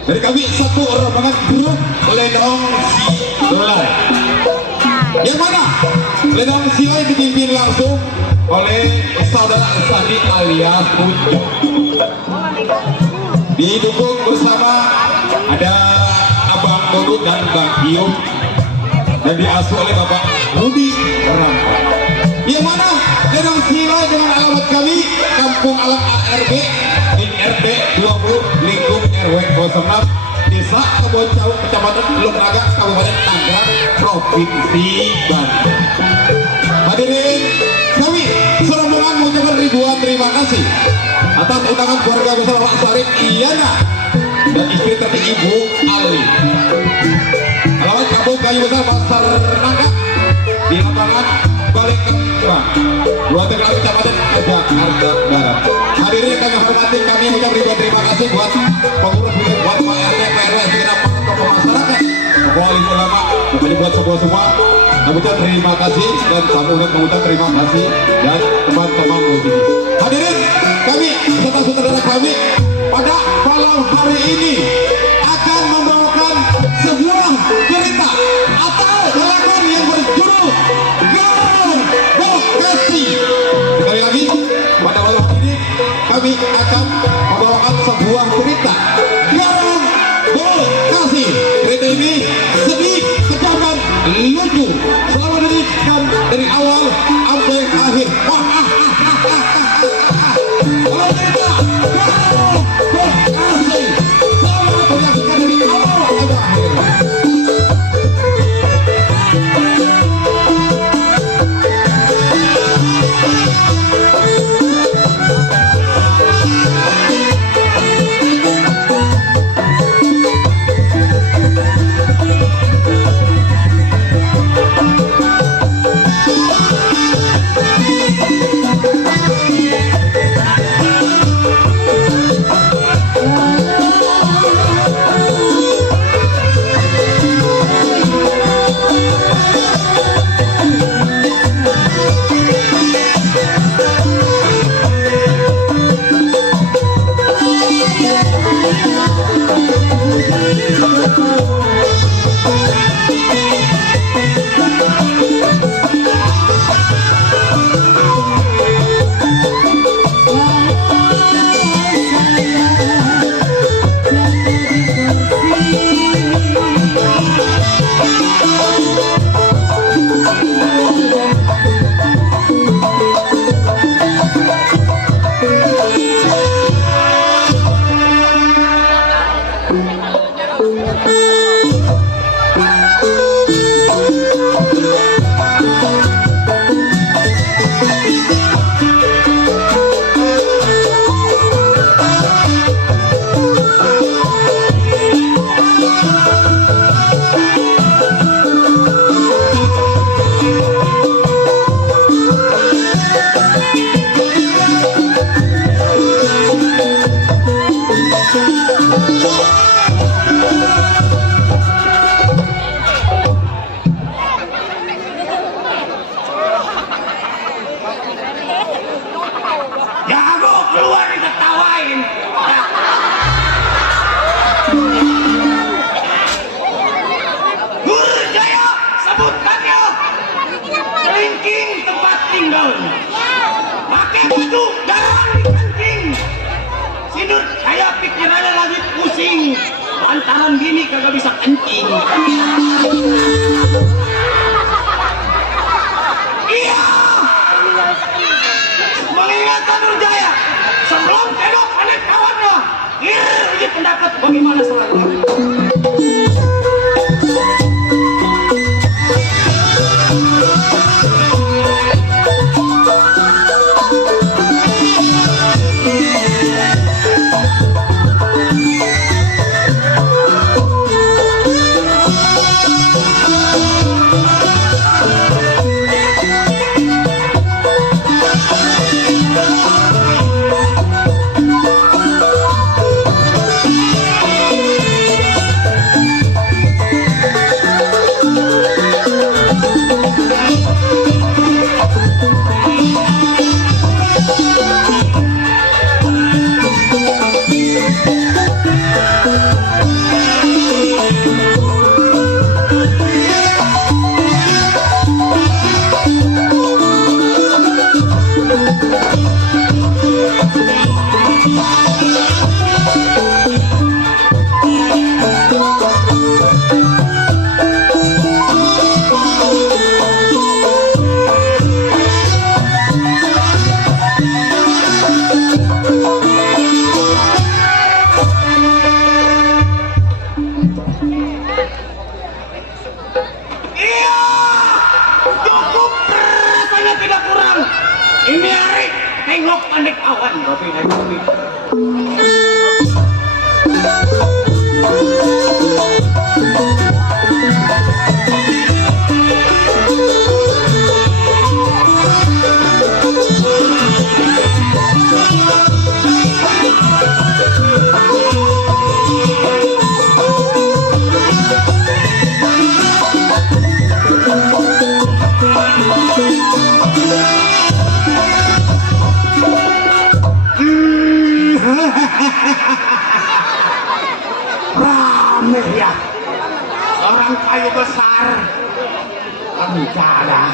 Dari kami satu rombongan grup Lenong Silai. Yang mana? Lenong Silai dipimpin langsung oleh saudara Sandi alias Ujo. Didukung bersama ada Abang Dodo dan Bang Ium, dan diasuh oleh Bapak Budi Rampa. Yang mana? Lenong Silai dengan alamat kami Kampung Alam ARB di RT 20 lingkup RW 06 Desa Keboncaung Kecamatan Lumraga Kabupaten Tangerang Provinsi Banten. Hadirin kami serombongan mengucapkan ribuan terima kasih atas undangan keluarga besar Pak Sarip Iyana dan istri tertinggi Ibu Ali. Alamat Kampung Kayu Besar Pasar Nangka di lapangan Balik Kembang, Dua Tegal Kecamatan Jakarta Barat. Hadirin kami hormati, kami mengucapkan ribuan terima kasih buat pengurus, buat Pak RT, PRW, segenap tokoh masyarakat, tokoh alim ulama, pokoknya buat semua. Mengucapkan terima kasih dan kami mengucapkan terima kasih dan teman-teman musisi. Hadirin kami serta saudara kami pada malam hari ini akan membawakan sebuah cerita atau lakon yang berjudul Garong Bekasi. Sekali lagi pada malam hari ini kami akan membawakan sebuah cerita Garong Bekasi. Cerita ini sedih, kejam dan lucu. Selalu dirikan dari awal sampai akhir. Kalau cerita Garong Bekasi, selamat menyaksikan dari awal sampai akhir. Lantaran gini kagak bisa kencing. Iya, mengingatkan Nurjaya sebelum kedok anak kawannya. Ini pendapat bagaimana selanjutnya? naik kopi. Rame ya, orang kayu besar, bicara.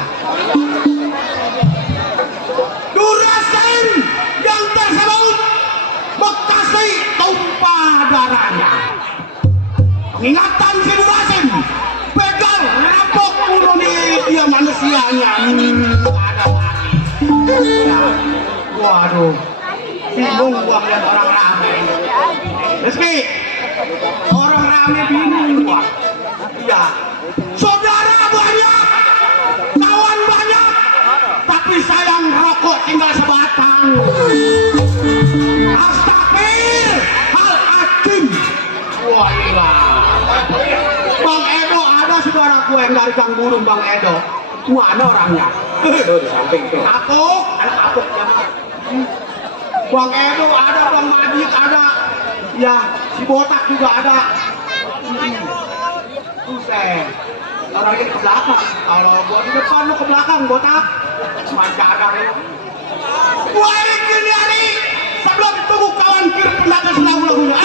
Durasain yang tersebut Bekasi tumpah darahnya. Ingatan si Durasain, begal rampok uruni dia manusianya. Ada lagi. Ya, waduh, bingung gua lihat orang rame. Rizky, orang rame bingung gua. Ya, saudara banyak, kawan banyak, tapi sayang rokok tinggal sebatang. Astagfir, al-Akim. Wah gila. Bang Edo ada saudara gue yang dari Gang Burung, Bang Edo. Mana orangnya? Tuh di samping tuh. Kapuk, ada kapuk ya. Bang Edo ada, Bang Madik ada, ya si Botak juga ada. Buset, orangnya ke belakang. Kalau gua di depan lu ke belakang, Botak. Manjada ya. Gua ini hari sebelum tunggu kawan kiri pendatang lagu-lagunya.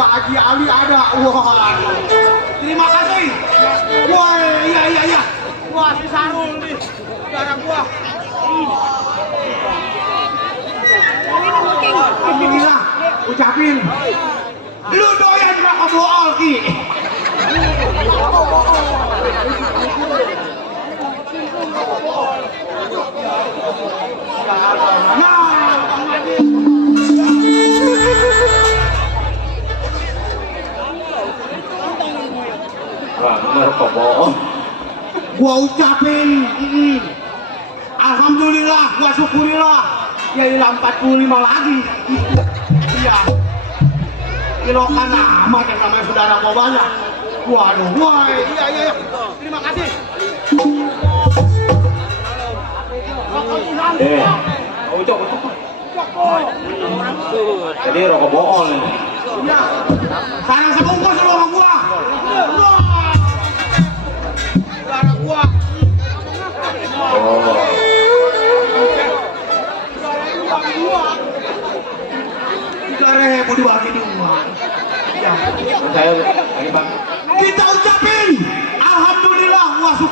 Haji Ali ada. Wah, terima kasih. Wah, iya. Wah, si Sarul nih, saudara gua. Alhamdulillah, ucapin. Lu doyan rokok bool ki. Rokok bohong. Gua ucapin, alhamdulillah, gua syukurilah. Ya hilang 45 lagi. Iya. Kilokan amat yang namanya saudara gua banyak. Waduh, wah, iya. Terima kasih. Ucok. Jadi rokok bohong nih. Iya. Sarang sebungkus lu sama gua. Saudara gua.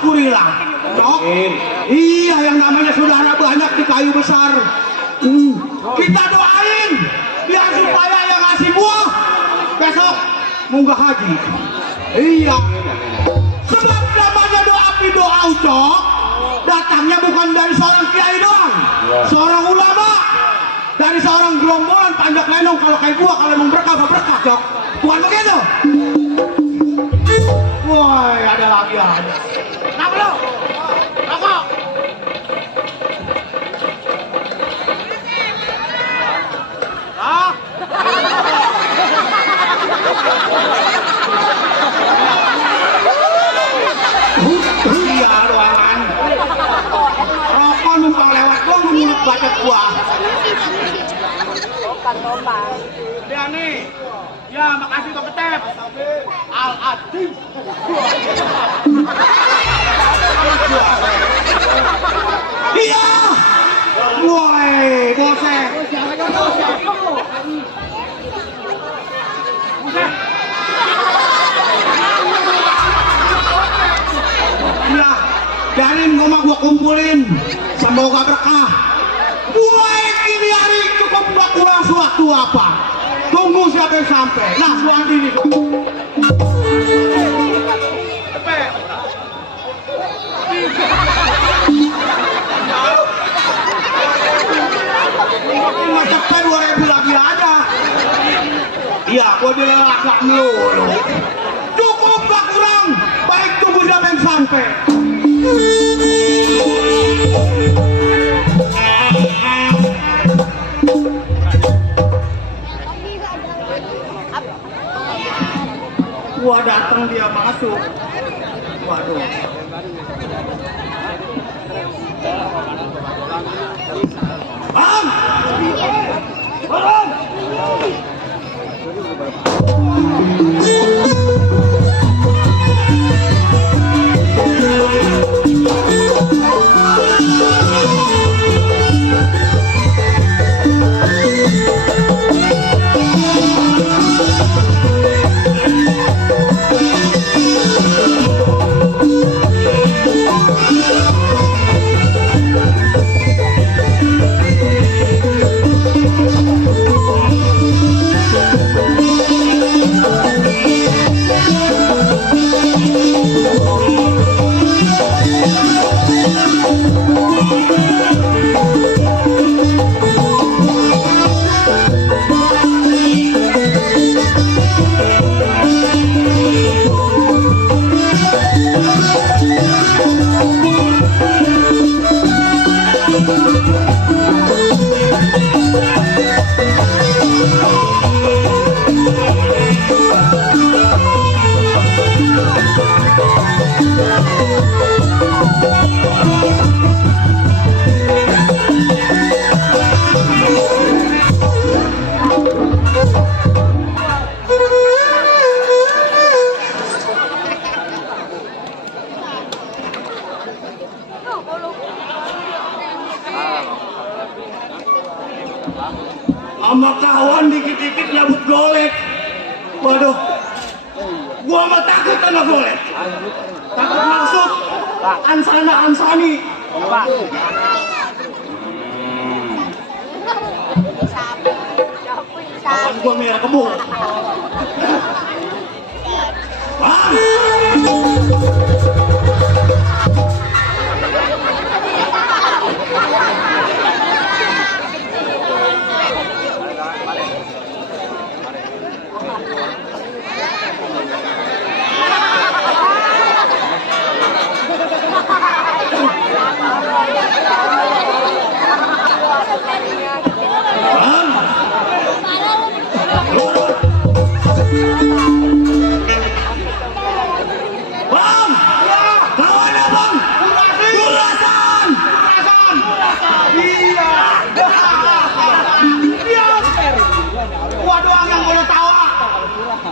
Alhamdulillah. Cok. Iya, yang namanya saudara banyak di kayu besar. Kita doain biar supaya yang ngasih buah besok munggah haji. Iya. Sebab namanya doa doa Ucok datangnya bukan dari seorang kiai doang, seorang ulama, dari seorang gerombolan panjat lenong. Kalau kayak gua kalau mau berkah berkah Cok, bukan begitu? Woi, ada lagi aja. Kenapa lo? Rokok. Ah. Iya doangan. Rokok numpang lewat gua mulut bacot gua. Dia nih. Ya makasih Bang Ketep. Al-Adim. Iya. Woi, bose. Iya, biarin rumah gua kumpulin. Semoga berkah. Gua ini hari cukup gak kurang suatu apa. Tunggu siapa yang sampai. Nah, Suandi nih. Ini cepet 2.000 lagi aja. Iya, gua dilelak melulu. Cukup gak kurang. Baik tunggu siapa yang sampai. Gua datang dia masuk. Waduh. Bang! Bang! Sama kawan dikit-dikit nyabut golek. Waduh, gua mah takut sama golek. Takut masuk ansana ansani. Kawan gua merah kebun. Bang!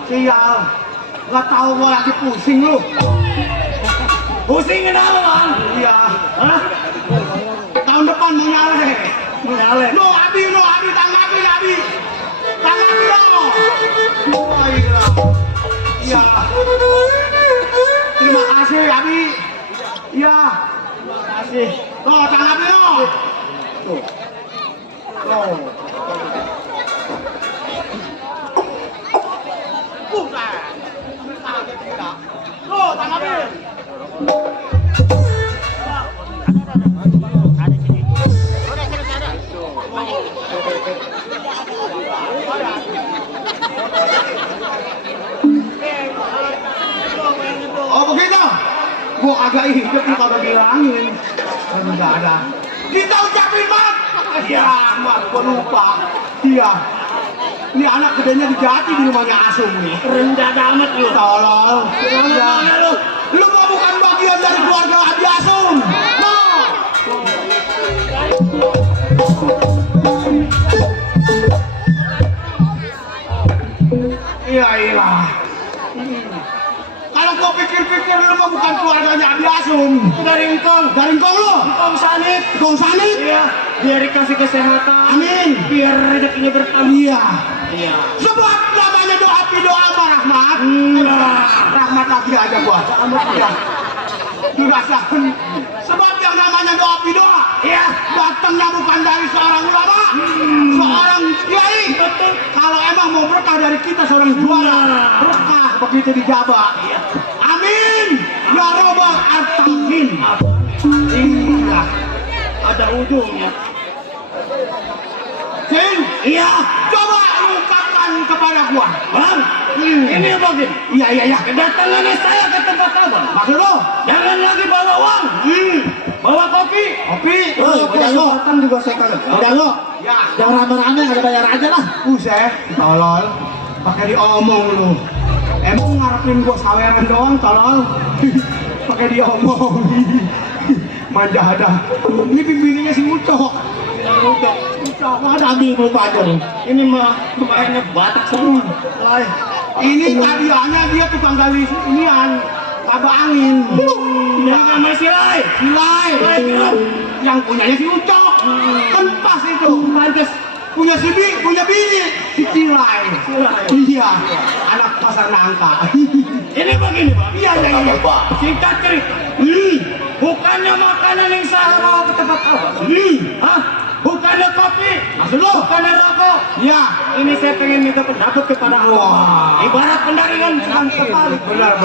Sial, gak tahu gua lagi pusing lu. Pusing kenapa bang? Iya. Hah? Tahun depan mau nyale. Mau nyale. No abi, tanggapi abi. Tanggapi lo. Oh iya. Iya. Terima kasih abi. Tuh, tanggapin lo. Tuh. Tuh. Bukan. Tuh, tanggapin. Oh begitu? Gua agak inget lu kagak bilangin. Enggak ada. Kita ucapin mak. Ya, mak gua lupa. Iya. Ini anak gedenya di Jati di rumahnya Asum nih. Rendah amat lu. Tolol. Ya. Lu. Lu mah bukan bagian dari keluarga Haji Asum. Mau. Iya iya. Kalau gua pikir-pikir lu mah bukan keluarganya Haji Asum. Dari engkong lu. engkong sanit. Kong Sanit. Iya, biar dikasih kesehatan. Amin. Biar rezekinya bertambah. Iya. Iya. Sebab namanya doa doa sama rahmat. Rahmat lagi aja gua. Iya. Dirasakan. Sebab yang namanya doa doa. Iya. Datangnya bukan dari seorang ulama. Seorang kiai. Betul. Kalau emang mau berkah dari kita seorang juara. Berkah begitu dijabah. Iya. Amin. Ya robbal alamin. Iya. Ada ujungnya. Sin. Iya. Coba lu katakan kepada gua. Bang, ini apa Gin? Iya. Kedatangannya saya ke tempat abang. Maksud lo? Jangan lagi bawa uang. Bawa kopi. Kopi. Udah lo datang juga saya kagak. Udah lo. Ya. Jangan rame-rame ada bayar aja lah. Buset, tolol. Pakai diomong lu. Emang ngarepin gua saweran doang, tolol. Pakai diomong. Manja ada. Ini bimbingannya si Ucok. Ucok, ada ambil belum aja lu. Ini mah lumayannya Batak semua. Ini tadiannya dia tukang gali inian. Kaba angin. Yang sama Silai. Silai. Yang punyanya si Ucok. Kan pas itu. Pantes. Punya bini. Si Silai. Iya. Anak pasar nangka. Ini begini Pak. Iya. Singkat cerita. Bukannya makanan yang saya bawa ke tempat abang. Hah? Bukannya kopi. Maksud lo? Bukannya rokok. Iya. Ini saya pengen minta pendapat kepada abang. Wah. Ibarat pendaringan sedang kebalik. Benar.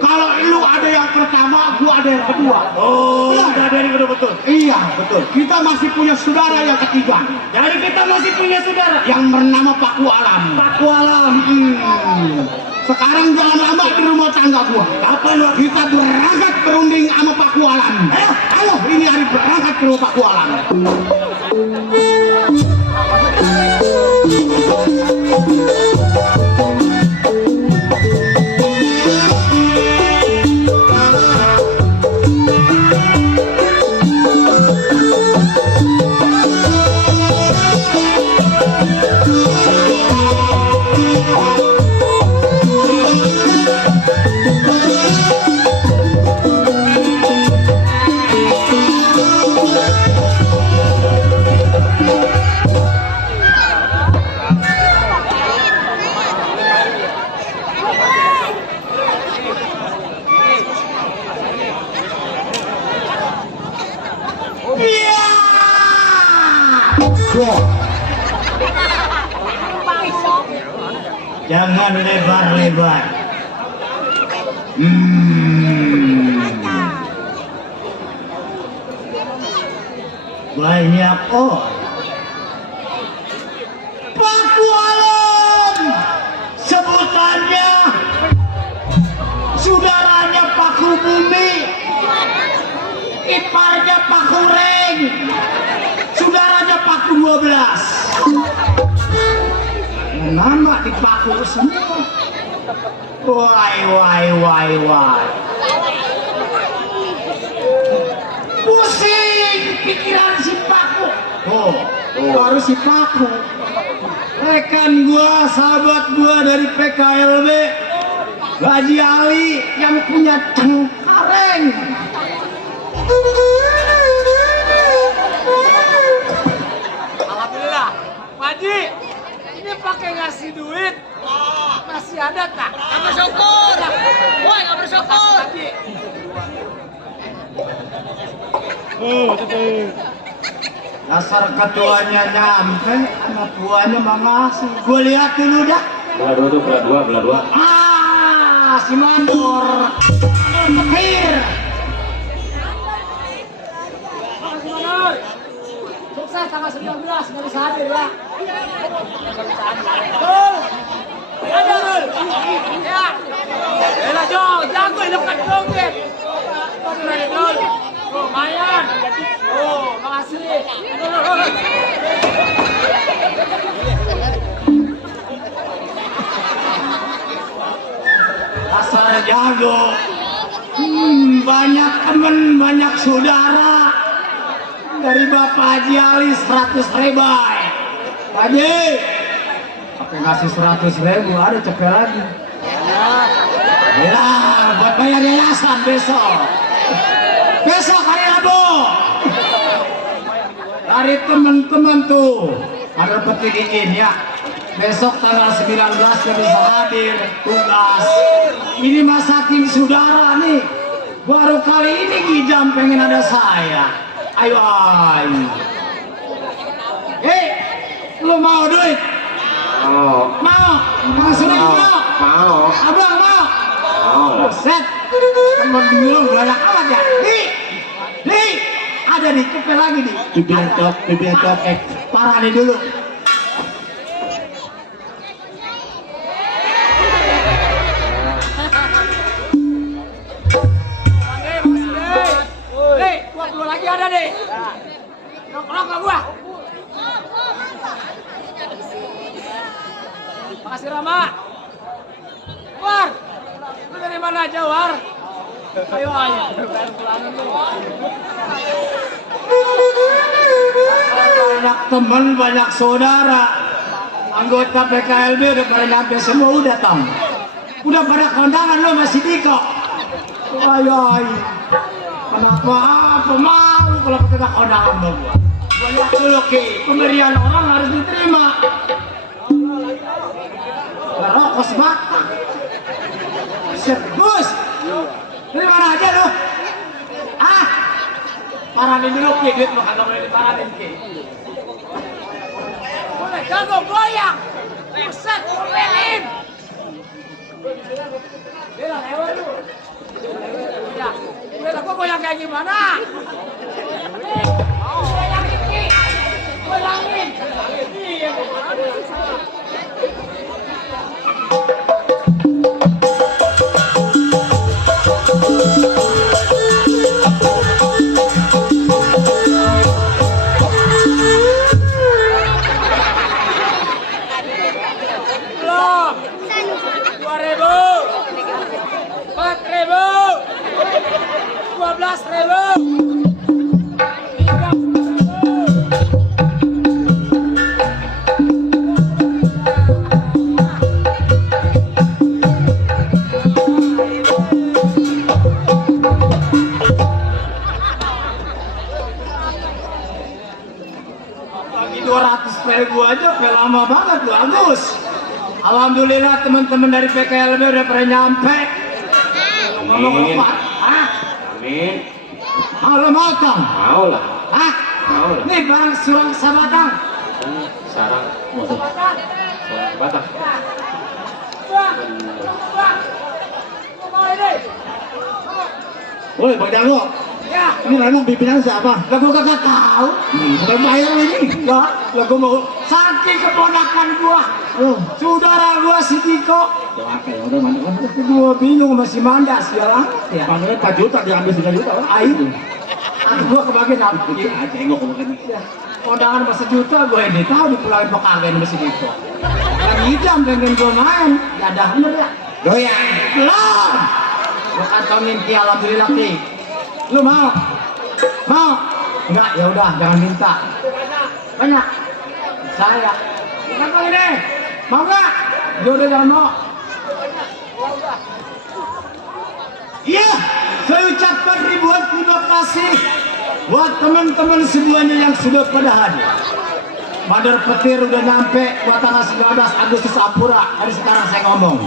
Kalau lu ada yang pertama, gua ada yang kedua. Oh, Benar. udah dari betul. Iya, betul. Kita masih punya saudara yang ketiga Jadi kita masih punya saudara. yang bernama Paku Alam. Paku Alam. Sekarang jangan lama di rumah tangga gua. Kapan Pak? Kita berangkat berunding sama Paku Alam. Ayo, ini hari berangkat ke rumah Paku Alam. Jangan lebar-lebar. Banyak Paku Alam. Sebutannya saudaranya Paku Bumi, iparnya Paku Reng, saudaranya Paku 12. Nama dipaku semua. Wai. Pusing pikiran si Paku. Baru si Paku. Rekan gua, sahabat gua dari PKLB, Haji Ali yang punya Cengkareng. Alhamdulillah, Pak Haji, ini pakai ngasih duit, masih ada tak? Gak bersyukur, woi gak bersyukur. Dasar ketuanya nyampe, anak buahnya mengasih. Gue lihat dulu dah. Belah dua. Ah, si mandor. Petir. Sukses tanggal 19 nggak bisa hadir ya. Betul. Ada Rul. Ya. Elah Jong, jago dekat Jong deh. Aduh ada Rul. Oh, lumayan. Oh, makasih. Dasar jago. Banyak temen, banyak saudara. Dari Bapak Haji Ali 100 rebai. Haji, pakai ngasih 100.000 ada cepet lagi. Ya, buat bayar yayasan besok. Besok hari Rabu. Dari teman-teman tuh ada petikin ya. Besok tanggal 19 dia bisa hadir tugas. Ini masakin saudara nih. Baru kali ini Gijam pengen ada saya. Ayo. Lu mau duit? Mau? Maksudnya mau? Abang mau? Set. Temen dulu galak amat ya. Nih, ada di cepet lagi nih. Bibir top, parah nih dulu. Dua lagi ada deh. Nongkrong ke gua. Makasih Rama. War, lu dari mana aja War? Ayo. Banyak teman, banyak saudara. Anggota PKLB udah pada nyampe semua udah tau. Udah pada kondangan lo masih Diko. Ayo. Kenapa malu kalau kita kondangan lo? Banyak dulu Ki, pemberian orang harus diterima. Rokok sebatang. Sebus. Dari mana aja lu? Paranin dulu Ki, duit lo kagak boleh diparanin Ki. Boleh jago goyang. Buset, ngomelin. Bela lewat lu. Ya, bela gua goyang kayak gimana? Goyangin Ki. Goyangin. Iya. Belum. 2.000. 4.000. 12.000. 200.000 aja lama banget tuh Agus. Alhamdulillah teman-teman dari PKLB udah pada nyampe. Ngomong apa? Amin. Lo mau Tong? Mau lah. Mau lah. Nih barang surang sabatang. Sarang. Batak. Woi, Bang Jago. Ya. Ini memang pimpinan siapa? Lah gua kagak tahu. Sudah bayar ini. Lah gua mau saking keponakan gua. Saudara gua si Diko. Udah mana? Gua bingung masih mandas ya lah. Ya. Panggilnya 4 juta diambil 3 juta. Ayo. Gua kebagian apa? Tengok kebagian. Kondangan pas sejuta gue ini tahu dipulangin pak kagak masih Diko. Lagi jam pengen gua main. Ya dah bener ya. Doyan. Belum. Gua kantongin Ki alhamdulillah Ki. Lu mau? Mau? Enggak, ya udah jangan minta. Banyak. Saya. Kantongin deh. Mau enggak? Ya udah jangan mau. Iya, saya ucapkan ribuan terima kasih buat teman-teman semuanya yang sudah pada hadir. Bandar Petir udah nyampe buat tanggal 19 Agustus Apura. Hari sekarang saya ngomong.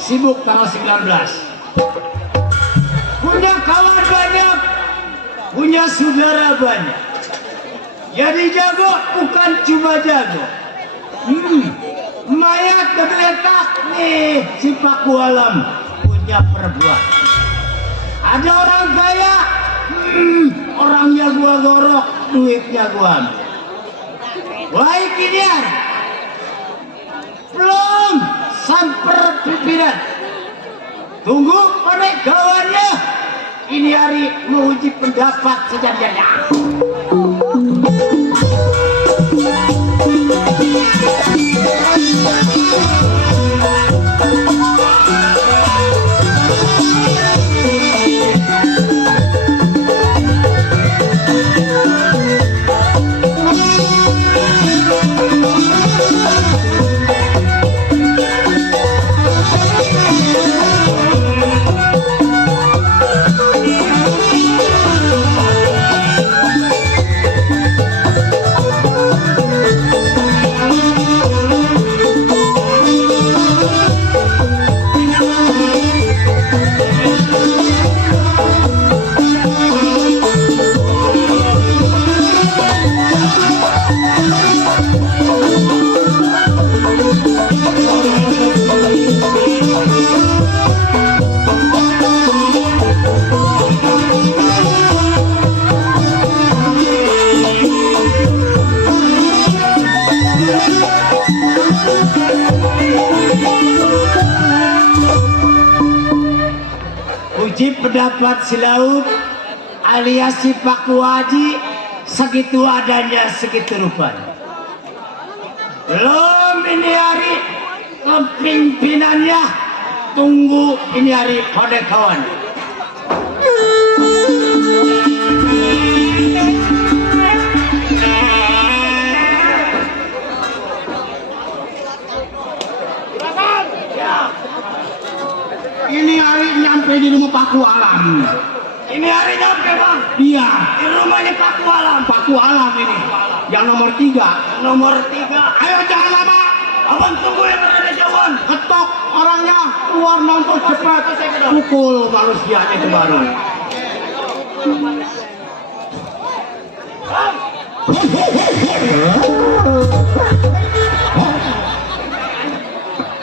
Sibuk tanggal 19. Punya kawan banyak, punya punya saudara banyak. Jadi jago bukan cuma jago. Mayat tergeletak nih si Paku Alam punya perbuatan. Ada orang kaya, orangnya gua gorok, duitnya gua ambil. Wahai Kiniar, belum samper pimpinan. Tunggu penegawanya. Ini hari menguji pendapat sejanjanya. Uji pendapat si Laut alias si Paku Haji, segitu adanya segitu rupanya. Belum ini hari kepimpinannya, tunggu ini hari pada kawan. Ini hari nyampe di rumah Paku Alam. Ini hari nyampe bang. Iya, Di rumahnya Paku Alam. Paku Alam ini. Yang nomor 3. Nomor 3. Ayo jangan lama. Abang tunggu yang ada jauhan. Ketok orangnya keluar nonton cepat. Pukul manusianya itu baru.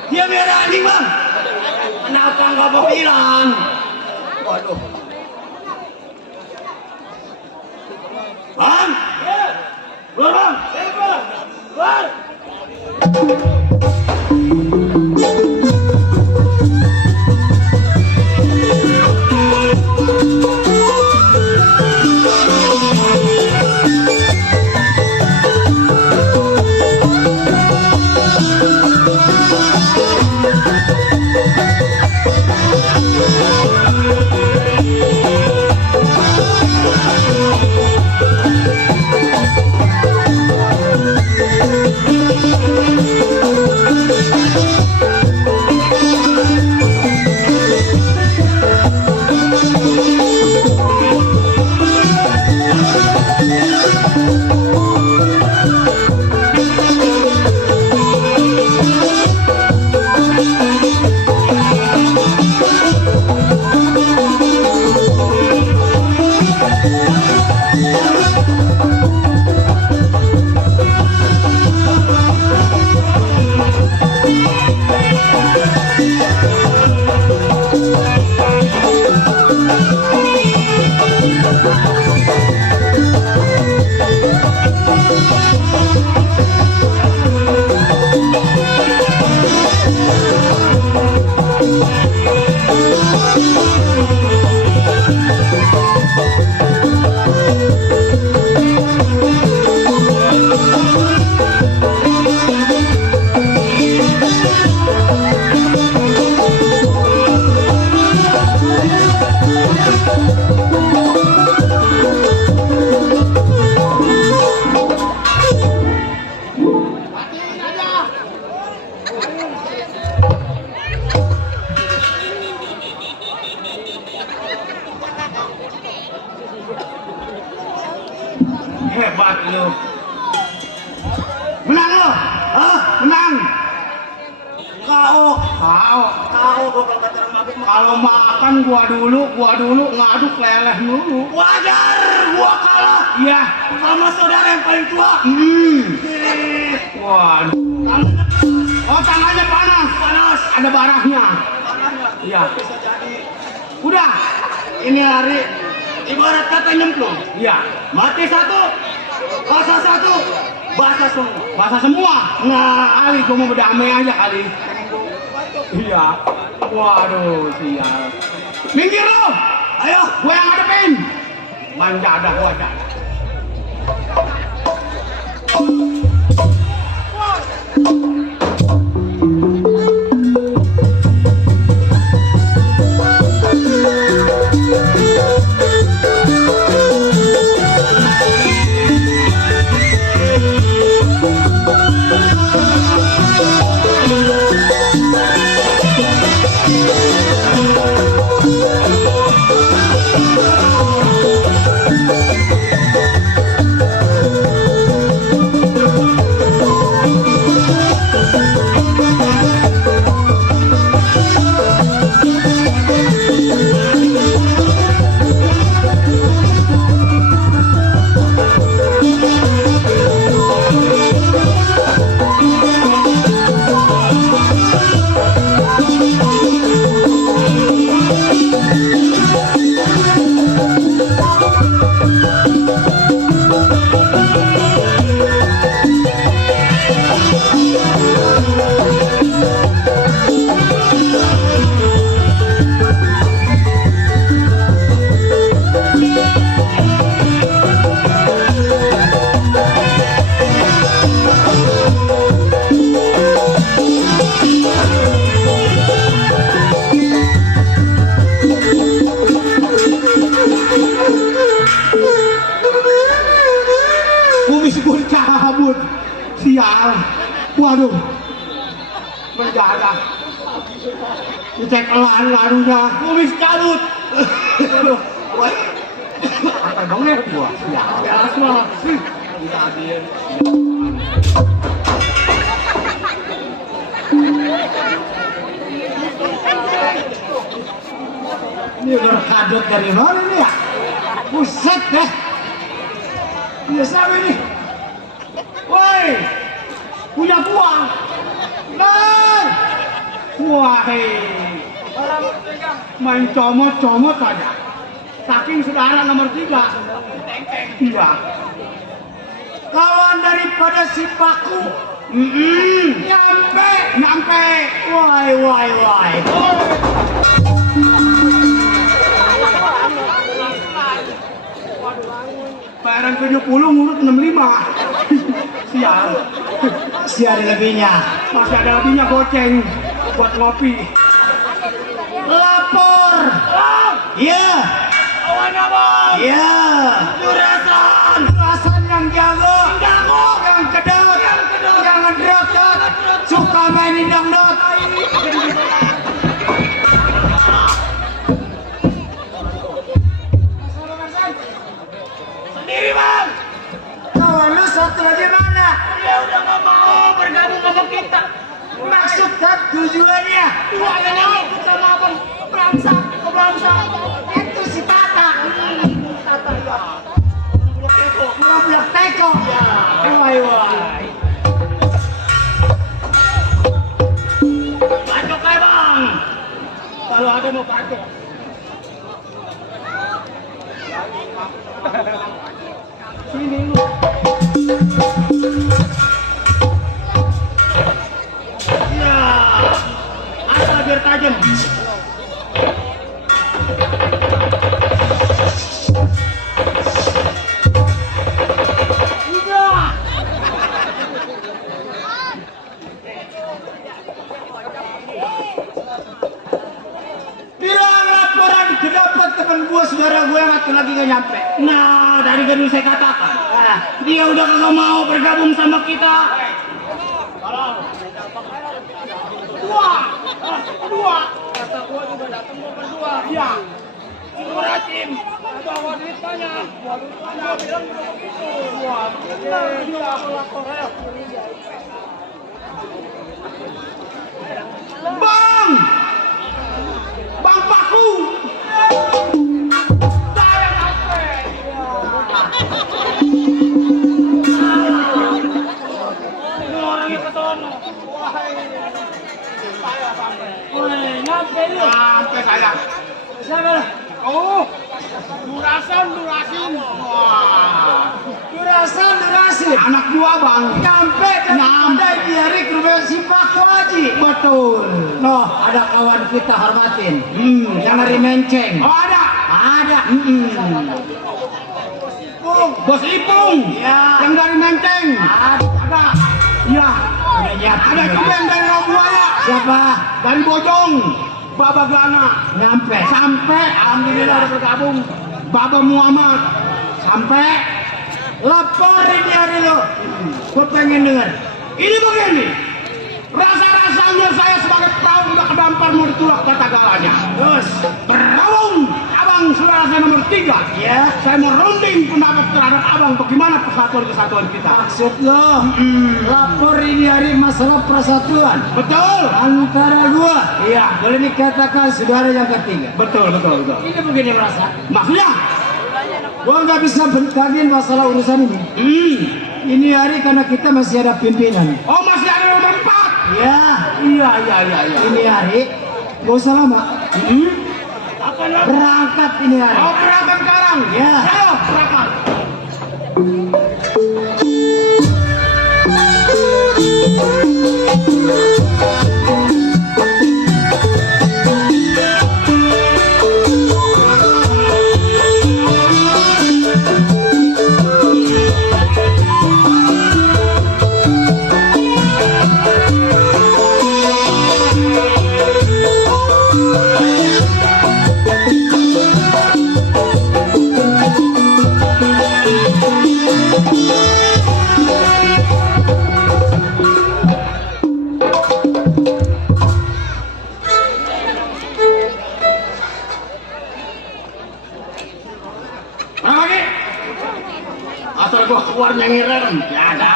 Dia merah anjing bang. Kenapa nggak mau bilang? Waduh. Bang. Keluar bang. Keluar. Hebat lu. Menang lu. Hah? Menang. Kau Tahu gua kalau kata orang mabuk Kalau makan gua dulu ngaduk leleh dulu. Wajar gua kalah Iya. sama saudara yang paling tua. Waduh. Oh, tangannya panas. Ada barahnya. Iya. Udah. Ini hari Ibarat kata nyemplung. iya. Mati satu, basah satu, basah semua. Basah semua. Nah, kali gua mau berdamai aja kali. Iya. Waduh, sial. Minggir lo. Ayo, Gua yang ngadepin. Manja dah gua dah. Kumis gue dicabut. Sial. Waduh. Mendadak. Dicek elan larunya. Kumis cabut. Aduh. Wah. Apa dongnya gua? Sial. Ya semua. Ini udah kadot dari mana nih ya? Buset deh. Iya siapa ini? Woi, punya buang. Ner. Wah, main comot-comot aja. Saking saudara nomor 3. Iya. Kawan daripada si Paku. Nyampe. Wai. Bayaran 70 ngurut 65. Sial. Masih ada lebihnya goceng buat ngopi. Lapor. Iya. kawan abang. Iya. Jurasan yang jago. Yang kedot. Yang ngedrop. Suka mainin dangdut. sendiri bang. Kawan lu satu lagi mana? Dia udah gak mau bergabung sama kita. Maksud dan tujuannya? Dua yang ikut sama abang. Berangsang. Itu si Tata. Tata ya. Blok teko. Wai. Bacok aja bang. Kalau ada mau bacok. Sini lu. Ya. Asal biar tajam. Bilang laporan kedapat teman gua, saudara gua yang satu lagi gak nyampe. Nah, dari gedung saya katakan, dia udah kagak mau bergabung sama kita. Dua. Kata gua juga datang mau berdua. Ya. Itu Racim, bawa duit banyak. Gua bilang juga begitu. Wah, benar dia lapor ya. Bang ya. Siapa? Oh, Durasin. Wah, Durasin. anak gua bang. Nyampe di hari ke rumah si Pak Waji. Betul. Noh, ada kawan kita hormatin. Yang dari Menceng. Oh ada. Ada. Bos Ipung. Ya. Yang dari Menteng. Ada. Iya. Ada juga yang dari Rabuaya. Siapa? Dari Bojong. Baba Gana. Nyampe. Sampai alhamdulillah udah bergabung. Baba Muhammad. Sampai Laporin di hari lo. Gue pengen denger. ini begini. Rasa-rasanya saya sebagai perahu udah kedampar mau ditulak kata galanya. Terus. Bergabung abang suara saya nomor 3. Ya. Saya mau runding pendapat terhadap abang bagaimana persatuan-kesatuan kita. Maksud lo. Lapor ini hari masalah persatuan. Betul. Antara gua. Iya. Boleh dikatakan saudara yang ketiga. Betul. Ini begini merasa. Maksudnya? Gua nggak bisa berkagen masalah urusan ini. Ini hari karena kita masih ada pimpinan. Oh masih ada nomor 4. Ya. Iya. Ini hari gak usah lama. Berangkat ini hari. Oh berangkat sekarang. Ya. Ayo berangkat. Mana lagi? Asal gua keluar nyangiran, ya ada.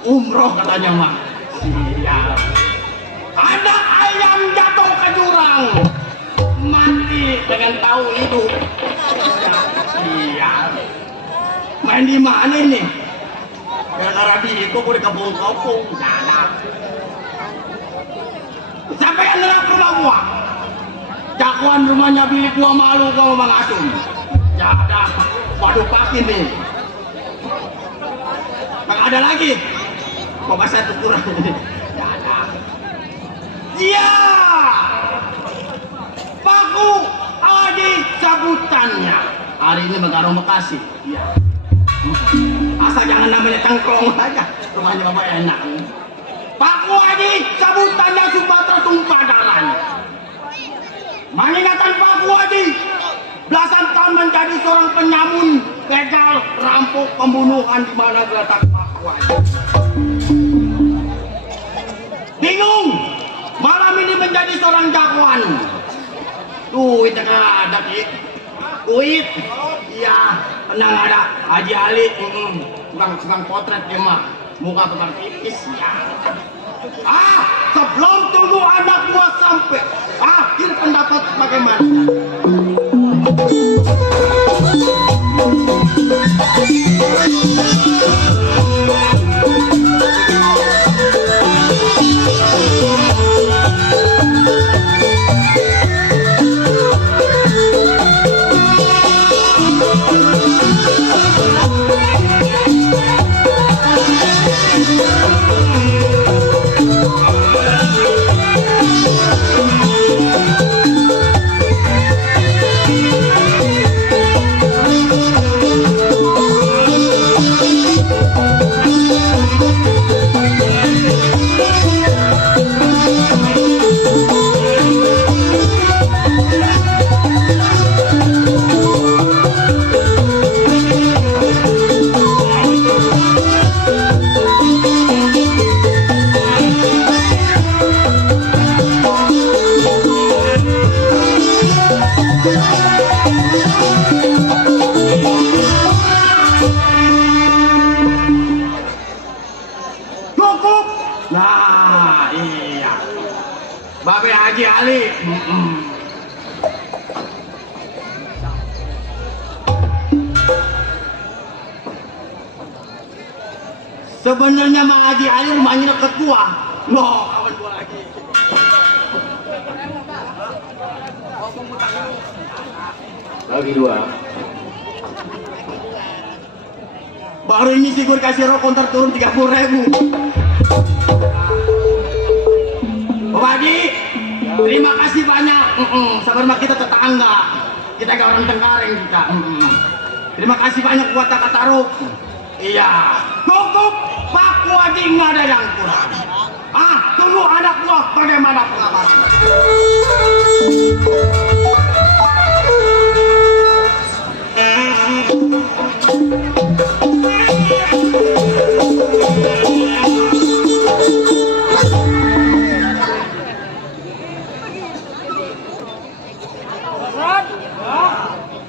Umroh katanya mah. Sial. Ada ayam jatuh ke jurang, mati dengan tahu hidup. Sial. Main di mana ini? Gara-gara di itu gua di kampung-kampung, ya ada. Sampai yang nerap rumah gua. Jagoan rumahnya bilik gua malu kalau Mang Acung. Ya ada, waduh pakin nih. Nggak ada lagi. Kok saya kurang. Ya ada. Iya. Paku Adi cabutannya. Hari ini Megarong Bekasi. Iya. Asal jangan namanya cangklong aja. Rumahnya Bapak enak. Paku Adi cabutannya Sumatera tumpah darahnya. Mengingatkan Pak Wadi, belasan tahun menjadi seorang penyamun, begal, rampok, pembunuhan di mana geletak Pak Wadi. Bingung, malam ini menjadi seorang jagoan. Duit yang ada, Ki. Duit, iya, tenang ada. Haji Ali, tukang potret dia mah, muka tukang tipis, ya. Sebelum tunggu anak gua sampai akhir pendapat bagaimana? Cukup. Nah, iya. Babe Haji Ali. Sebenarnya Mang Haji Ali rumahnya deket gua. Loh, kawan gua lagi. Bagi 2. Baru ini sih gue kasih rokok ntar turun 30.000. Bapak Haji, terima kasih banyak. Sabar mah kita tetangga. Kita gak orang Tengkareng kita. Terima kasih banyak buat kakak taruh. Iya, cukup Pak Haji, nggak ada yang kurang. Tunggu anak buah bagaimana pengabaran.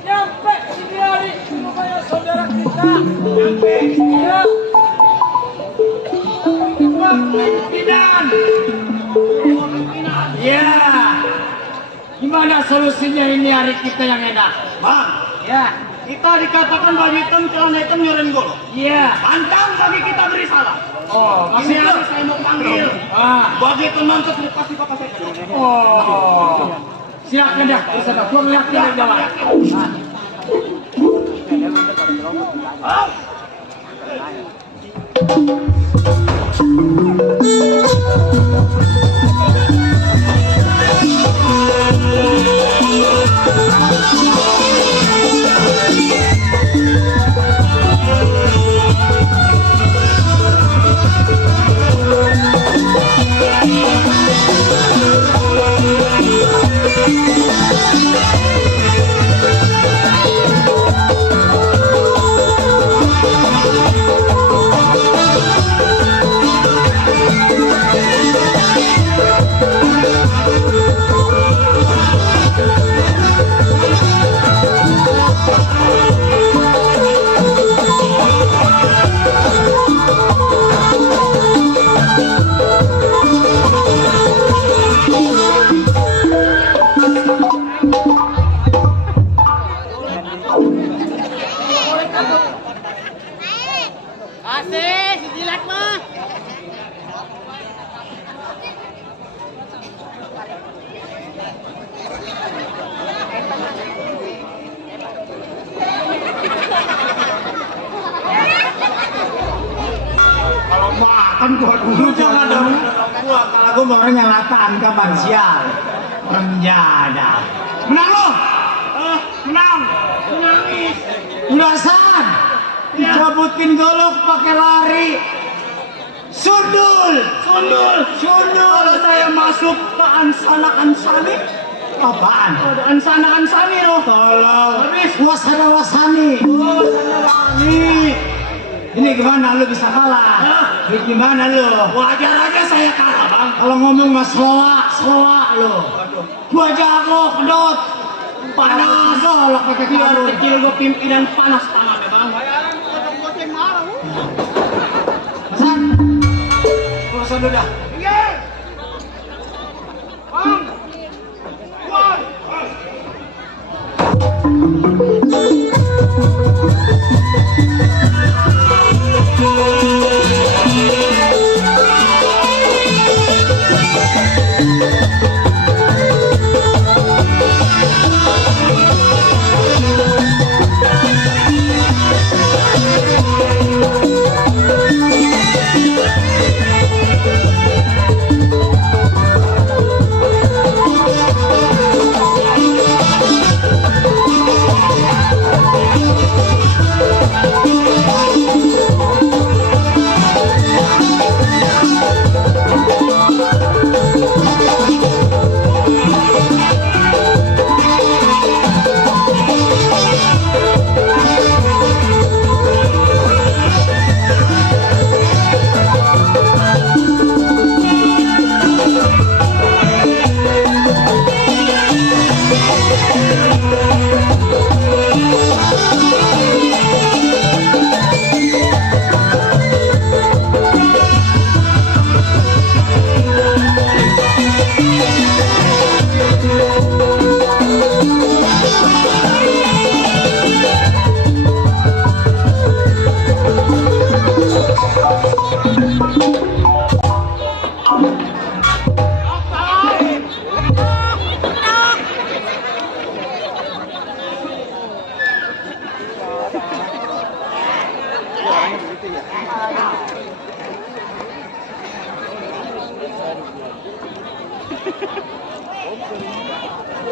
Nyampe sini hari supaya saudara kita nyampe ya. Pimpinan. Ya. Gimana solusinya ini hari kita yang enak? Bang, Ya. kita dikatakan baju hitam, celana hitam nyuruhin gol. Iya. Pantang bagi kita beri salah. Oh, Ini masih hari saya mau panggil. Begitu mantap pasti bapak saya. Oh. Silakan dah, bersama gua ngeliat dari jalan. Asik, jilat mah. Kalau makan gua dulu jangan dong. Gua kalau gua mau nyalatan kapan sial. Menjada. Menang lo. Menang. Menangis. Ulasan. Dicabutin golok pakai lari. Sundul. Kalau saya masuk ke Ansana-Ansani. Apaan? Ada Ansana-Ansani loh. Tolong. Habis Wasana-Wasani. Ini gimana lu bisa kalah? Gimana lu? Wajar aja saya kalah, Bang. Kalau ngomong mah sloa lu. Gua jago, kedot. Panas. Golok pakai karung. Kecil gua pimpinan panas tangannya, Bang. Bayaran gua yang marah. Hasan. Urusan udah. Iya. Bang. Bang.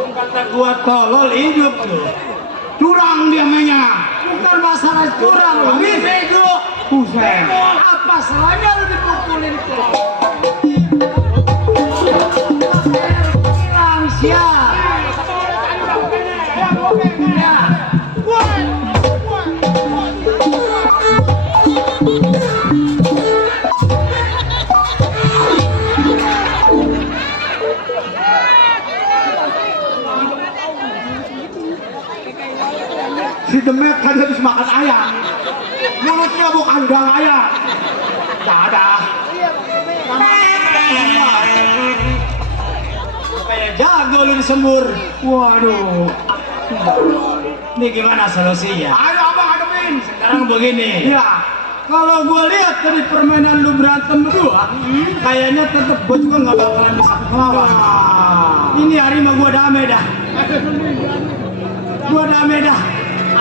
Kata gua tolol hidup tuh. Curang dia mainnya. Bukan masalah curang, lebih bego. Buset. Apa salahnya lu dipukulin tuh? Hilang siap. Ya. Si Demet kan habis makan ayam. Mulutnya bukan udang ayam. Gak ada. Kayak jago lu disembur. Waduh. Ini gimana solusinya? Ayo abang hadapin. Sekarang begini. Ya. Kalau gue lihat dari permainan lu berantem berdua, kayaknya tetep gue juga nggak bakalan bisa melawan. Ini hari mah gue damai dah. Gue damai dah.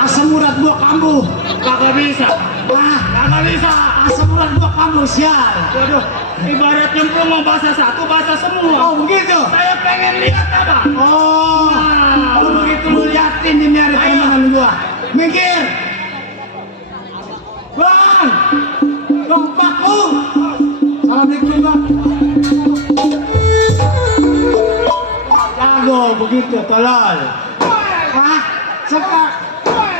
Asam urat gue kambuh. Kagak bisa. Wah, Kagak bisa. asam urat gue kambuh sial. Waduh. Ibarat nyemplung mau basah satu, basah semua. Oh begitu. Saya pengen lihat apa? Oh, kalau begitu lu liatin ini hari permainan gua. Minggir. Bang, dompakku. Assalamualaikum bang. Jago begitu tolol. Wah,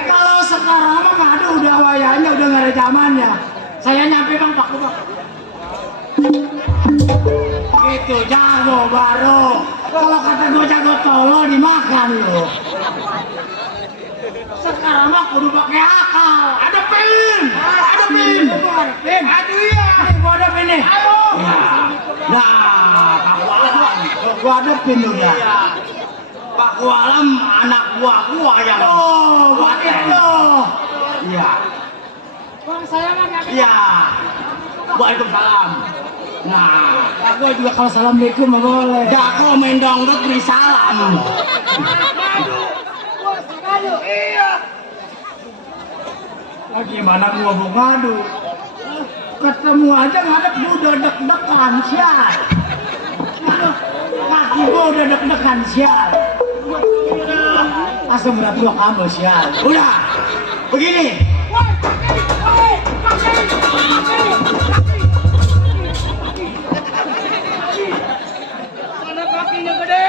kalau sekarang mah nggak ada udah wayanya, udah nggak ada zamannya. Saya nyampe bang, Pak. Itu jago baru. Kalau kata gue jago tolol dimakan lo. Sekarang mah kudu pakai akal. Ada pin. Ada pin. Aduh iya. Gua ada pin nih. Ayo. Nah, Pak Walam. Gua ada pin udah. Pak Walam anak gua yang. Oh, buat itu. Iya. Bang, saya mah nggak Iya. Waalaikumsalam. Nah, Aku juga kalau assalamualaikum nggak boleh. jago main dangdut beri salam. Iya. Lah gimana gua mau ngadu? Ketemu aja ngadep gua udah deg-degan sial. Aduh, kaki gua udah deg-degan sial. Asam berat gua kamu sial. Udah. Begini. Mana kakinya gede?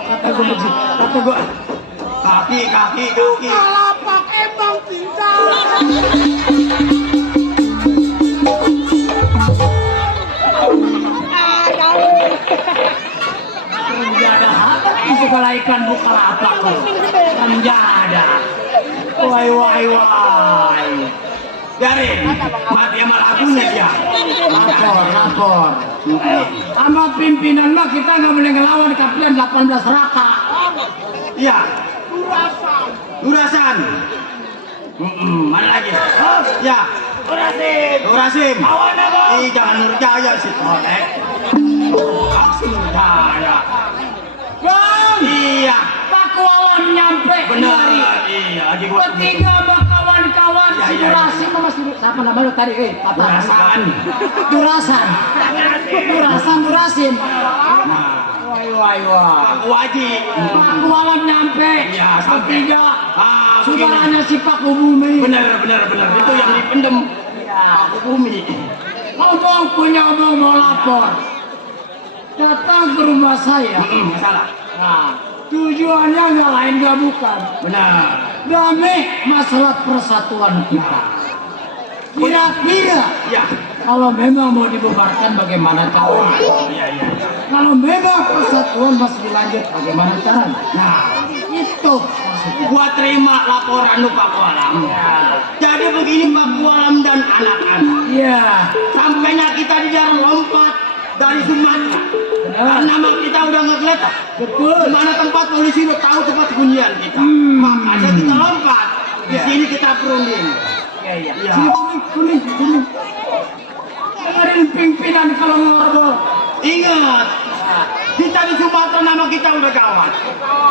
Kata gua begitu. Kata gua Kaki. Kalapak emang pintar. Penjada apa itu kalau ikan bukalapak kok? Penjada. Wai. Biarin. Mati sama lagunya dia. Lapor. Sama pimpinan mah kita nggak boleh ngelawan kapian 18 raka. Iya. Durasan. Mana lagi? Ya. Durasim. Awan apa? Jangan Nurjaya sih, Kotek. Aksi Nurjaya. Bang, Iya. Pak Wawan nyampe Benar. kemari. Iya. Lagi gua. Ketiga sama kawan-kawan Iya, si iya. Durasim sama si siapa namanya tadi? Apa? Durasan. Durasim. Nah. Wai. Pak Waji. Pak Wawan nyampe. Iya, sampai. Ketiga. Begini. Saudaranya si Pak Bumi. Benar. Itu yang dipendem. Aku bumi. Ngomong mau lapor. Datang ke rumah saya. Masalah. Nah, tujuannya nggak lain nggak bukan. Benar. Damai masalah persatuan kita. Kira-kira Ya. kalau memang mau dibubarkan bagaimana caranya? Iya. Kalau memang persatuan masih dilanjut bagaimana caranya? Nah, Itu maksudnya. gua terima laporan lu Pak Walam. Jadi begini Pak Walam dan anak-anak. Iya. Sampainya kita di dalam lompat dari Sumatera. Karena nama kita udah ngegeletak. Betul. Di mana tempat polisi udah tahu tempat hunian kita. Makanya kita lompat. Di sini kita perunding. Iya. Iya. Sini kuning. Dengerin pimpinan kalau ngobrol. Ingat, kita di Sumatera nama kita udah gawat.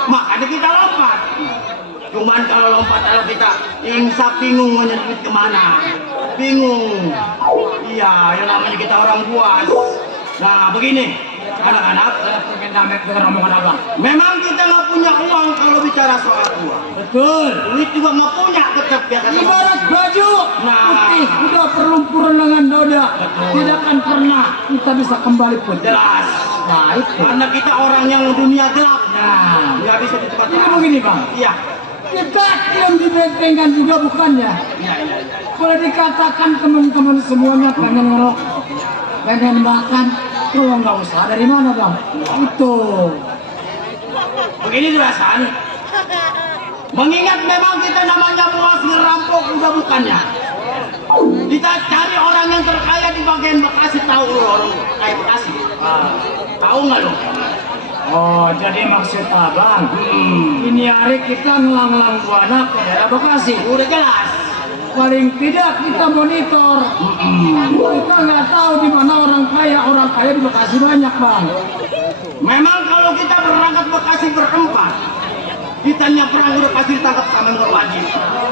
Makanya kita lompat. Cuman kalau lompat kalau kita insaf bingung mau nyelipit kemana. bingung. Iya, yang namanya kita orang buas. Nah, begini, anak-anak, Saya pengen damai dengan omongan abang. memang kita nggak punya uang kalau bicara soal uang. Betul. Duit juga nggak punya, tetap ya kan. Ibarat baju Nah. putih udah berlumpur dengan noda, tidak akan pernah kita bisa kembali putih. Jelas. Nah itu. Karena kita orang yang dunia gelap. Nah, Nggak bisa di tempat jadi begini bang. Iya. Kita yang dibentengkan juga bukannya. Iya, iya, iya. Boleh dikatakan teman-teman semuanya pengen ngerokok, pengen makan, kalau nggak usah dari mana bang? Itu. Begini jelasan. Mengingat memang kita namanya buas ngerampok udah bukannya. Kita cari orang yang terkaya di bagian Bekasi, tahu lu orang kaya Bekasi. Tahu nggak lu? Oh, jadi maksud abang, ini hari kita ngelang-lang buana ke daerah Bekasi. Udah jelas. Paling tidak kita monitor. Kita nggak tahu di mana orang kaya di Bekasi banyak bang. Memang kalau kita berangkat Bekasi berempat, kita nyebrang udah pasti ditangkap sama Nur Wajib.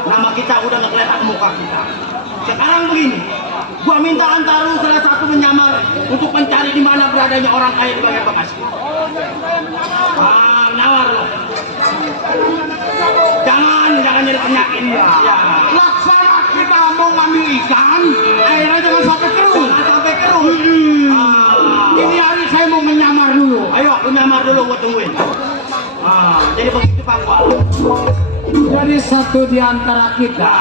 Nama kita udah ngegeletak muka kita. Sekarang begini, gua minta antar lu salah satu menyamar untuk mencari di mana beradanya orang kaya di bagian Bekasi. Nawar lu. Jangan jadi penyakit ya. Laksana kita mau ngambil ikan, airnya jangan sampai keruh. Jangan sampai keruh. Ini hari saya mau menyamar dulu. Ayo, lu nyamar dulu, gua tungguin. Jadi begitu Pak Wal. Jadi satu di antara kita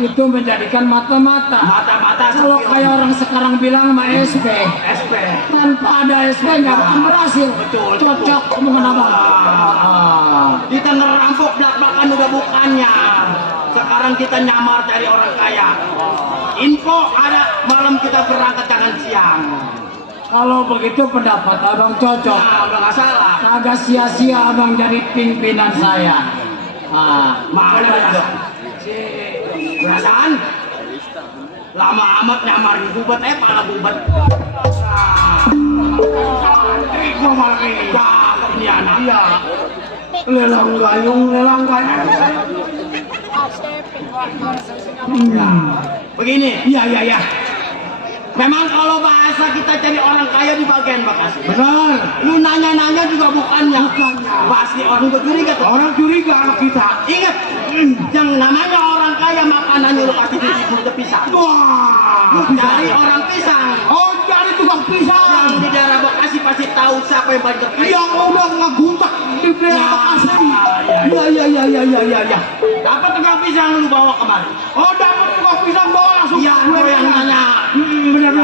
itu menjadikan mata-mata. Mata-mata Kalau sepi. kayak orang sekarang bilang mah SP, SP. tanpa ada SP nggak akan berhasil. Betul. Cocok omongan abang. Kita ngerampok belak-belakan udah bukannya. Sekarang kita nyamar cari orang kaya. Info ada malam kita berangkat jangan siang. Kalau begitu pendapat abang cocok. Nah, udah nggak salah. Agak sia-sia abang jadi pimpinan saya. Mana ya? Perasaan? Lama amat nyamar di gubat, pala gubat. Gua malah ini. Cakep nih anak. Iya. Lelang gayung. Begini. Iya. Memang kalau bahasa kita cari orang kaya di bagian Bekasi. Benar. Lu nanya-nanya juga bukannya. Pasti orang curiga tuh. Orang curiga sama kita. Ingat, yang namanya orang kaya makanannya lu pasti di pisang. Wah, Lu cari orang pisang. oh cari tukang pisang. Yang di daerah Bekasi pasti tahu siapa yang paling terkaya. Yang udah ngeguntak di daerah Bekasi. Iya. Dapat tukang pisang lu bawa kemari. Oh dapat tukang pisang bawa langsung. Iya, gue yang nanya. Benar.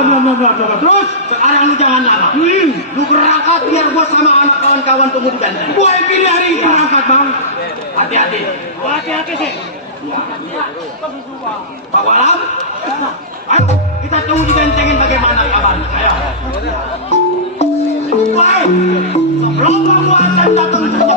Terus sekarang lu jangan lama. Lu berangkat biar gua sama anak kawan-kawan tunggu di benteng. Gua yang pilih hari ini berangkat bang. Hati-hati. Hati-hati sih. Pak Walam. Ayo kita tunggu di bentengin bagaimana kabarnya. Ayo. Woi, sebelum Bang Wasan datang saja.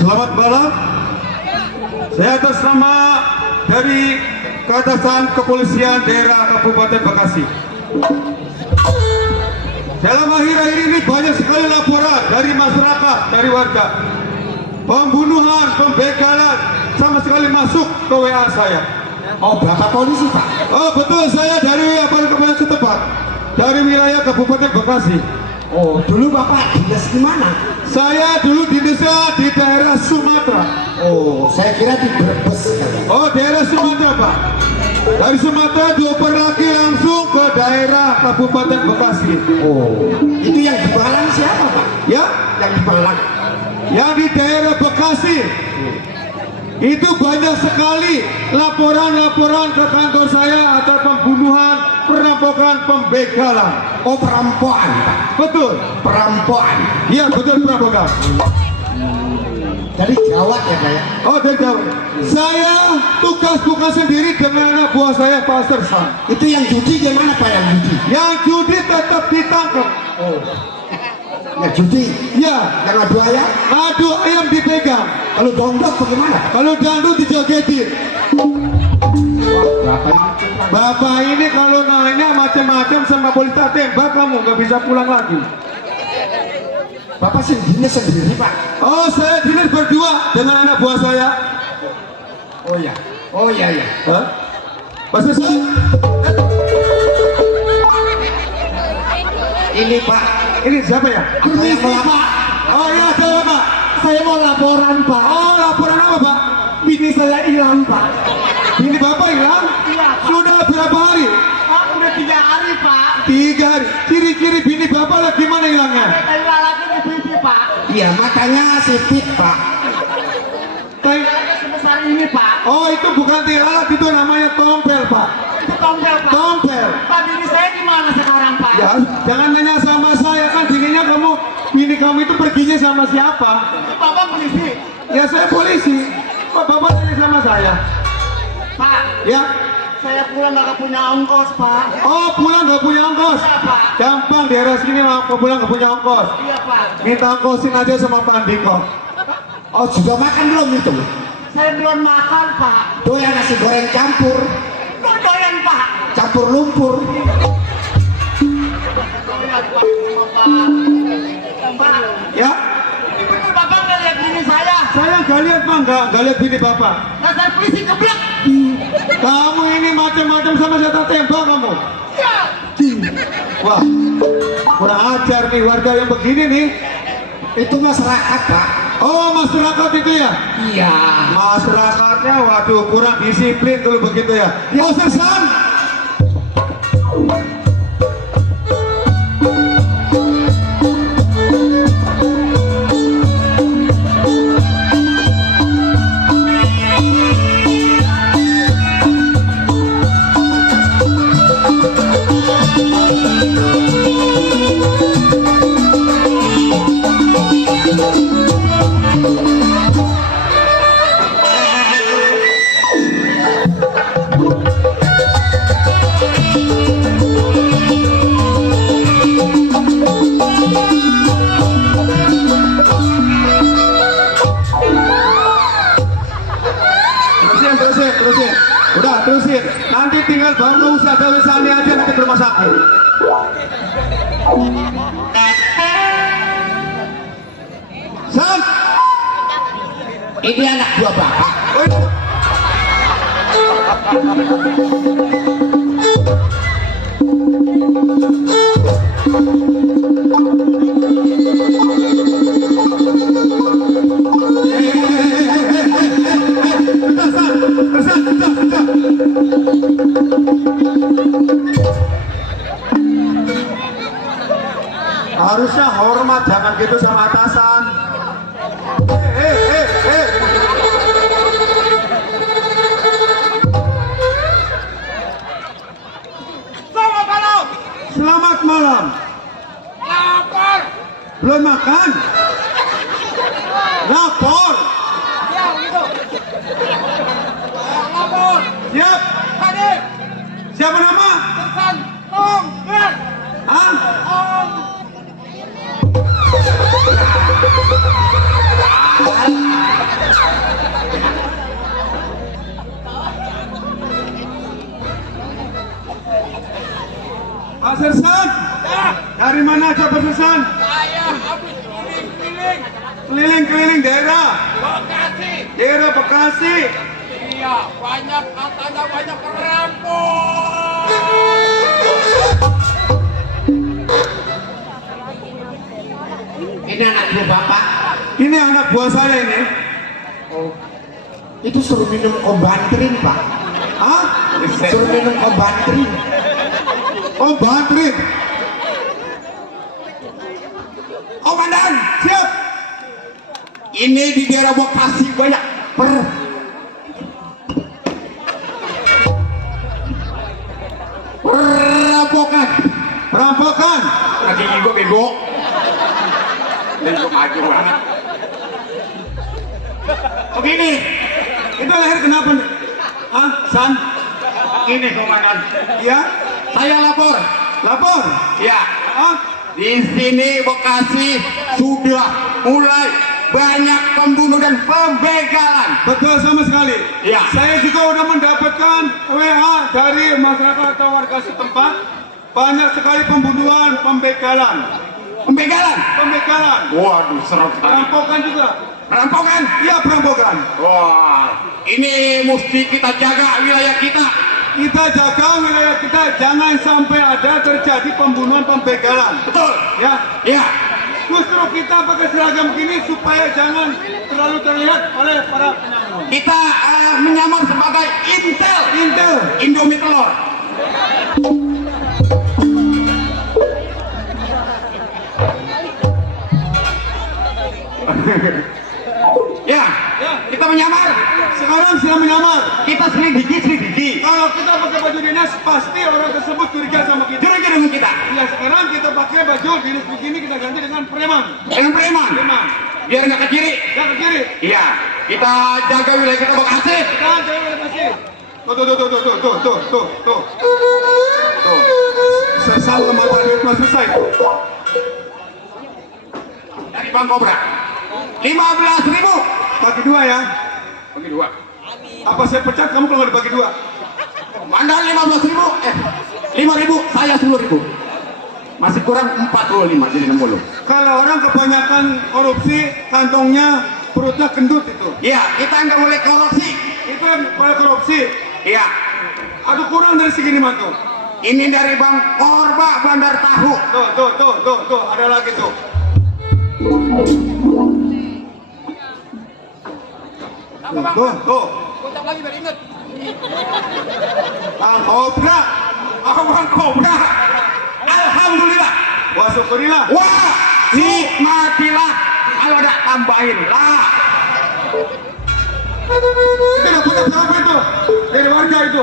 Selamat malam. Saya atas nama dari Keatasan Kepolisian Daerah Kabupaten Bekasi. Dalam akhir-akhir ini banyak sekali laporan dari masyarakat, dari warga. Pembunuhan, pembegalan, sama sekali masuk ke WA saya. Oh, berapa polisi Pak? Oh betul, saya dari aparat kepolisian setempat, dari wilayah Kabupaten Bekasi. Oh, dulu Bapak dinas di mana? Saya dulu dinasnya di daerah Sumatera. Oh, saya kira di Brebes. Oh, daerah Sumatera, Pak. Dari Sumatera dioper lagi langsung ke daerah Kabupaten Bekasi. Oh, itu yang di Malang siapa Pak? Ya, Yang di Malang. yang di daerah Bekasi. Itu banyak sekali laporan-laporan ke kantor saya atas pembunuhan, perampokan, pembegalan. Oh, perampokan Pak. Betul. Perampokan. Iya, betul perampokan. Dari Jawa ya Pak ya? Oh, dari jauh. Saya tugas bukan sendiri dengan anak buah saya, Pak Sersan. Itu yang judi gimana Pak yang judi? Yang judi tetap ditangkap. Oh. Ya judi. Ya, Yang adu ayam? adu ayam dipegang. Kalau dongdok bagaimana? Kalau dangdut dijogetin. Berapa itu? Bapak ini kalau nanya macam-macam sama polisi tak tembak, kamu nggak bisa pulang lagi. Bapak sendiri Pak? Oh, saya dinas berdua dengan anak buah saya. Oh ya. Oh iya ya. Hah? Pak Sersan? Ini Pak. Ini siapa ya? Permisi Pak. Oh iya, saya Pak. Saya mau laporan Pak. Oh, laporan apa Pak? Bini saya hilang Pak. Ini Bapak hilang? Iya, Pak. Sudah berapa hari? Pak udah 3 hari Pak. 3 hari. Ciri-ciri bini Bapak lah gimana hilangnya? Kayu alatnya di pipi Pak. Iya matanya sipit Pak. Kayak- Alatnya sebesar ini Pak. Oh, itu bukan tialat, itu namanya tompel Pak. Itu tompel Pak. Tompel. Pak bini saya di mana sekarang Pak? Ya, jangan nanya sama saya, kan dirinya bini kamu itu perginya sama siapa? Bapak polisi. Ya saya polisi. Kok Bapak tanya sama saya? Pak, Ya. saya pulang nggak punya ongkos Pak. Oh, pulang nggak punya ongkos? Iya Pak. Gampang, daerah sini mau pulang nggak punya ongkos. Iya Pak. Minta ongkosin aja sama Pak Andiko. Oh juga makan belum itu? Saya belum makan Pak. Doyan nasi goreng campur. Doyan Pak. Campur lumpur. Doyan Pak sama Pak. Pak, Ya, ini bener Bapak nggak lihat bini saya? saya nggak lihat Pak, nggak lihat bini Bapak. Dasar polisi geblek. Kamu ini macam-macam sama saya tak tembak kamu. Ya. Wah, kurang ajar nih warga yang begini nih. Itu masyarakat Pak. Oh, masyarakat itu ya? Iya. Masyarakatnya, waduh, kurang disiplin kalau begitu ya. Oh, Sersan. Terusin. Udah, terusin. Nanti tinggal bantu usaha tulisannya aja nanti ke rumah sakit. San. Ini anak buah Bapak. Oh, itu. Harusnya hormat, jangan gitu sama atasan. Selamat malam. Lapor. Belum makan? Lapor. Ya, gitu. Lapor. Siap. Hadir. Siapa nama? Sersan Tom Ger. Hah? Om. San? Saya habis keliling-keliling. Keliling-keliling daerah. Bekasi. Daerah Bekasi. Iya, banyak katanya banyak perampok. Ini anak buah bapak. Ini anak buah saya ini. Itu suruh minum Obanterin, Pak. Hah? Suruh minum Obanterin. Oh, Bantrin. Komandan, Siap. ini di daerah Bekasi banyak perampokan. Perampokan. Lagi bego. Dan kok maju banget. Begini, Itu lahir kenapa nih? Hah, San? ini komandan. Iya? Saya lapor. Lapor. Ya, Hah? di sini Bekasi sudah mulai banyak pembunuh dan pembegalan. Betul sama sekali. Iya. Saya juga udah mendapatkan WA dari masyarakat atau warga setempat. Banyak sekali pembunuhan, pembegalan. Pembegalan. Pembegalan. Waduh, serem sekali. Perampokan juga. Perampokan. Iya, perampokan. Wah, ini mesti kita jaga wilayah kita. Kita jaga wilayah kita, jangan sampai ada terjadi pembunuhan, pembegalan. Betul. Ya, Ya, justru kita pakai seragam gini supaya jangan terlalu terlihat oleh para penyamar. kita menyamar sebagai Intel. Intel. Indomie telur. Ya, kita menyamar. Sekarang sedang menyamar. Kita selidiki. Kalau kita pakai baju dinas, pasti orang tersebut curiga sama kita. Curiga dengan kita. Ya, sekarang kita pakai baju dinas begini, kita ganti dengan preman. Dengan preman. Preman. Biar nggak ke kiri. Ya, ke kiri. Iya, kita jaga wilayah kita Bekasi. Dan jangan kasih. Tuh. Sesal lembaga duit mas selesai. Dari Bang Kobra. 15.000. Bagi dua ya. Bagi dua. Apa saya pecat kamu kalau nggak dibagi dua? Mandar 15.000. 5.000. Saya 10.000. Masih kurang 45 jadi 60. Kalau orang kebanyakan korupsi, kantongnya perutnya gendut itu. Iya, kita nggak boleh korupsi. Itu yang pada korupsi. Iya. Aduh kurang dari segini mantu. Ini dari Bang Korba Bandar Tahu. Tuh, ada lagi tuh. Tuh. Kocak lagi biar inget. Bang Kobra. Bang Kobra. Alhamdulillah. Wah, syukurillah. Wah, nikmatilah. Kalau ada tambahin lah. Itu dapat berapa itu? Dari warga itu.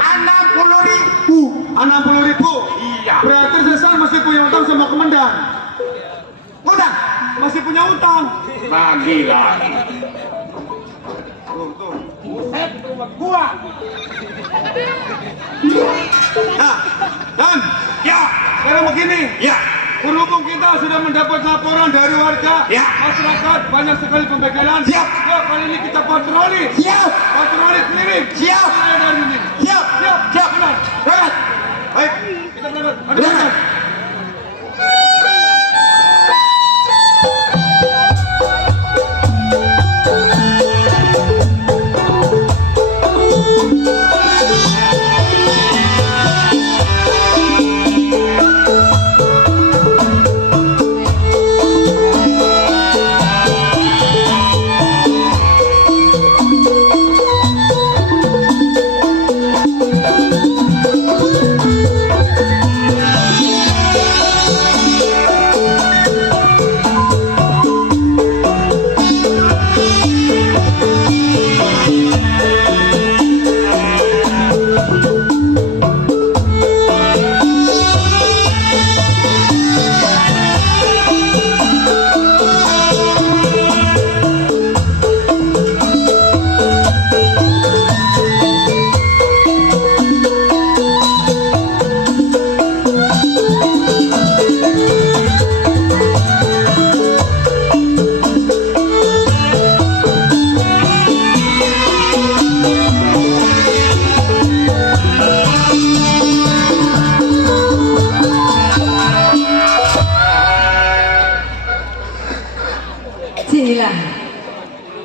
60.000. Iya. Berarti Sesan masih punya utang sama komandan. Udah. Masih punya utang. Bagilah. Tuh. Gua. Nah, dan Ya. sekarang begini. Ya. Berhubung kita sudah mendapat laporan dari warga, Ya. masyarakat banyak sekali pembegalan. Siap. Ya, kali ini kita patroli. Siap. Patroli keliling. Siap. Wilayah dari ini. Siap. Siap. Benar. Berangkat. Baik, kita berangkat. Mari Berangkat. berangkat.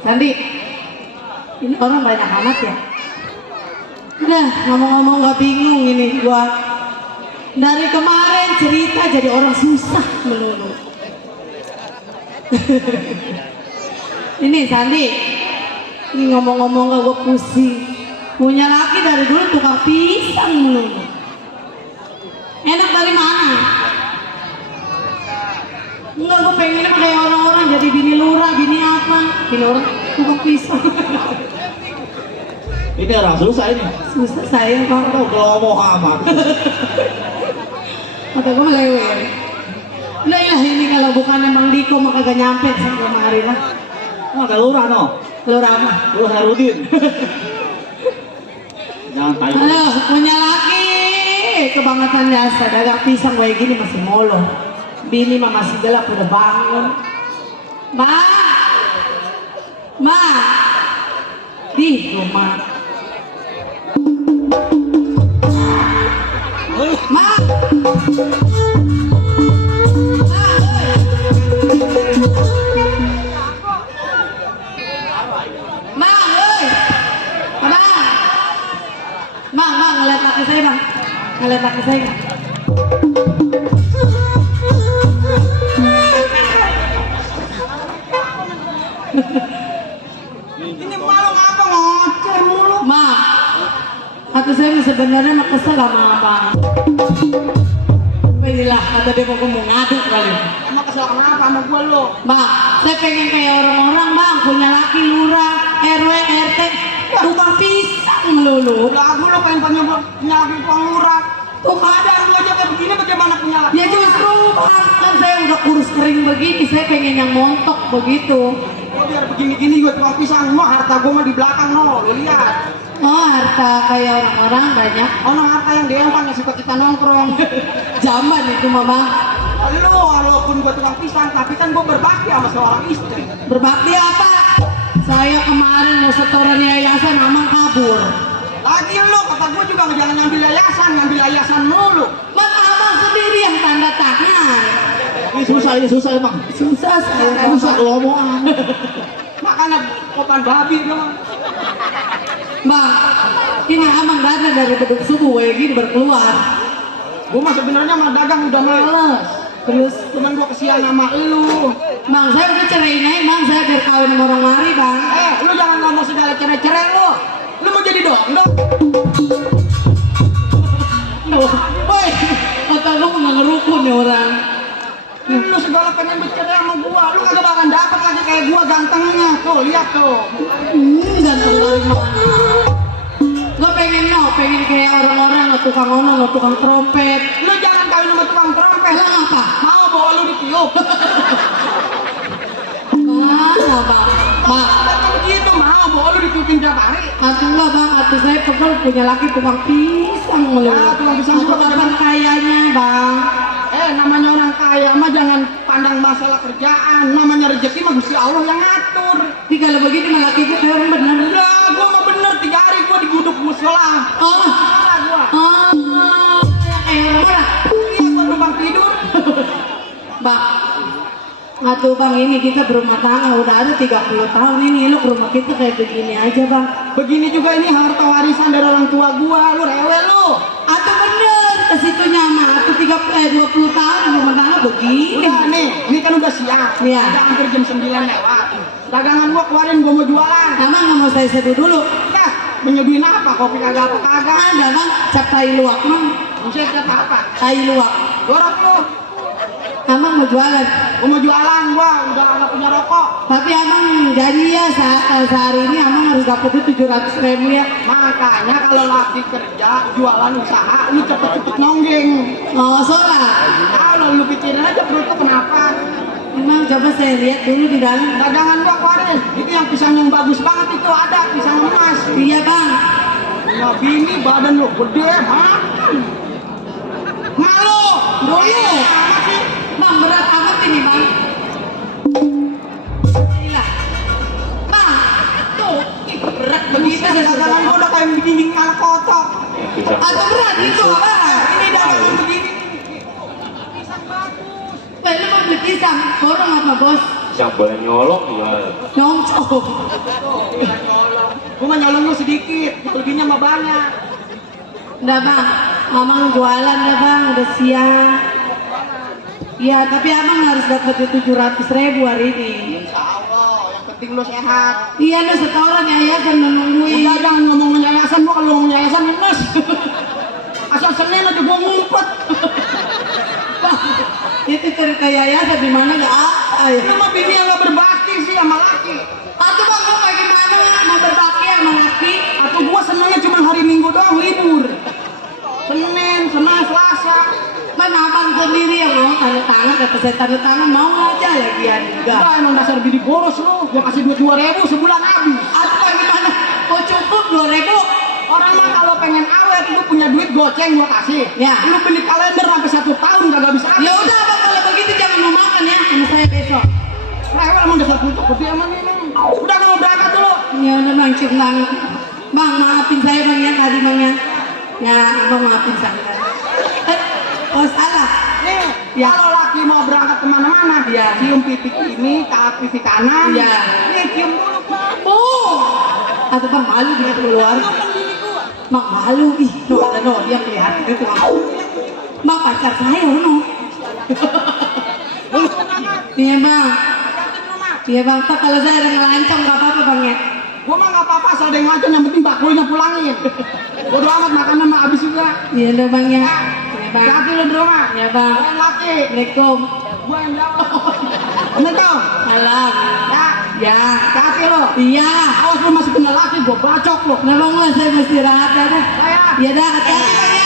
Sandi, ini orang banyak amat ya. Udah ngomong-ngomong gak bingung ini gua. Dari kemarin cerita jadi orang susah melulu. Ini Sandi, ini ngomong-ngomong gak gua pusing. Punya laki dari dulu tukang pisang melulu. Enak dari mana? Enggak, gue pengen kayak orang-orang jadi bini lurah, bini apa? Bini orang tukang pisang. Ini orang susah ini. Susah saya bang. Kau ngomong amat. Kata gue lewer. Lah ini kalau bukan emang Diko maka gak nyampe sampai kemari lah. Wah, ada lurah no. Lurah apa? Lurah Harudin. Jangan tahu. Halo, punya laki kebangetan biasa dagang pisang kayak gini masih molor. Bini mah masih gelap udah bangun. Ma, di rumah. Ma, ngeliat laki saya bang, ngeliat laki saya. Ini malu ngapa ngoceh mulu? Ma, atau saya sebenarnya mah kesel sama abang. Inilah kata dia mau ngadu kali. Emang kesel kenapa sama gua lo? Bang, saya pengen kayak orang-orang bang, punya laki lurah, RW, RT, tukang pisang melulu. Lagu lo pengen punya laki tukang lurah. Tuh keadaan lu aja kayak begini bagaimana punya laki? Ya justru bang, kan saya udah kurus kering begini, saya pengen yang montok begitu. Oh, biar begini-gini gue tukang pisang, mau harta gue mah di belakang no, lo lihat. Oh harta kayak orang-orang banyak. Oh, no, harta yang diempang yang suka kita nongkrong. Zaman itu mah bang. Lo walaupun gue tukang pisang, tapi kan gue berbakti sama seorang istri. Berbakti apa? Saya kemarin mau setoran yayasan, mamang kabur. Lagi lo, kata gue juga jangan ngambil yayasan mulu. Bang abang sendiri yang tanda tangan. Ini susah emang. Susah saya. Susah ngomong. Makanya kopan babi dong. Bang, ini abang dana dari beduk subuh kayak gini berkeluar. Gue mah sebenarnya mah dagang udah males. Terus, Cuman gue kesian sama lu. bang saya udah ceraiin aja bang, saya biar kawin sama orang mari bang. Lu jangan ngomong segala cerai-cerai lu. Lu mau jadi dong. Woi, kata lu nggak ngerukun nih orang. Lu segala pengen bercerai sama gua. Lu kagak bakal dapet lagi kayak gua gantengnya. Tuh, lihat tuh. Ganteng dari mana? Lo pengen kayak orang-orang, tukang ono, tukang trompet. Lu jangan kawin sama tukang trompet. Lo apa? Mau bawa lu ditiup. Mana bang? Bang, Kan gitu mau bawa lu ditiupin tiap hari. atuh lah bang, atuh saya pegel punya laki tukang pisang melulu. Ya, tukang pisang juga kapan kayanya bang? Namanya orang kaya mah jangan pandang masalah kerjaan. Namanya rezeki mah Gusti Allah yang ngatur. Tapi kalau begini malah laki kita orang bener. Udah, gua mah bener 3 hari gua diguduk musola. Oh, Salah gua. kayak orang-orang. Iya, gua numpang tidur. Bang, atuh bang ini kita berumah tangga udah ada 30 tahun ini, lu ke rumah kita kayak begini aja bang. Begini juga ini harta warisan dari orang tua gua. Lu rewel lu. Atuh bener, ke situ nyama, atuh 20 tahun rumah tangga begini. Udah nih, ini kan udah siang. Iya. Udah hampir jam 9 lewat. Dagangan gua keluarin, gua mau jualan. Emang nggak mau saya seduh dulu? Ya, menyeduhin apa? Kopi kagak apa kagak. Ada bang, cap tai luwak bang, Bisa apa? tai luwak. Dorok lu. Emang mau jualan? Gua mau jualan, gua udah kagak punya rokok. Tapi abang janji ya sehari ini abang harus dapet 700.000 ya. Makanya kalau lagi kerja, jualan usaha, lu cepet-cepet nonggeng. Oh sholat. Kalau lu pikirin aja perut lu kenapa? Emang coba saya lihat dulu di dalam. Dagangan gua keluarin. Itu yang pisang yang bagus banget itu ada, pisang emas. Iya bang. Ya bini badan lu gede, makan. Malu. Dulu. Apa sih? Bang berat amat ini bang. Gila. Bang, tuh ih, berat begitu Bisa dagangan gua udah kayak bikin kala kotok. atau berat itu apa? Ini dagangan begini. Lu mau beli pisang, borong apa bos? Yang boleh nyolong ya. Nyongcong. Gua mah nyolong lu sedikit, lebihnya mah banyak. Udah bang, mamang jualan dah bang, udah siang. Iya, tapi abang harus dapat 700.000 hari ini. Insya Allah, yang penting lu sehat. Iya, lu setoran yayasan nungguin. Udah jangan ngomong yayasan, gua kalau ngomong yayasan minus. Asal Senin aja gua ngumpet. Itu cerita yayasan di mana nggak ada ya? Itu mah bini yang gak berbakti sih sama laki. Atau bang, gua kayak gimana mau berbakti sama laki? Atau gua senengnya cuma hari Minggu doang libur. Senin, Selasa. Mana abang sendiri yang mau tanda tangan, kata saya tanda tangan mau aja lagi ya juga. Udah emang dasar bini boros lu. Gua kasih duit 2.000 sebulan habis. Atau kayak gimana? Oh cukup 2.000? Orang mah kalau pengen awet lu punya duit goceng gua kasih. Ya. Lu beli kalender sampai 1 tahun kagak bisa habis. Ya udah abang kalau begitu jangan mau makan ya sama saya besok. Rewel emang dasar kutuk putih emang ini. Udah gua mau berangkat dulu. Ya udah bang, cium tangan. Bang maafin saya bang ya tadi bang ya. Ya abang maafin saya. Oh salah. Nih, Ya. kalau laki mau berangkat kemana-mana, Ya. cium pipi ini ke pipi kanan. Ya. Nih cium dulu bang. Oh, atau bang malu dia keluar. Bang malu ih, no ada no dia kelihatan itu bang. Bang pacar saya no. Iya bang. Iya bang, Pak, kalau saya ada ngelancong nggak apa-apa bang ya. Gua mah nggak apa-apa asal ada yang ngacun, yang penting bakulnya pulangin. Bodo amat makanan mah habis juga. Iya udah bang ya. Iya bang. Hati lu di rumah. Iya bang. Kalian laki. Assalamualaikum. Gua yang jawab. Bener tau? Salam. Ya. Ya. Hati lu. Iya. Awas lu masih kena laki, gua bacok lu. Nah bang lah saya mesti istirahat ya dah. Saya. Iya dah, hati-hati bang ya.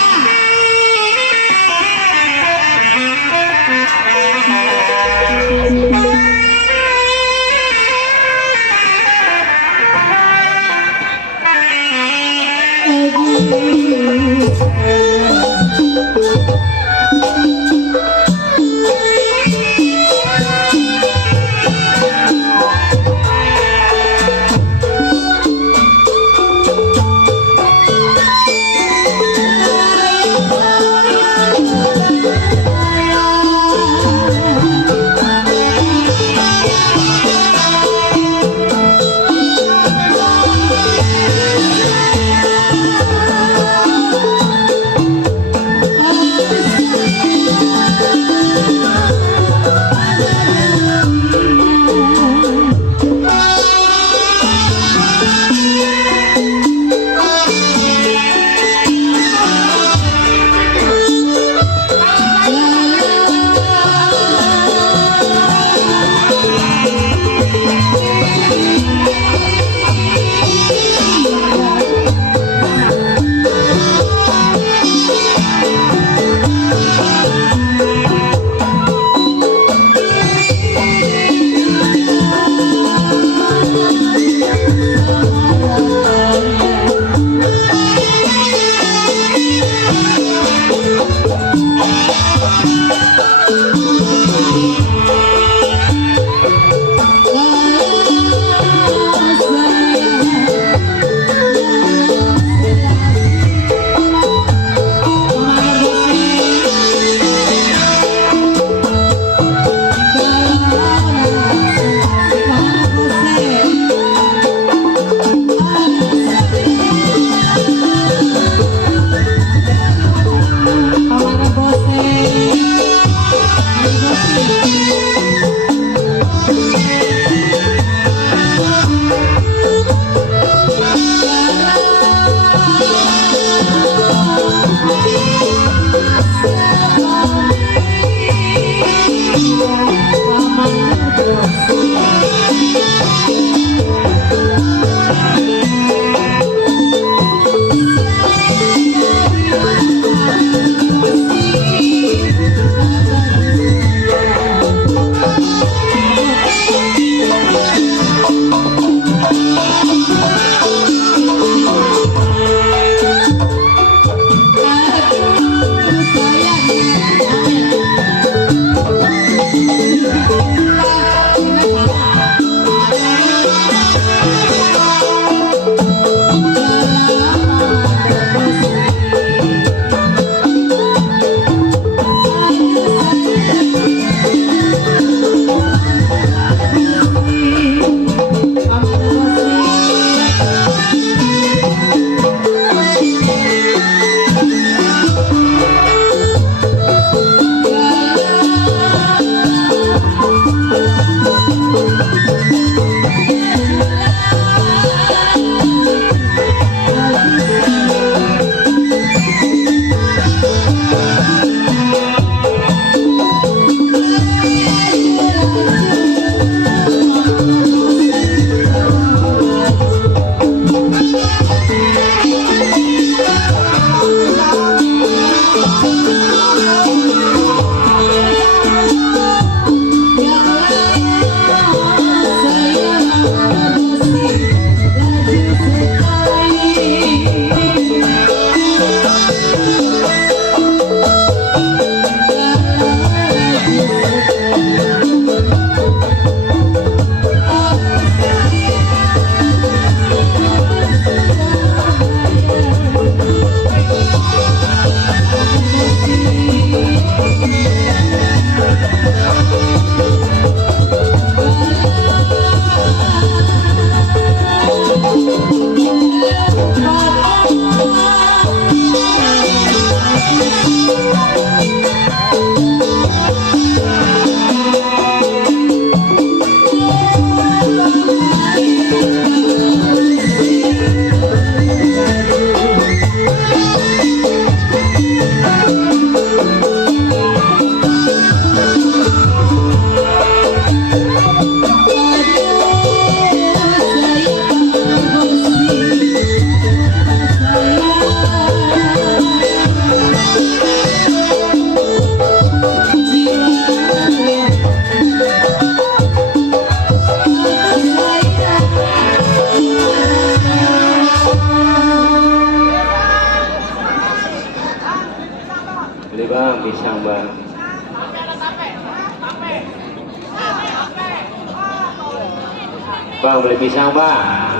Bang beli pisang bang.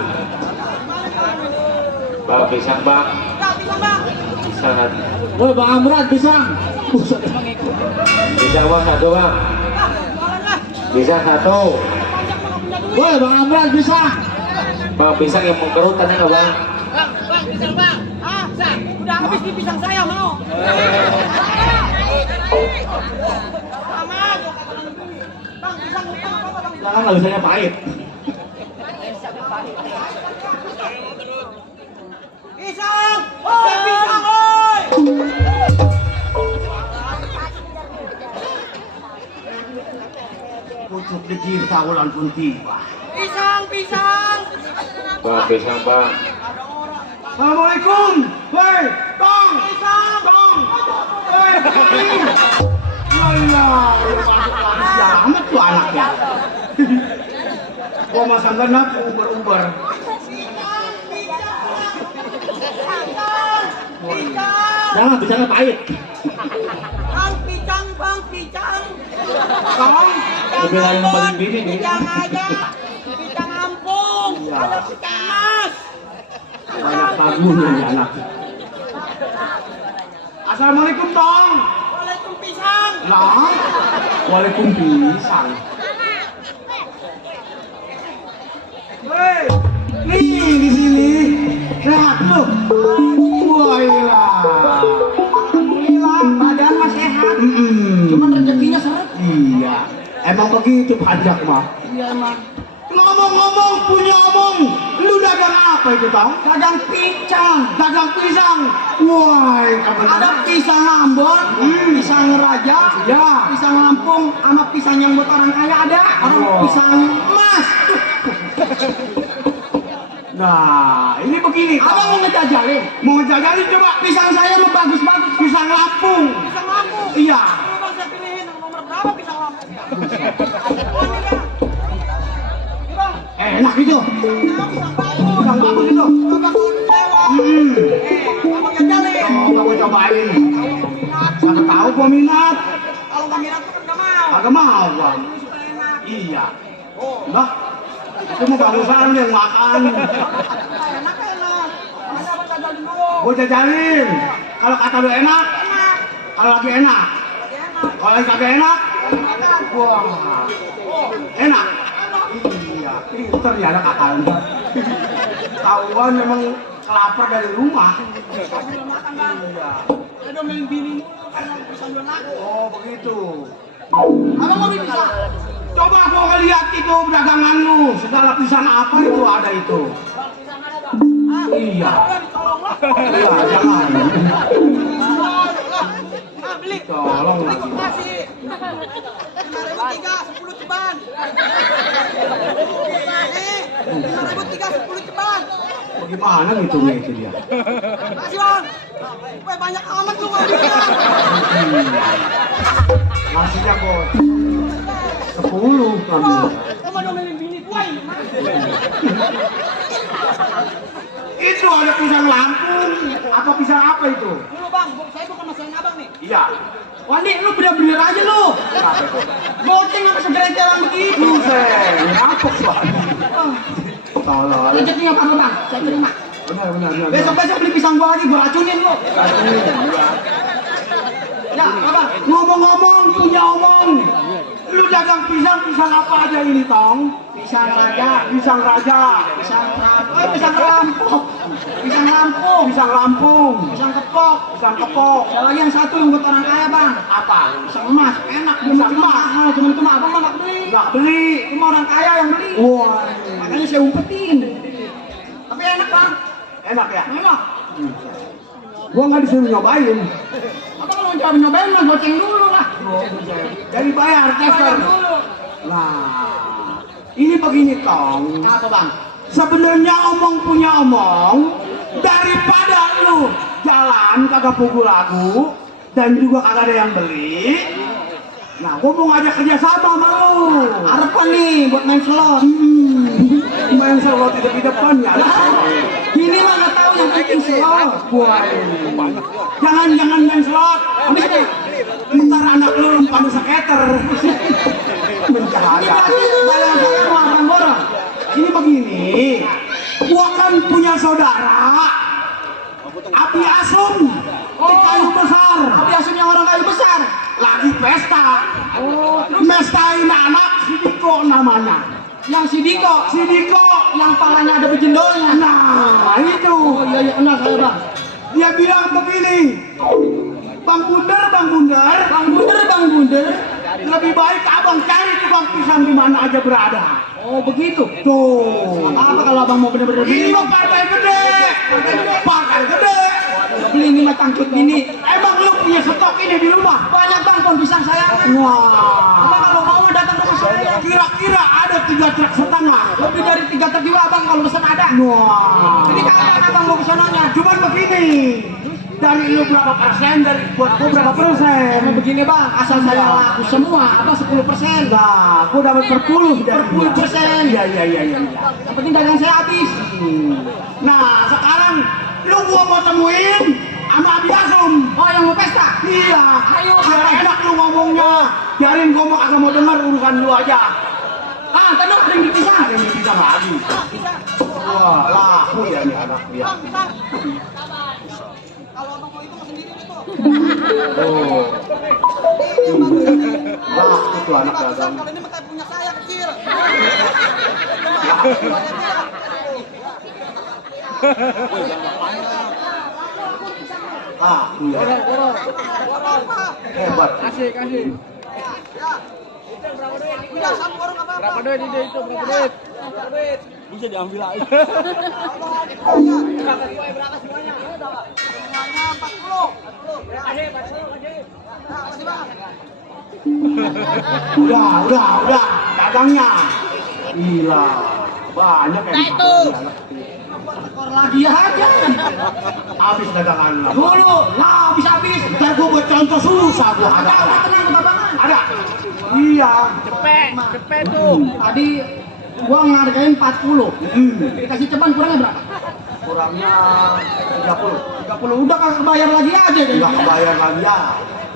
Bang pisang bang. Pisang nanti. Woi Bang Amran pisang. Buset. Pisang bang satu bang. Pisang satu. Woi Bang Amran pisang. Bang pisang yang mengkerutan ya bang. Bang, pisang bang. Ah, Bang, udah habis nih pisang saya mau. Bang, pisang utang apa bang? Jangan nggak bisanya pahit. Pisang! Oh, pisang, oi! Pucuk dikita ulan pun tiba. Pisang, pisang! Bang pisang bang. Assalamualaikum. Hei, Tong. Pisang! Tong. Hei, Alah, masuk amat tuh anaknya. Gua masang genap uber-uber. Jangan bisanya pahit. Bang, pisang, bang, pisang! Tong. Lebih lari ngembalin bini nih. Pisang aja! Pisang Lampung! Ada pisang mas! Banyak lagunya ya anak. Assalamualaikum, Tong. Waalaikum pisang! Lah, waalaikum pisang. Hei, nih di sini. Sehat lu. Wah, iya. Alhamdulillah, badan masih sehat. Cuman rezekinya seret. Iya, emang begitu pajak mah. Iya emang. Ngomong-ngomong punya omong, lu dagang apa itu Tong? Dagang pisang. Dagang pisang. Wah, ada pisang Ambon, pisang Raja, ya, pisang Lampung, sama pisang yang buat orang kaya ada. Pisang emas. Nah, ini begini. Abang mau ngejajalin? Mau ngejajalin coba pisang saya mah bagus-bagus. Pisang Lampung. Pisang Lampung! Iya. Coba bang saya pilihin yang nomor berapa pisang Lampung ya? Oh ini bang! Ini bang! Enak itu. Pisang bagus! Pisang bagus itu. Coba kalau disewa! Abang jajalin! Coba gua cobain. Mana tahu gua minat. Kalau nggak minat tuh kan nggak mau! Agak mau gua. Ini supaya enak! Iya. Lah, itu mah bagusan yang makan. Enak. Mana abang jajalin dulu? Gua jajalin. Kalau kata lu enak, Enak! kalau lagi enak. Lagi enak! Kalau lagi kagak enak, Makan! wah, enak. Iya, pinter ya anak kakak. Tahuan memang kelapar dari rumah. Sambil makan bang! Iya. Saya domelin bini mulu karena pisang belum laku! Oh, begitu. Abang mau beli pisang? Coba gua lihat itu dagangan lu. Segala pisang apa itu ada itu. Bang, pisang ada bang! Ah, Iya. udah ditolong lah! Iya, jangan. Ah, beli! Tolong Beli lagi. kasih! 5.003, 10 ceban! Nih, 5.003, 10 ceban! Bagaimana ngitungnya itu dia? Kasih bang! Wah, banyak amat lu bang! Nasinya bos 10 kami. Lu mau domelin bini gua ini mah! Itu ada pisang Lampung. Apa pisang apa itu? Dulu bang, saya bukan masalah abang nih! Iya. Wandi, lu bener-bener aja lu! Apa itu? Goceng apa segerentelan begitu? Buset, ngapok banget. Tolong. Rezekinya apa bang? Saya terima. Benar. Besok-besok beli pisang gua lagi, gua racunin lu. Ya, apa? Ngomong-ngomong punya omong. Lu dagang pisang apa aja ini Tong? Pisang raja, Pisang Raja, pisang Lampung, pisang Lampung, pisang Lampung, pisang kepok. pisang kepok. Ada lagi yang satu yang buat orang kaya bang. Apa? Pisang emas, enak. Pisang Cuma emas. mahal, cuma itu mah abang mah nggak beli. Nggak beli. Cuma orang kaya yang beli. Wah, Makanya saya umpetin. Tapi enak bang. enak ya? Enak. Gua nggak disuruh nyobain. Apa kalau mau nyobain mah goceng dulu lah. Jadi bayar Bayar caster. dulu. Nah, ini begini Tong. Apa bang? Sebenarnya omong punya omong, daripada lu jalan kagak pukul lagu dan juga kagak ada yang beli. Nah, gua mau ngajak kerja sama sama lu. Harapan nih buat main slot. Main slot di depan ya. Ini mah nggak tahu yang penting slot. Jangan main slot. Habis deh. Ntar anak lu pada skater. Ini Mencahaya. berarti bayangan saya mau abang borong. Ini begini, gua kan punya saudara Abi Asum di kayu besar. Abi Asum yang orang kayu besar. Lagi pesta. Mestain anak si Diko namanya. Yang si Diko yang palanya ada bejendolnya. Nah itu. Oh iya kenal saya bang. Dia bilang begini, Bang Bunder, lebih baik abang cari tukang pisang di mana aja berada. Oh begitu. Tuh. Apa kalau abang mau bener-bener Ini beli? mah partai gede. Partai gede. Beli ini mah cangcut gini. Emang lu punya stok ini di rumah? Banyak bang pohon pisang saya. Wah. Abang kalau mau datang ke saya. Kira-kira ada 3 truk setengah. Lebih dari 3 truk juga abang kalau pesan ada. Wah. Jadi kapan abang mau kesananya? Cuman begini. Dari lu berapa persen, dari buat gua berapa persen? Mau begini bang, asal saya laku semua, abang 10%. Nah, gua dapat perpuluh dari dia. 10%. Iya. Yang penting dagang saya habis. Nah, sekarang lu gua mau temuin sama Abi Asum. Oh yang mau pesta? Iya. Ayo, biar kapan? enak lu ngomongnya. Biarin gua mah kagak mau dengar urusan lu aja. Ah, tadi ada yang dipisah. Ada yang dipisah lagi. Wah, laku ya nih anak dia. Oh. Laku tuh anak dagang. Kalau ini makan punya saya kecil. Laku ya. Hebat. Kasih. Udah sama orang apa? Berapa duit ide itu? Berapa duit? Bisa diambil aja. Berapa semuanya? Semuanya 40. Kasih. Nah, kasih bang. Udah. Dagangnya. Gila. Banyak yang hitung. Tekor lagi aja. Habis dagangan. Dulu, lah habis. Ntar gua buat contoh susah gua. Ada, udah tenang ke babangan. Ada. Iya. Cepet tuh. Tadi gua ngargain 40. Dikasih ceban kurangnya berapa? Kurangnya 30. 30 udah kagak bayar lagi aja deh. Enggak kebayar lagi ya.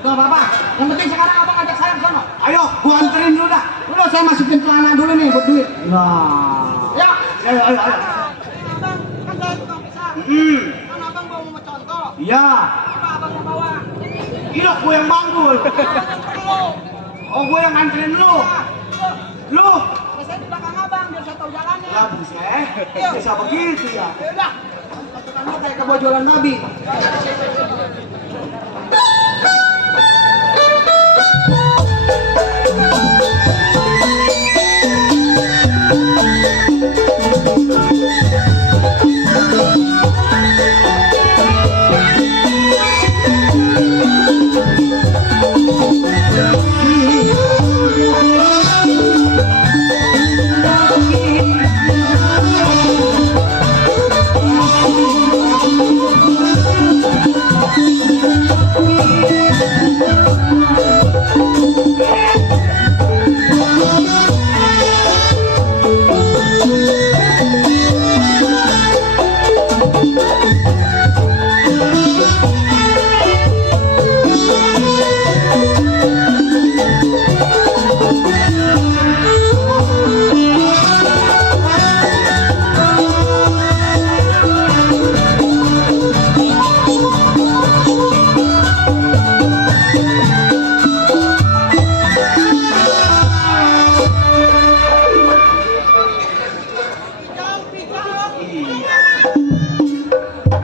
Gak apa-apa. Yang penting sekarang abang ajak saya ke sana. Ayo, gua anterin dulu dah. Udah saya masukin celana dulu nih buat duit. Nah. Ya. Ayo. Abang, kan saya tukang pisang. Kan abang mau contoh. Iya. Apa abang yang bawa? Gila, gua yang manggul. Oh, gua yang anterin lu. Lu. Saya di belakang abang biar saya tahu jalannya. Lah buset. Bisa begitu ya. Udah. Pasukan lu kayak kebawa jualan babi.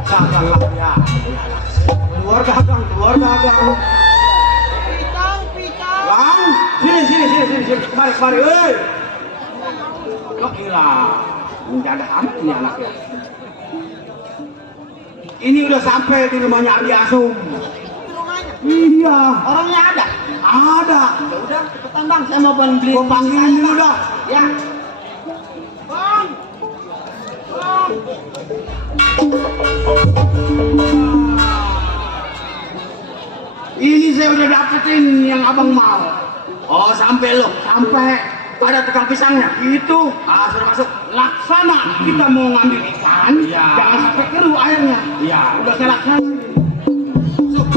Dagang lah ya. Keluar dagang. Pisang. Bang, sini. Kemari. Hei. Lo gila. Menjaga amat ini anaknya. Ini udah sampai di rumahnya Abi Asum. Iya. Orangnya ada. Ada. Ya udah, cepetan bang, saya mau beli. Gua panggilin dulu dah. Ya. Ini saya udah dapetin yang abang mau. Oh, sampai lo. Sampai. Ada tukang pisangnya. Itu. Ah, sudah masuk. Laksana. Kita mau ngambil ikan. Iya. Jangan sampai keruh airnya. Iya. Udah saya laksana. Masuk.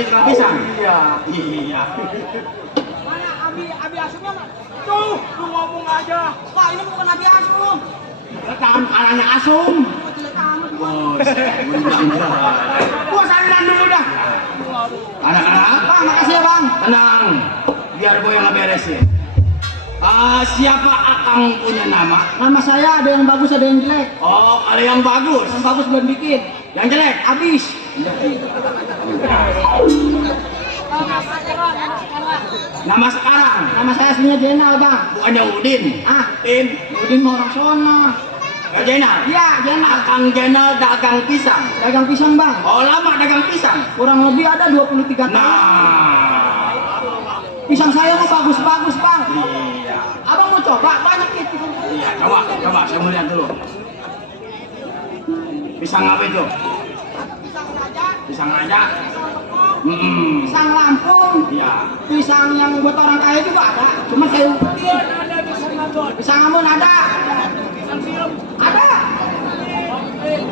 jadi tukang pisang. Iya. Iya. Mana Abi Asumnya mana? Tuh, lu ngomong aja. Pak, ini bukan Abi Asum. Tangan kanannya Asum. Oh, jelek amat gua. Gua salinan dulu dah. Anak-anak, Bang, makasih ya bang. tenang. Biar gue yang ngeberesin. Siapa Akang punya nama? Nama saya ada yang bagus ada yang jelek. Oh, kalau yang bagus. Yang bagus belum bikin. Yang jelek? Habis. Nama sekarang? Nama saya aslinya Jenal bang. Bukannya Udin. Ah, Udin. Udin mau orang sono. Jenal? Iya, Jenal. Akang Jenal dagang pisang. Dagang pisang bang. Oh, lama dagang pisang? Kurang lebih ada 23 tahun. Nah. Pisang saya mau bagus-bagus bang. Iya. Abang mau coba banyak gitu. Iya, coba saya mau lihat dulu. Pisang apa itu? Pisang raja. Pisang Lampung. Iya. Pisang yang buat orang kaya juga ada. Cuma saya umpetin. Ada pisang Ambon. Pisang Ambon ada. Pisang sirup. Ada.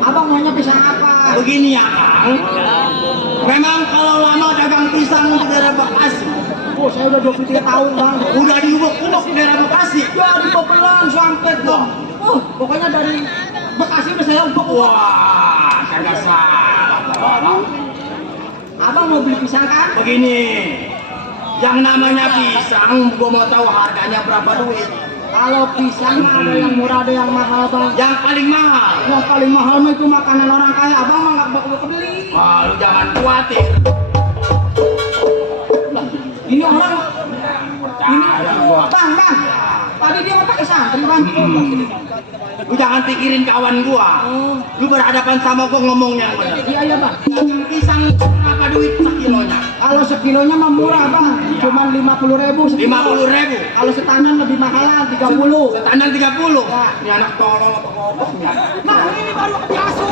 Abang maunya pisang apa? Begini ya, Kang. Memang kalau lama dagang pisang di daerah Bekasi, Oh, saya udah 23 tahun bang. udah diubek-ubek di daerah Bekasi. Ya di Pepelang sampai dong. Pokoknya dari Bekasi udah saya ubek. Wah, kagak salah. Bang. Abang mau beli pisang kan? Begini, yang namanya pisang, gua mau tahu harganya berapa duit. Kalau pisang mah ada yang murah ada yang mahal bang. Yang paling mahal. Yang paling mahal mah itu makanan orang kaya. Abang mah nggak bakal kebeli. Wah, lu jangan khawatir. Ini orang Percaya gua. bang. Tadi dia mau pakai santri bang. Lu jangan pikirin kawan gua. Lu berhadapan sama gua ngomongnya yang benar. Iya bang. Dagang pisang berapa duit sekilonya? Kalau sekilonya mah murah bang. Cuman 50.000 sekilo. 50.000. Kalau setandan lebih mahalan 30. Standar 30. Ya. Ini anak tolol apa kokoknya? Nah, ini baru Abi Asum.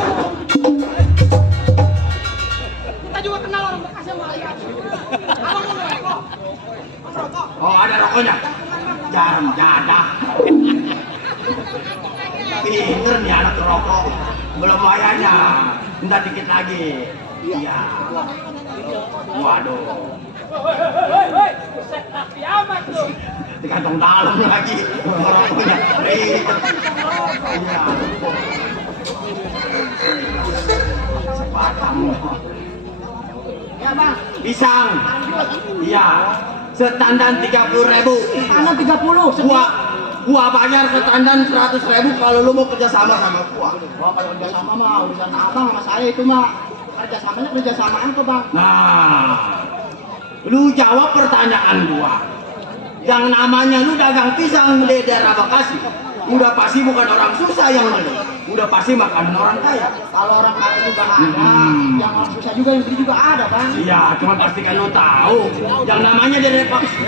Kita juga kenal orang Bekasi sama Abi Asum. Abang mau merokok? Mau merokok? Oh, ada rokoknya. Jarum jadah. Pinter nih anak rokok. Belum bayarnya. Bentar dikit lagi. Iya. Waduh. Hei, buset rapi amat lu. Di kantong dalam lagi. Rokoknya. Iya. Sebatang. Ya bang. Pisang. Iya. Standar 30.000. Tandan 30. Gua bayar standar 100.000 kalau lu mau kerjasama sama gua. Wah kalau kerjasama mah urusan abang sama saya itu mah kerjasamanya kok bang. Nah, lu jawab pertanyaan gua. Yang namanya lu dagang pisang di daerah Bekasi, udah pasti bukan orang susah yang beli, udah pasti makanan orang kaya. Kalau orang kaya juga ada, yang orang susah juga yang beli juga ada bang. Iya, cuma pastikan lu tahu, yang namanya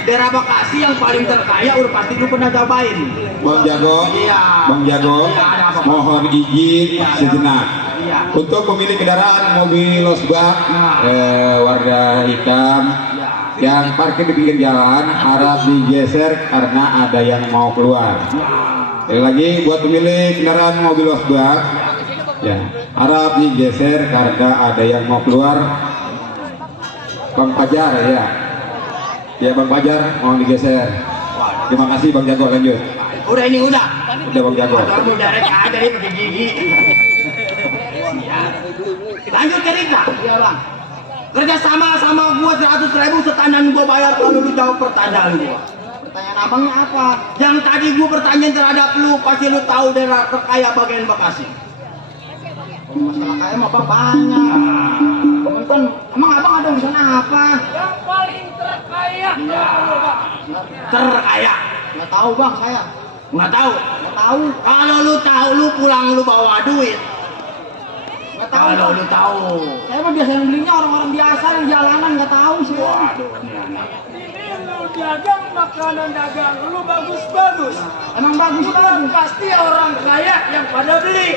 daerah Bekasi yang paling terkaya udah pasti lu pernah cobain. Bang Jago, Iya. Bang Jago, Iya, ada apa? mohon izin sejenak. Iya. Untuk pemilik kendaraan mobil losbak Nah. warna hitam Iya. yang parkir di pinggir jalan harap digeser karena ada yang mau keluar. Sekali lagi buat pemilik kendaraan mobil losbak, ya harap digeser karena ada yang mau keluar. Bang Fajar ya Bang Fajar mohon digeser. Terima kasih Bang Jago, lanjut. Udah ini udah. Udah Bang Jago. Motor mau derek ada nih pakai gigi. Iya. Lanjut cerita. Iya bang. Kerja sama gua 100.000 standar gua bayar kalau lu jawab pertanyaan gua. Pertanyaan abangnya apa? Yang tadi gua bertanya terhadap lu, pasti lu tahu daerah terkaya bagian Bekasi. Masalah kaya mah bang banyak. Kan emang abang ada urusan apa? Yang paling terkaya. Iya. Terkaya. Nggak tahu bang saya. Nggak tahu. Nggak tahu. Kalau lu tahu lu pulang lu bawa duit. Nggak tahu. Kalau Bang. lu tahu. Saya mah biasa yang belinya orang-orang biasa yang jalanan nggak tahu sih. Waduh, ini anak. Ini lu dagang makanan dagang lu bagus-bagus. Emang bagus Lu bang. pasti orang kaya yang pada beli.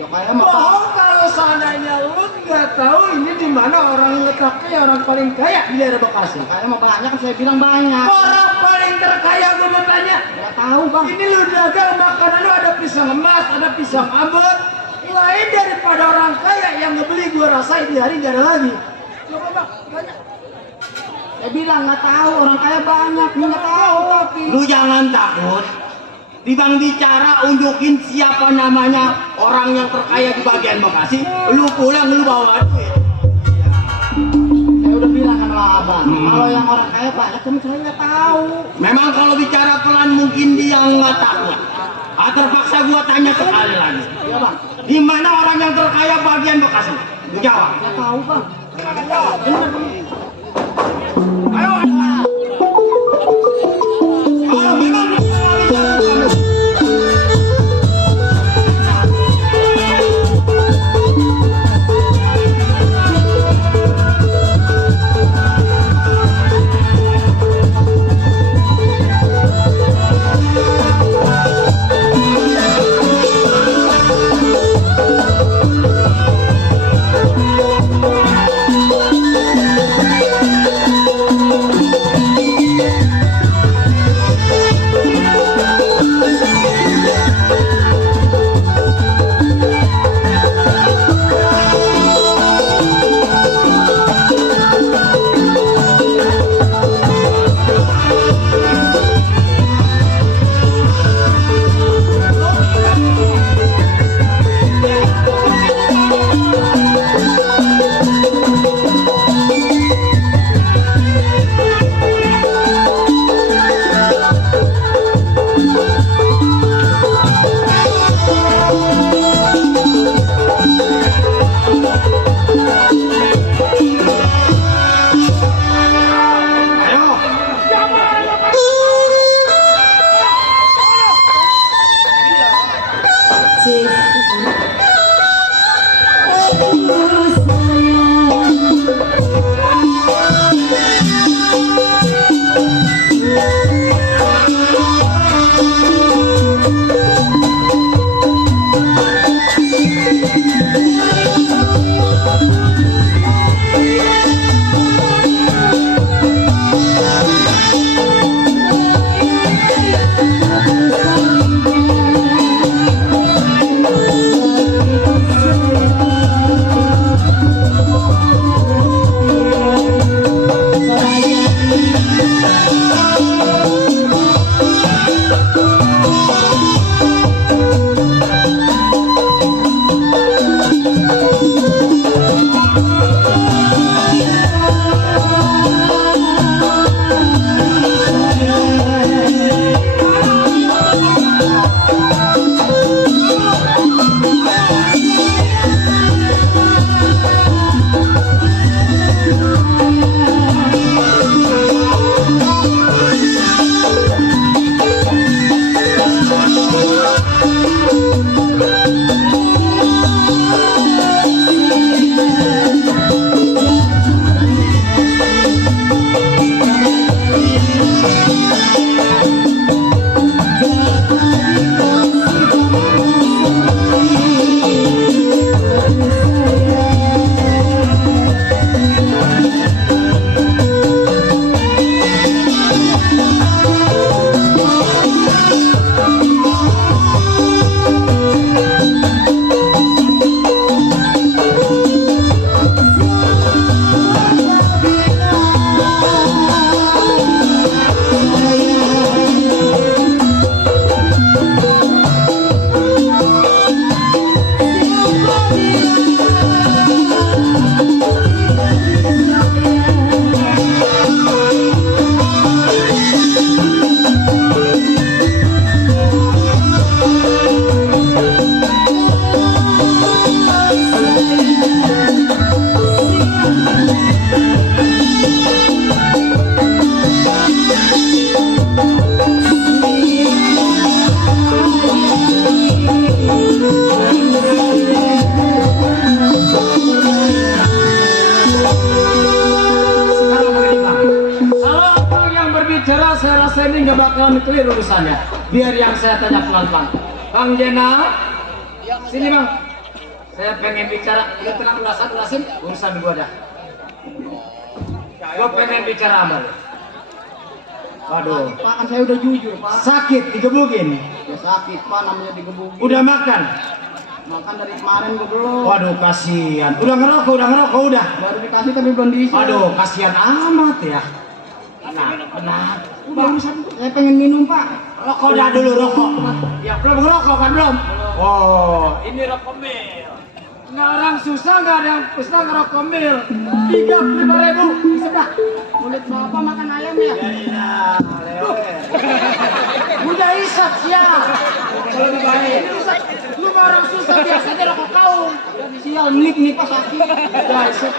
Ya kayak mah bang. Bohong kalau seandainya lu nggak tahu ini di mana orang terkaya, orang paling kaya di daerah Bekasi. Kayak mah banyak saya bilang banyak. Orang paling terkaya gue mau tanya. Nggak tahu bang. Ini lu dagang makanan lu ada pisang emas, ada pisang Ambon. Lain daripada orang kaya yang ngebeli gua rasain di hari nggak ada lagi. Coba bang, banyak. Saya bilang nggak tahu, orang kaya banyak, nggak tahu tapi. Lu jangan takut. Di Bang bicara unjukin siapa namanya orang yang terkaya di bagian Bekasi. Lu pulang lu bawa duit. Saya udah bilang kan sama abang, kalau yang orang kaya banyak kan saya nggak tahu. Memang kalau bicara pelan mungkin dia nggak takut. Terpaksa gua tanya sekali lagi. Iya bang, Di mana orang yang terkaya bagian Bekasi? Lu jawab. nggak tahu bang. Kalau memang lu bicara clear urusannya. Biar yang saya tanya pelan-pelan. Bang Jena, sini bang. Saya pengen bicara. Udah tenang, ulasin urusan gua dah. Gua pengen bicara sama lu. Waduh. Pak, kan saya udah jujur, Pak. Sakit digebukin. Ya sakit, Pak, namanya digebukin. Udah makan. Makan dari kemarin gue belum. Waduh, kasihan. Udah ngerokok udah. Baru dikasih tapi belum diisi. Aduh, kasihan amat ya. Nah. Bang, saya pengen minum Pak. Rokok dah dulu, rokok. Ya, belum ngerokok kan belum? Oh, ini rokok mil. Nggak orang susah, nggak ada yang pesan ngerokok mil. 35.000 di sebelah. Mulut Bapak makan ayam ya? Iya, Udah isap ya. Lebih baik. Lu mah orang susah biasanya rokok kaum. Sial, nik nih Pak sakit. Udah isap.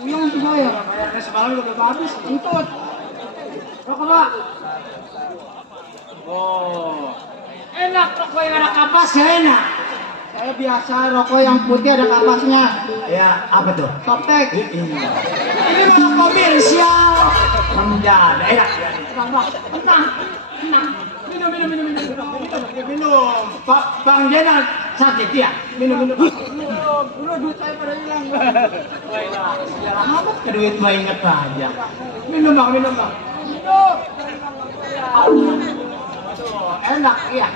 Yang susah ya? Bayarnya semalam juga belum habis. Entut. Rokok Pak. Oh. Enak rokok yang ada kapasnya enak. Saya biasa rokok yang putih ada kapasnya. Ya, apa tuh? Toptek. Ini mah rokok mil, sial. Menjada, enak. Entah. Minum. Pak, Bang Jenal sakit ya? Minum. Udah duit saya pada hilang. Apa ke duit mah inget aja. Minum bang. Aduh, enak ya.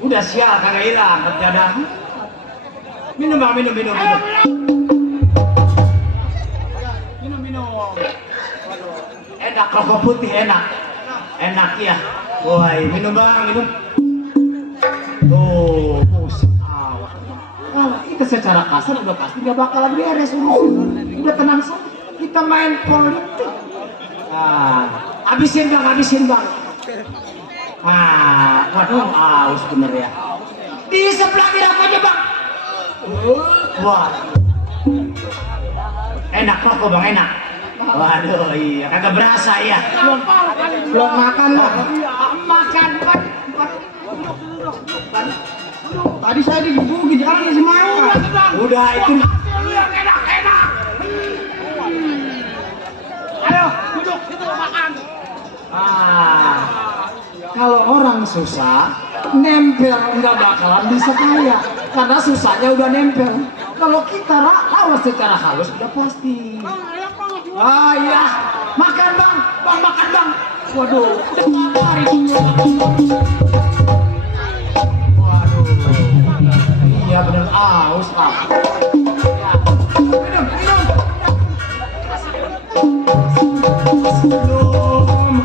Udah sial kagak hilang berjadah. Minum bang, minum. Enak rokok putih enak ya. Woi, minum bang, minum. Tuh, awas. Kalau kita secara kasar udah pasti gak bakalan beres urusan. Udah tenang saja. Kita main politik. Nah, habisin bang. Waduh, aus bener ya. Di sebelah kiri aja bang. Wah, enak rokok bang, enak. Waduh, iya, kagak berasa ya. Belum makan Pak. Makan pan. Tadi saya digebukin jangan semua. Udah itu. Enak. Ayo, duduk, kita makan. Kalau orang susah, nempel nggak bakalan bisa kaya. Karena susahnya udah nempel. Kalau kita lawas secara halus udah pasti. Iya, makan bang, makan bang. Waduh, iya bener aus lah. Minum,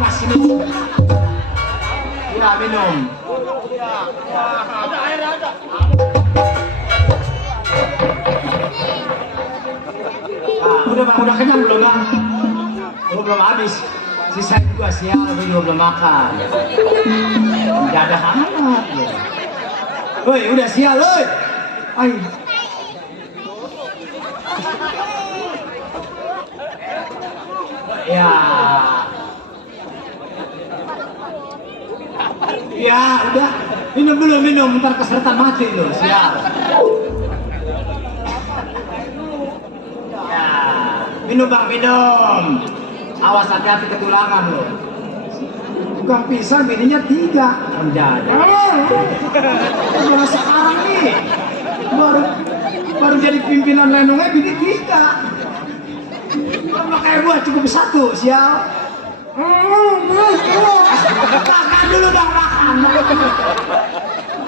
kasih minum. Ya minum. Ada air ada. Udah kenyang belum bang? Belum habis. Sisa juga sial, tapi juga belum makan. Tidak ada amat. Woi, udah sial, woi. Ayo. Ya, udah. Minum dulu, ntar kesertan mati lo, sial. Minum bang, minum. Awas hati-hati ketulangan lo. Tukang pisang bininya 3. Mendadak. Baru sekarang nih. Baru jadi pimpinan lenongnya bini 3. Kalau kayak gua cukup 1, sial. Makan dulu bang, makan.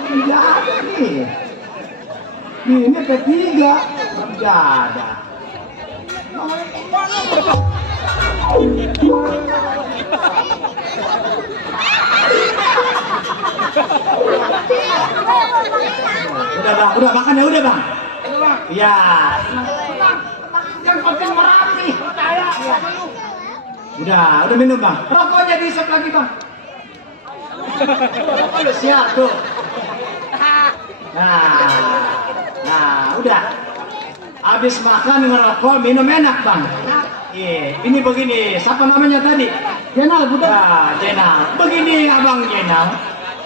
Tidak ada nih. Ini P3. Tidak ada. Udah makan ya, udah bang. Iya. Yang penting merapi. Udah minum bang. Rokoknya diisep lagi bang. Rokok siap tuh. Nah, udah. Habis makan ngerokok, minum enak bang. Iya, ini begini. Siapa namanya tadi? Jenal, budak. Nah, Jenal. Begini abang Jenal.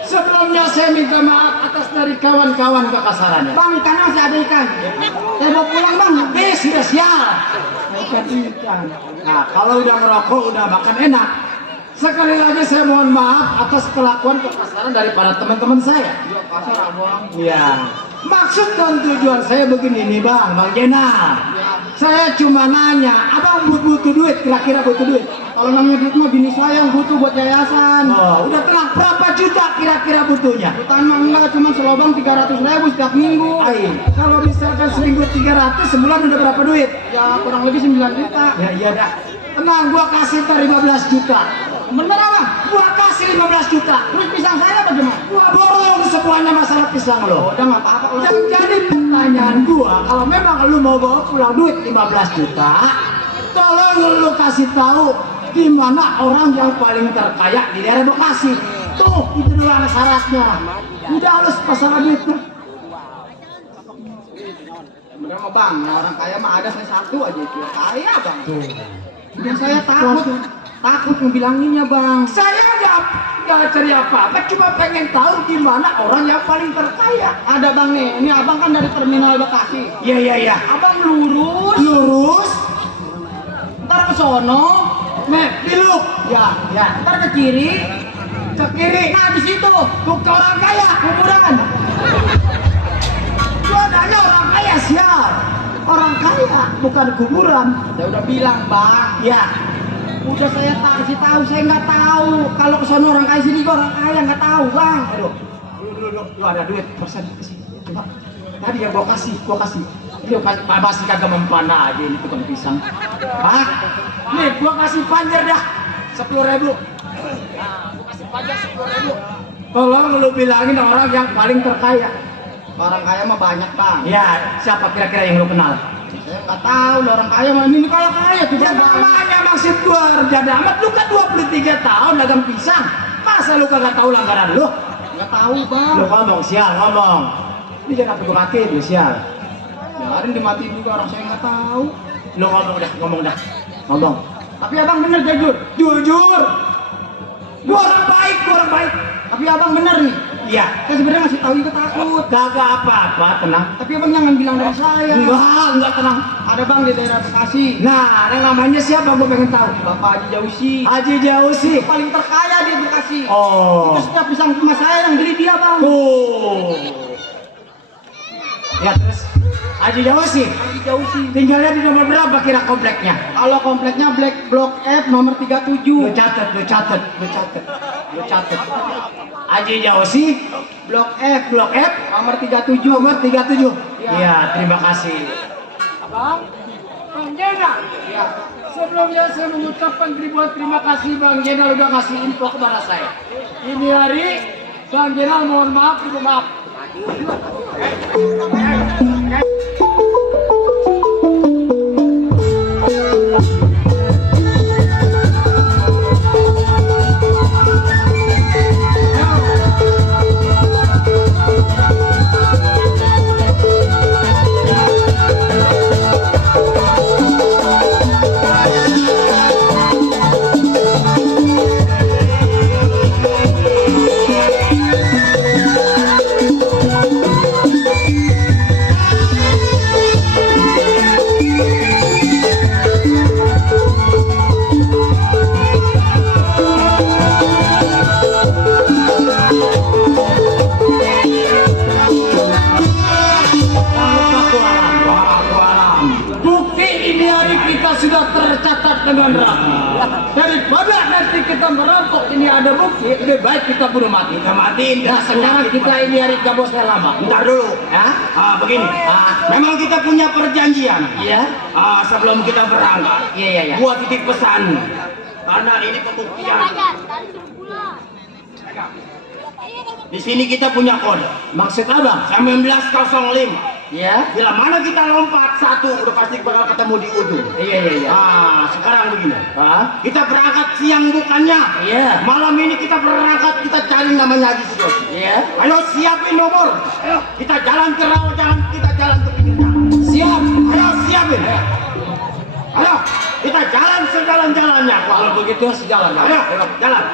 Sebelumnya saya minta maaf atas dari kawan-kawan kekasarannya. Bang, ikan masih ada ikan. Saya mau pulang bang. Sudah sial. Ikan. Nah, kalau udah ngerokok, udah makan enak. Sekali lagi saya mohon maaf atas kelakuan kekasaran daripada teman-teman saya. Pasar abang. Iya. Maksud dan tujuan saya begini nih bang Jenal. Saya cuma nanya, abang butuh duit, kira-kira butuh duit. Kalau namanya duit mah bini saya yang butuh buat yayasan. Oh, udah tenang. Berapa juta kira-kira butuhnya? Hutan mah enggak, cuma selobang 300.000 setiap minggu. Ay, kalau misalkan seminggu 300, sebulan udah berapa duit? Ya kurang lebih 9 juta. Ya iya dah. Tenang, gua kasih ntar 15 juta. Bener apa? Gua kasih 15 juta. Terus pisang saya bagaimana? Gua borong semuanya masalah pisang lo. Udah nggak apa-apa. Udah. Yang jadi pertanyaan gua, kalau memang lu mau bawa pulang duit 15 juta, tolong lu kasih tahu di mana orang yang paling terkaya di daerah Bekasi. Tuh, itu doang syaratnya. Udah halus masalah duit. Bener mah bang, ya orang kaya mah ada saya satu aja itu. Kaya bang. Udah saya takut ngebilanginnya bang. Saya nggak cari apa-apa, cuma pengen tahu di mana orang yang paling terkaya. Ada bang nih, ini abang kan dari terminal Bekasi. Iya. Abang lurus, Lurus, ntar ke sono, belok. ya, ntar ke kiri. Ke kiri. Nah di situ Tuh ke orang kaya. kuburan. Gua nanya orang kaya sial. Orang kaya, bukan kuburan. Ya udah bilang bang. Ya, Udah saya kasih tahu, saya nggak tahu. Kalau ke sono orang kaya sini orang kaya nggak tahu bang. aduh. Lu ada duit persen kasih. Coba. Tadi yang gua kasih. Lu kan masih kagak mempan aja ini tukang pisang. Pak, nih gua kasih panjer dah 10.000. Pajak 10.000. Tolong lu bilangin orang yang paling terkaya. Orang kaya mah banyak bang. Ya, siapa kira-kira yang lu kenal? Saya nggak tahu loh orang kaya mah ini kalau kaya tuh Ya bang. namanya maksud gua Rejada Ahmad, lu kan 23 tahun dagang pisang. Masa lu kagak tahu langgaran lu? Nggak tahu bang. Lu ngomong sial, ngomong. Ini jangan sampai gua matiin lu sial. Biarin dimatiin juga orang saya nggak tahu. Lu ngomong dah. Ngomong. Tapi abang bener jujur. Jujur. Gua orang baik. Tapi abang bener nih. Iya. Saya sebenarnya ngasih tahu juga takut. Kagak apa-apa, tenang. Tapi abang jangan bilang dari saya. Enggak tenang. Ada bang di daerah Bekasi. Nah, yang namanya siapa gua pengen tahu. Bapak Haji Jausi. Haji Jausi. Paling terkaya di Bekasi. Oh. Itu setiap pisang emas saya yang beli dia bang. Tuh. Ya terus Haji Jausi. Haji Jausi. Tinggalnya di nomor berapa kira kompleknya? Kalau kompleknya Blok F nomor 37. Lu catat. Haji Jausi, Blok F Blok F, nomor 37. nomor 37. Iya. Iya, terima kasih. Bang Jenal. Ya. Sebelumnya saya mengucapkan ribuan terima kasih Bang Jenal udah ngasih info kepada saya. Ini hari Bang Jenal mohon maaf, ibu maaf. Bukti ini hari kita sudah tercatat dengan rapi. Daripada nanti kita merampok ini ada bukti, lebih baik kita bunuh mati. Kita matiin. Nah, sekarang kita ini hari kabosnya lama. Bentar dulu, ya. Begini. Memang kita punya perjanjian. Iya. Sebelum kita berangkat. Iya. Gua titip pesan. Karena ini pembuktian. Di sini kita punya kode. Maksud abang? 1905. Ya. Bila mana kita lompat satu, udah pasti bakal ketemu di ujung. Iya. Sekarang begini. Kita berangkat siang bukannya. Iya. Malam ini kita berangkat, kita cari namanya Haji Sios. Iya. Ayo siapin nomor. Ayo kita jalan ke rawa, kita jalan ke pinggir jalan. Siap. Ayo siapin. Ayo kita jalan sejalan-jalannya. Kalau begitu sejalan. Ayo jalan.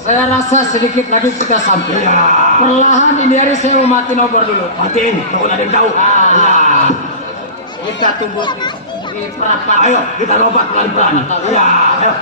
Saya rasa sedikit lagi kita sampai. Perlahan ini hari saya mau matiin obor dulu. Matiin, takut ada yang tahu. Kita tunggu di perapat. Ayo, kita lompat pelan-pelan. Ya, ayo.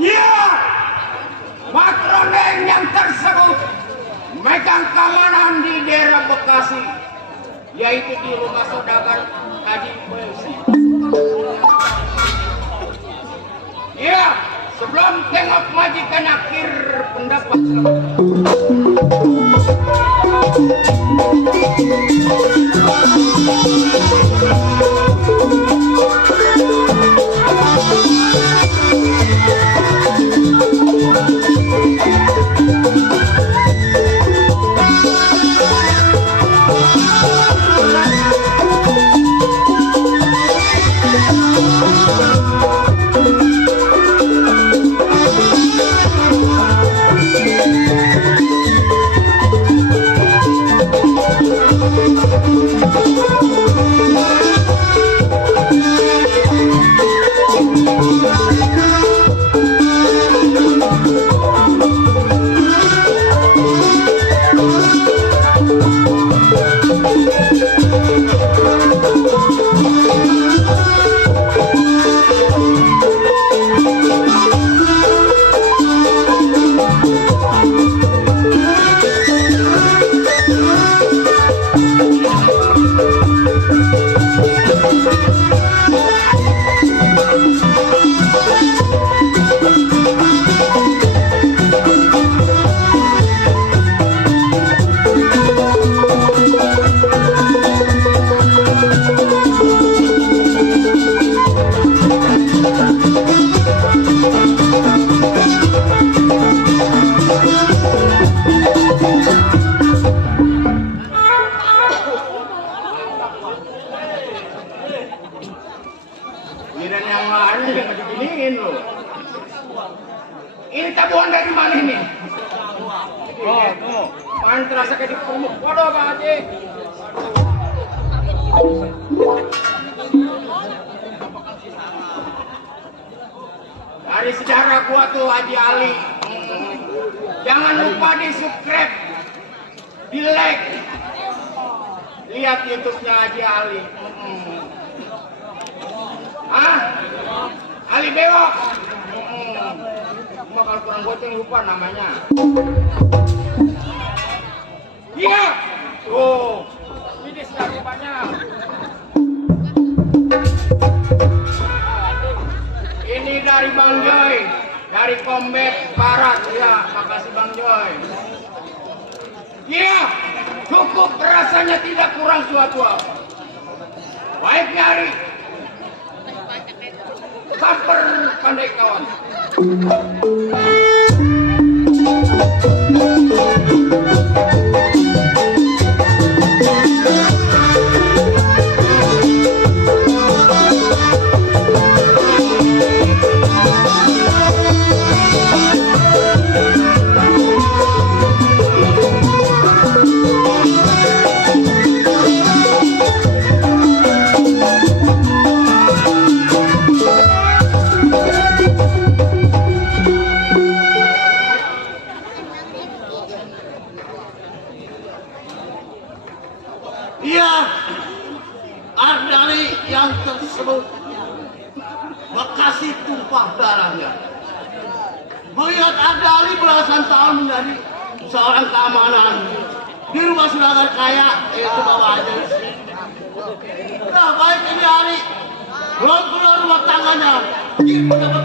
Ya, Makroneng yang tersebut megang keamanan di daerah Bekasi, yaitu di rumah saudagar Haji Besi. Ya, sebelum tengok majikan akhir pendapat. Giliran yang lain jangan diginiin lo. Ini tabuhan dari mana ini? Oh, pan terasa kayak di pemuk. Waduh, Bang Haji. Dari sejarah gua tuh Haji Ali. Jangan lupa di subscribe, di like. Lihat YouTube-nya Haji Ali. Ali Bewok. Cuma kalau kurang goceng lupa namanya. Iya. Tuh. Ini sudah rupanya. Ini dari Bang Joy, dari Combat Barat. Ya, makasih Bang Joy. Iya. Cukup, rasanya tidak kurang suatu. Baik nyari. Samper pandai kawan. Iya, Ardali yang tersebut Bekasi tumpah darahnya. Melihat Ardali belasan tahun menjadi seorang keamanan di rumah saudagar kaya, itu bawa aja. Udah baik ini hari, belum keluar rumah tangganya, dia mendapat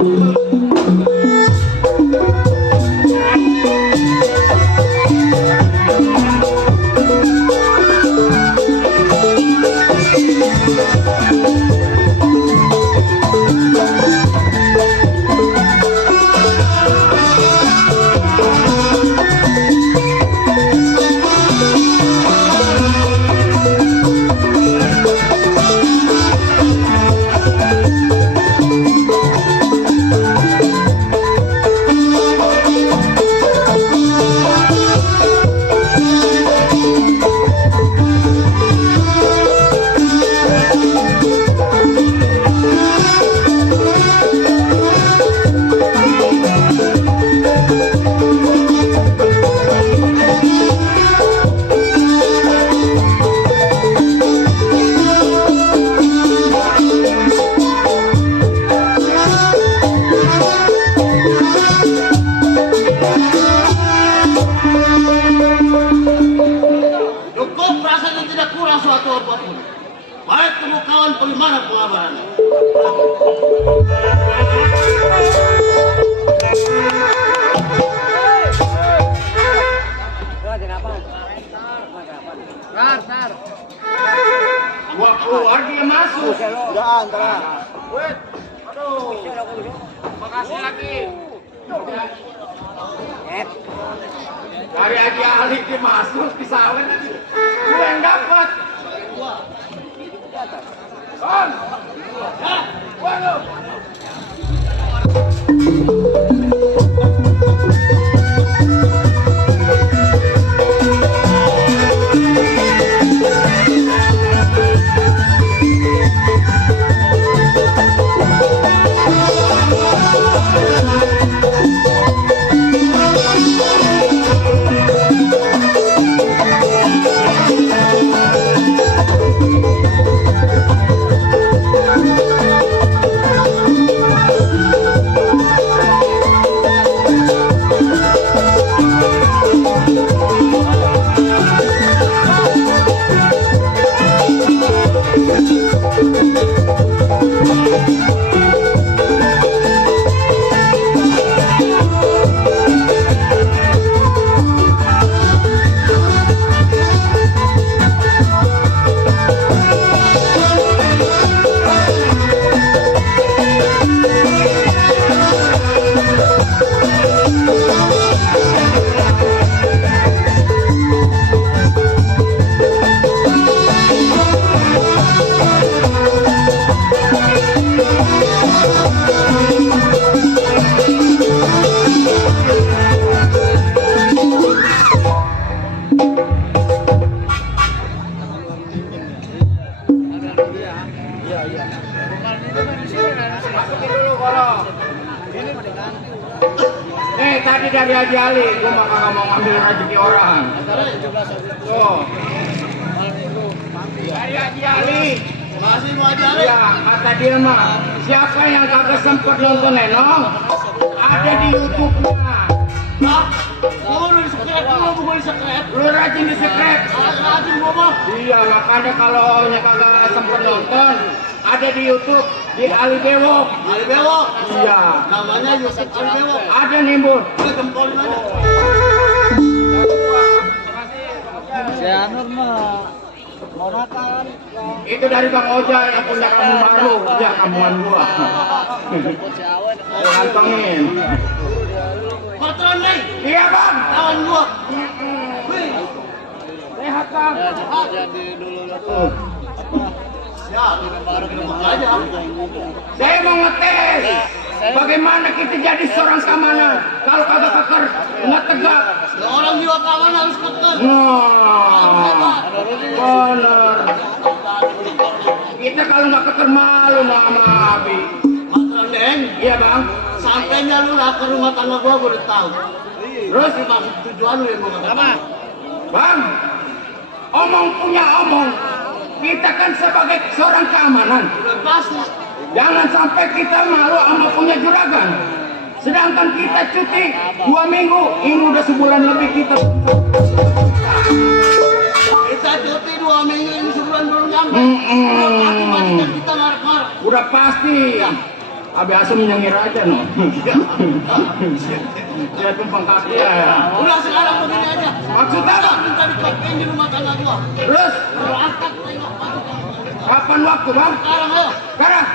baik temu kawan bagaimana pengabarannya? Gua keluar dia masuk. Wait, aduh, makasih lagi. Dari Haji Ali dia masuk di sawit. Gua yang dapat. Kon. Ya, waduh. Tadi dari Haji Ali, gua mah kagak mau ngambil rezeki orang. Tuh. Dari Haji Ali. Masih mau Haji Ali? Ya, kata dia mah, siapa yang kagak sempet nonton Lenong, ada di YouTube-nya. Nah, gua udah di-subscribe dulu, gua di-subscribe. Lu rajin di subscribe. Rajin gua mah. Iya, makanya kalau kagak sempet nonton, ada di YouTube di Ali Bewok. Ali Bewok. Iya. Namanya Yusuf Ali Bewok. Ada nih, Bu. Gua jempolin aja. Itu dari Bang Oja yang punya kampung baru, ya kampungan gua. Gantengin. Patron nih, Iya bang. kawan gua. Wih, Sehat bang. siap. Aja. Saya mau ngetes. Bagaimana kita jadi seorang keamanan kalau kagak keker, nggak tegak. Orang jiwa kawan harus kekeh. Nah, bener. Kita kalau nggak keker malu sama Abi. Patron Deng, Iya bang. sampainya lu lah ke rumah tangga gua udah tahu. Terus maksud tujuan lu yang gua kata. Bang, omong punya omong. Kita kan sebagai seorang keamanan. Udah pasti. Jangan sampai kita malu sama punya juragan. Sedangkan kita cuti 2 minggu, ini udah sebulan lebih kita. Kita cuti 2 minggu ini sebulan belum nyampe. Udah pasti majikan kita ngarep-ngarep. Udah pasti. Abi Asem nyengir aja no. Dia tumpang kaki ya. Udah sekarang begini aja. Maksudnya apa? Minta dikopiin di rumah tangga gua. Terus Berangkat tengok pagi. kapan waktu bang? Sekarang ayo. Sekarang.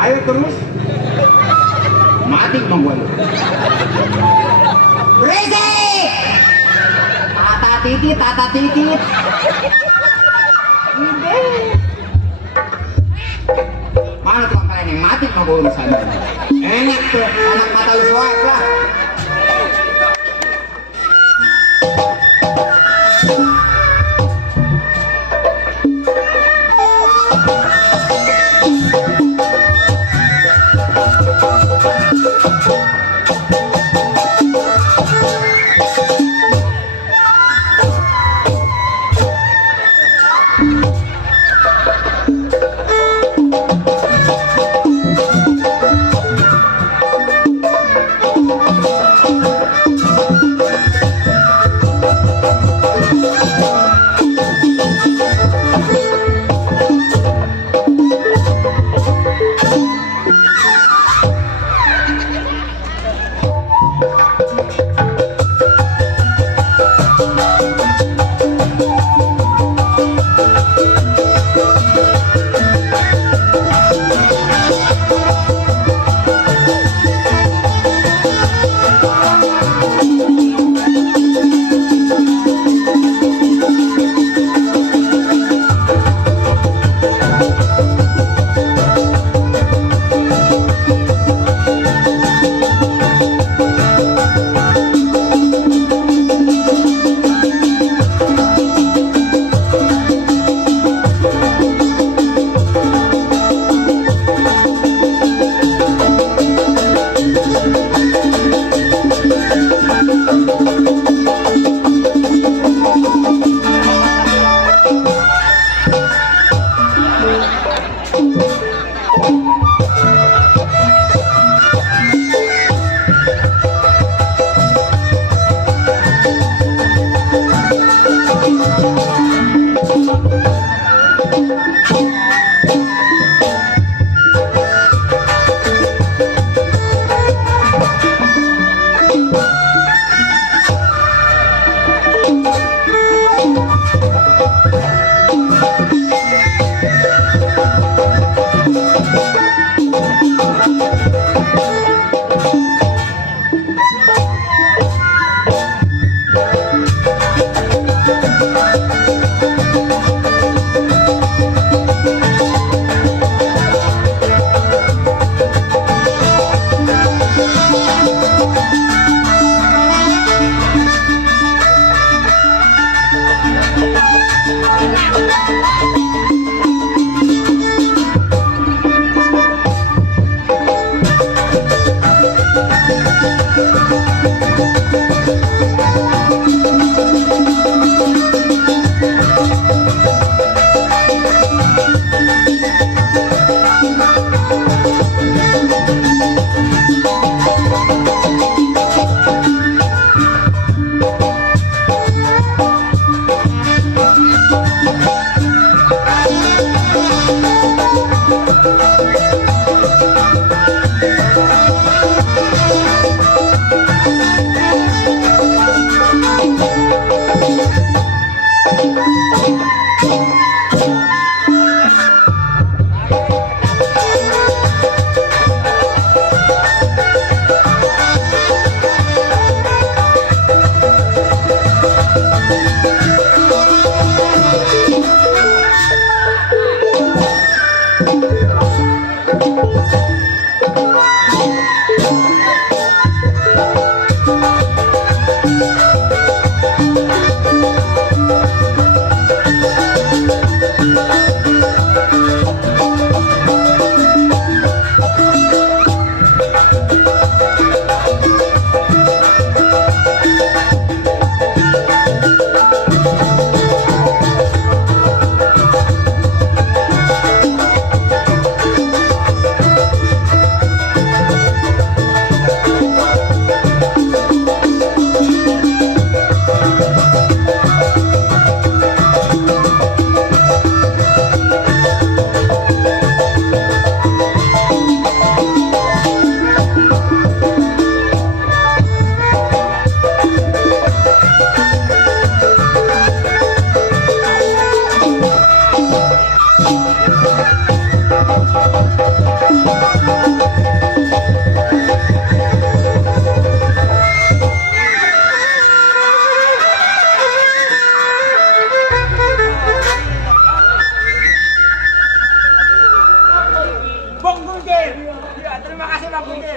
Ayo terus. Mati emang gua. Berisik! Tata titit, tata titit. Mana tukang kalian yang mati emang gua urusan. Enak tuh, anak mata lu swipe lah. Ya, terima kasih Bang Kuntir.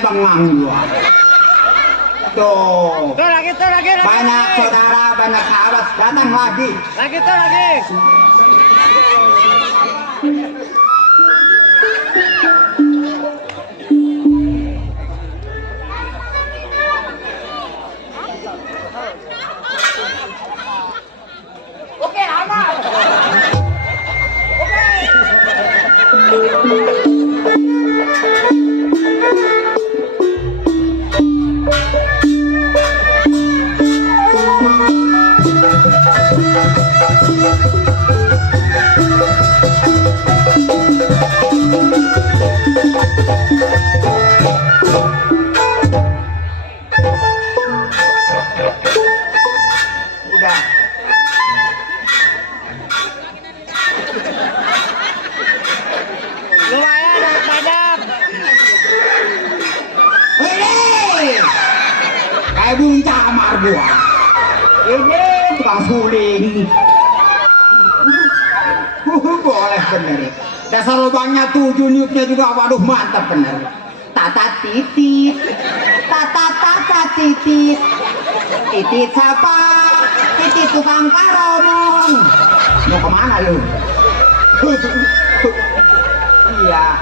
Bengang gua. Tuh. Lagi. Banyak saudara, banyak sahabat datang lagi. Lagi. Oke, aman. Bung camar gua. Ini tukang suling. Boleh bener. Dasar lubangnya 7, niupnya juga waduh mantap bener. Tata titit. Tata titit. Titit siapa? Titit tukang karomong. Mau kemana lu? Iya.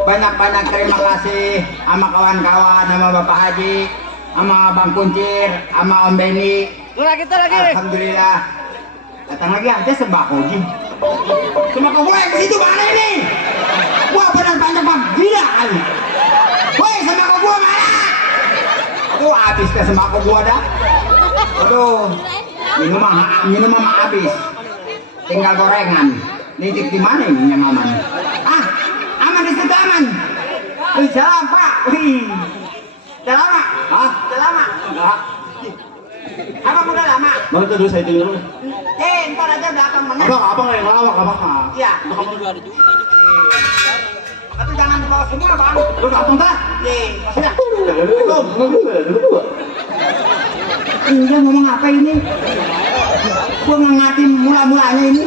Banyak-banyak terima kasih sama kawan-kawan, sama Bapak Haji, sama Bang Kuncir, sama Om Beni. Lagi. Alhamdulillah. Datang lagi aja sembako Ji. Sembako gue yang kesitu mana ini? Gua benar banyak bang, gila kali. Woi sembako gue mana? Aduh habis ke sembako gue dah. Aduh minum mah habis. Tinggal gorengan. Nitip di mana ini yang aman? Ah, aman di situ aman. Wih, salam Pak. Wih. Udah lama? Hah? Udah lama? Enggak. Abang udah lama? Bang itu dulu saya tinggal dulu. Ntar aja belakang banget. Abang yang ngelawak, abang. Iya. Kamu juga ada juga. Tapi jangan dibawa semua bang. Lu kampung tak? Sudah. Iya ngomong apa ini? Gua nggak ngerti mula-mulanya ini.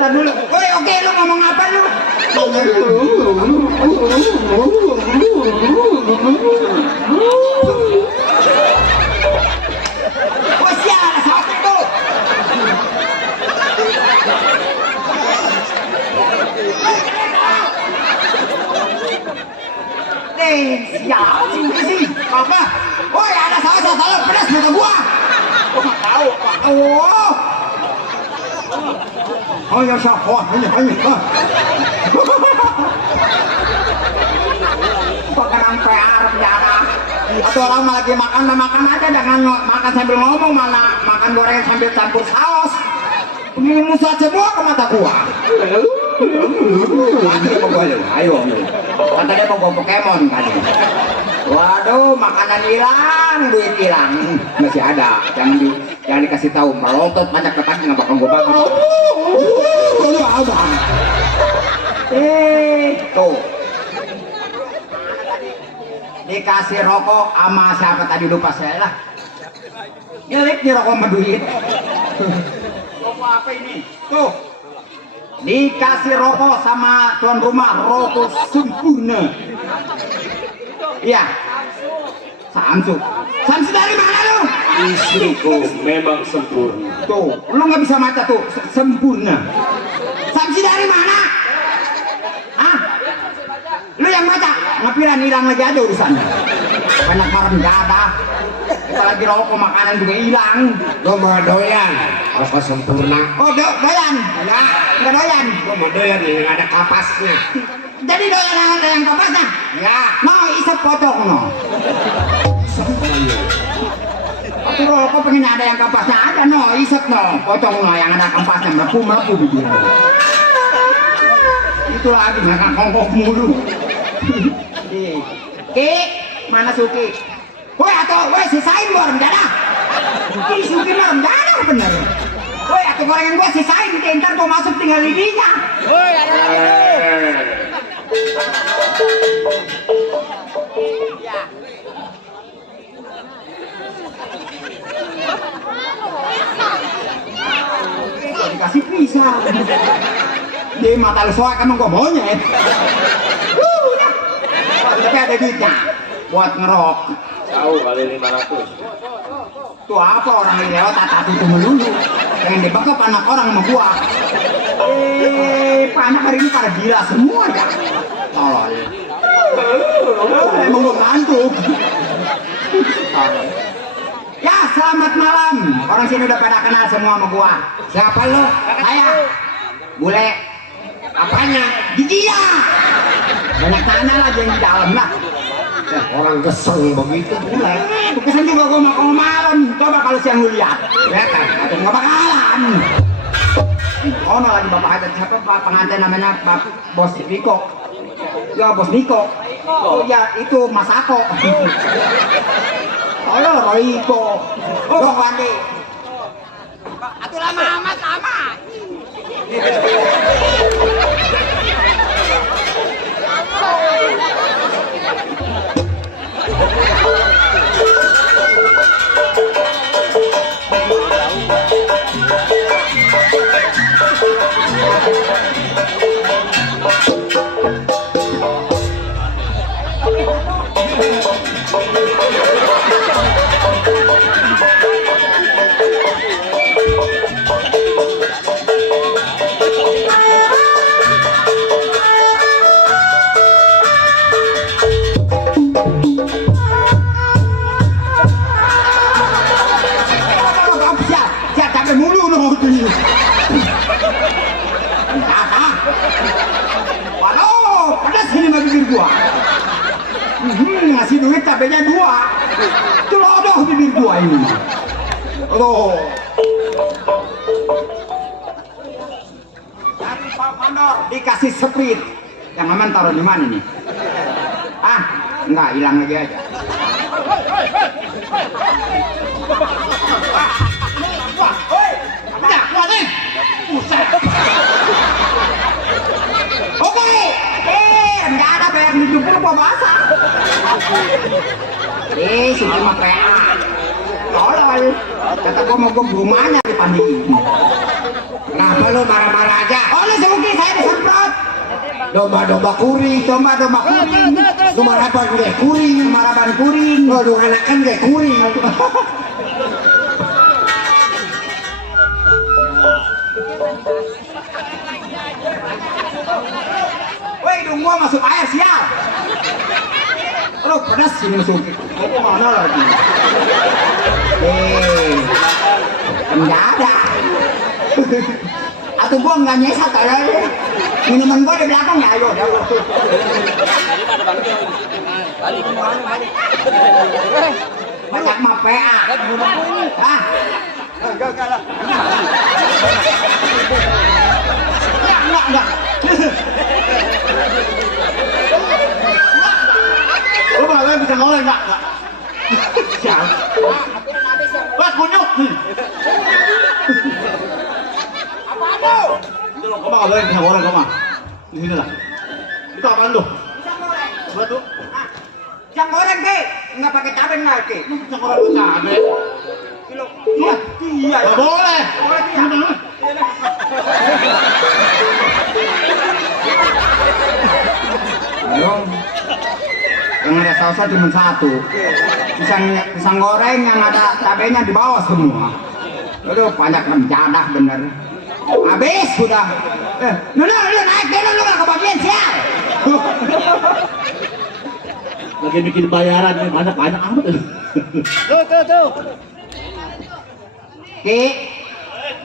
Ntar dulu. Woi oke lu ngomong apa lu? Oh siapa saat itu? siapa sih? Apa? Woi, ada salah pedas mata gua. Gua nggak tahu. Oh ya siapa? Hanya. Pekanan PR penjara. Atau orang lagi makan aja, jangan makan sambil ngomong, mana makan goreng sambil campur saus. Musat semua ke mata gua. Ayo. Kata dia mau Pokemon tadi. Waduh, makanan hilang, duit hilang. Masih ada, jangan dikasih tahu. Melotot banyak ketang nggak bakal gua bangun. Tuh. Dikasih rokok sama siapa tadi lupa saya lah. Ngelik di rokok sama duit. Rokok apa ini? Tuh. Dikasih rokok sama tuan rumah, rokok sempurna. Iya. Samsu dari mana lu? Istriku memang sempurna. Tuh, lu nggak bisa mata tuh, sempurna. Samsi dari mana? Hah? Lu yang baca? Ngapiran hilang lagi aja urusannya. Banyak marem gak ada. Apalagi rokok makanan juga hilang. Gua mau doyan rokok sempurna. Oh, doyan? Ya, nggak doyan. Gua mau doyan yang ada kapasnya. Jadi doyan yang ada yang kapasnya? Ya. No, isep pocong no. Aku rokok pengen ada yang kapasnya ada no, isep no, pocong no yang ada kapasnya melepuh bibir. Itu lagi makan kongkong mulu. Ki, mana Suki? Woi atau woi sisain gua orang jadah. Ki Suki mah orang jadah bener. Woi atau gorengan gua sisain, ntar gua masuk tinggal lidinya. Woi, ada lagi tuh. Dikasih pisang. Di mata lu soal kamu gua monyet. Tapi ada duitnya buat ngerok. Tahu kali 500. Tuh apa orang yang lewat tata itu melulu. Pengen dibekap anak orang sama gua. Anak hari ini pada gila semua ya. Tolol. Emang gua ngantuk. Ya, selamat malam. Orang sini udah pada kenal semua sama gua. Siapa lo? Saya. Bule. Apanya? Giginya. Banyak tanah lagi yang di dalam lah. Orang geseng begitu bule. Kesan juga gua mau malam. Coba kalau siang lu lihat. Lihat kan? Atau nggak bakalan. Oh, no, lagi bapak ada siapa? Pengantin namanya Bos Niko. Ya, Bos Niko. Oh ya, itu Mas Ako. Oh, Royko. Oh, Bang Wandi. Atuh lama amat lama. Waduh, pedas ini mah bibir gua. Ngasih duit cabenya 2. Celodoh bibir gua ini. Aduh. Dari Pak Mandor dikasih speed. Yang aman taruh di mana nih? Ah, enggak, hilang lagi aja. Oke, enggak ada bayar di jemput gua basah. Sini mah PA. Tolol. Kata gua mau gua rumahnya dipandiin. Kenapa lu marah-marah aja? Oh, lu Suki, saya disemprot. Domba-domba kuring. Domba-domba kuring. Lu maraban gak kuring. Maraban kuring. Waduh, anak kan gak kuring. Woi, hidung gua masuk air sial. Aduh, pedas sini suki. Kok mana lagi? Enggak ada. Atau gua nggak nyesat aja. Minuman gua di belakang ya, ayo. Banyak mah PA. Hah? Enggak. Lu malah bisa ngoleh enggak? Siap. Wah, kunyuk. Apa tuh? Itu lo koma boleh bisa ngoleh koma. Di sini lah. Itu apaan tuh? Apa tuh? Pisang goreng, Ki. Enggak pakai cabai enggak, Ki? Bisa ngoleh lu cabe. Kilo. Iya. Enggak boleh. Boleh tidak? Belum. Yang ada sausnya cuma satu. Pisang goreng yang ada cabenya di bawah semua. Aduh, banyak menjadah bener. Habis sudah. Lu naik deh, lu nggak kebagian sial. Lagi bikin bayaran nih, banyak amat. Tuh. Ki.